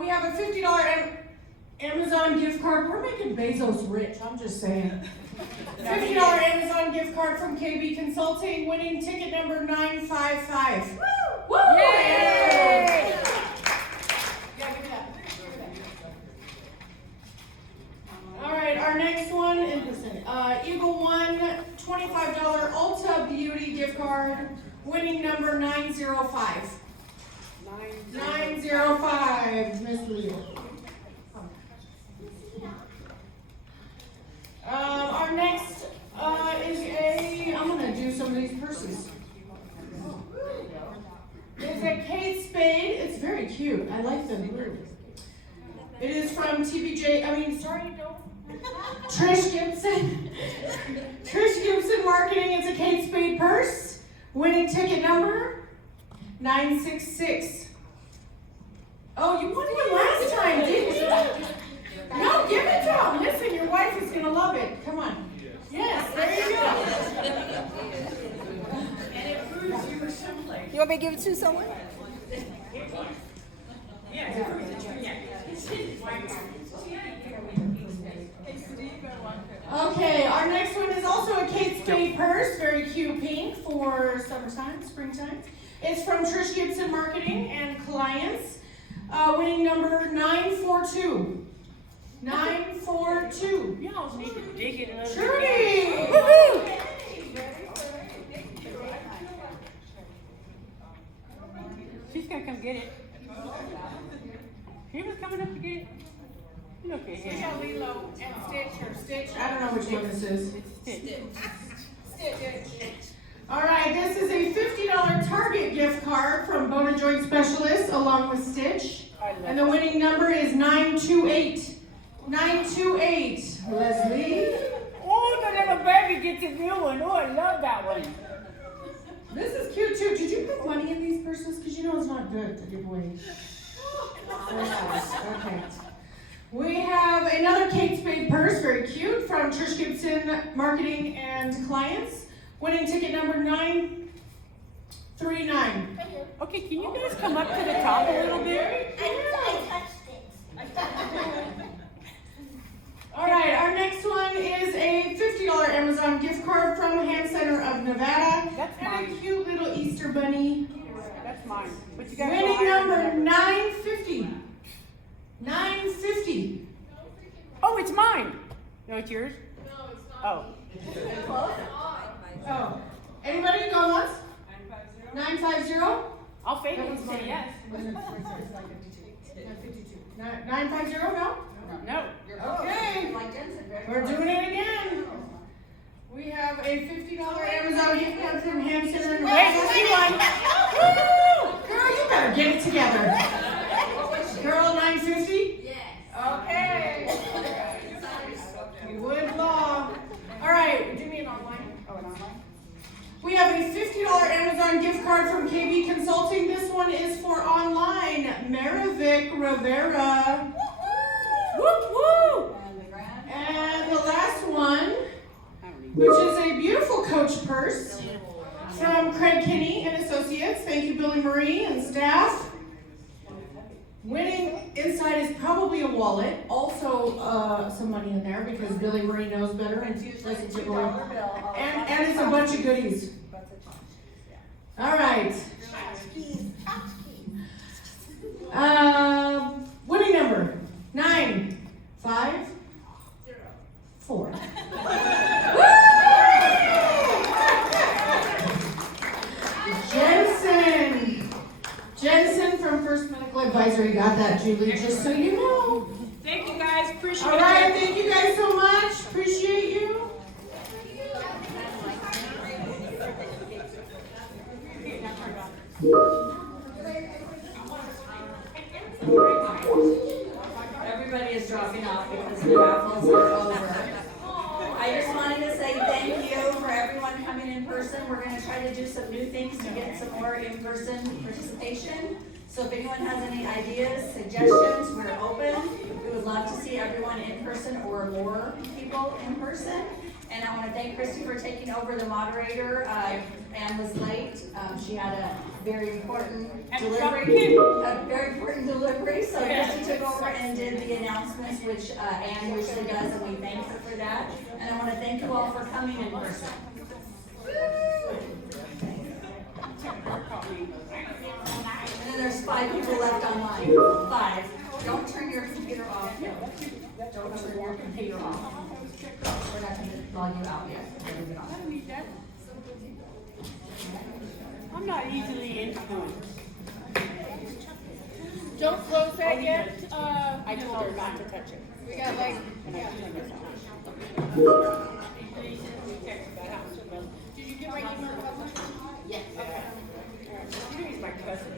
We have a $50 Amazon gift card. We're making Bezos rich, I'm just saying. $50 Amazon gift card from KB Consulting, winning ticket number 955. Woo! Woo! Yay! Yeah, give me that. All right, our next one is Eagle One $25 Ulta Beauty gift card, winning number 905. 905, Miss Lee. Our next is I'm gonna do some of these purses. It's a Kate Spade. It's very cute. I like the blue. It is from Trish Gibson. Trish Gibson Marketing. It's a Kate Spade purse. Winning ticket number 966. Oh, you won one last time, didn't you? No, give it to him. Listen, your wife is gonna love it. Come on. Yes, there you go. And it proves you were someplace. You want me to give it to someone? Okay, our next one is also a Kate Spade purse, very cute pink for summertime, springtime. It's from Trish Gibson Marketing and Clients, winning number 942. 942. Y'all need to dig it a little Trudy! bit. Woohoo! She's gonna come get it. She was coming up to get it. Look at We him. got Lilo and Stitch or Stitch. I don't know which one this is. All right, this is a $50 Target gift card from Bone and Joint Specialist along with Stitch. And the winning number is 928. 928. Leslie. Oh, the little baby gets a new one. Oh, I love that one. This is cute too. Did you put money in these purses? Because you know it's not good to give away. Okay. We have another Kate Spade purse, very cute, from Trish Gibson Marketing and Clients. Winning ticket number 939. Okay, can you guys come up to the top a little bit? All right, our next one is a $50 Amazon gift card from Hand Center of Nevada. That's and mine. a cute little Easter bunny. That's mine. But you gotta go Winning higher number than that. 950. 950. Oh, it's mine. No, it's yours? No, it's Oh. Oh. Anybody go once? 950? I'll fake it and say yes. 950, no? No. Okay. We're doing it again. We have a $50 Amazon gift card from Hand Center of Nevada. Wait, see one. Girl, you better get it together. Girl, 950? Yes. Okay. You would law. All right, do me an online. Oh, an online. We have a $50 Amazon gift card from KB Consulting. This one is for online. Marivic Rivera. Whoop woo! And the last one, which is a beautiful Coach purse from Craig Kinney and Associates. Thank you, Billy Marie and staff. Winning inside is probably a wallet, also some money in there because Billy Marie knows better and doesn't give away. And it's a bunch of goodies. All right. Winning number 954. Jensen from First Medical Advisory got that, Julie, just so you know. Thank you guys, appreciate it. All right, thank you guys so much. Appreciate you. Everybody is dropping off because the raffles are over. I just wanted to say thank you for everyone coming in person. We're going to try to do some new things to get some more in-person participation. So if anyone has any ideas, suggestions, we're open. We would love to see everyone in person or more people in person. And I want to thank Christy for taking over the moderator. Ann was late. She had a very important delivery. So Christy took over and did the announcements, which Ann usually does, and we thank her for that. And I want to thank you all for coming in person. And then there's 5 people left online. 5. Don't turn your computer off. Don't turn your computer off. We're not going to log you out yet. I don't need that. I'm not easily influenced. Don't close that yet. I told her not to touch it. We got like, Did you get my email? Yes. Okay. She's my cousin.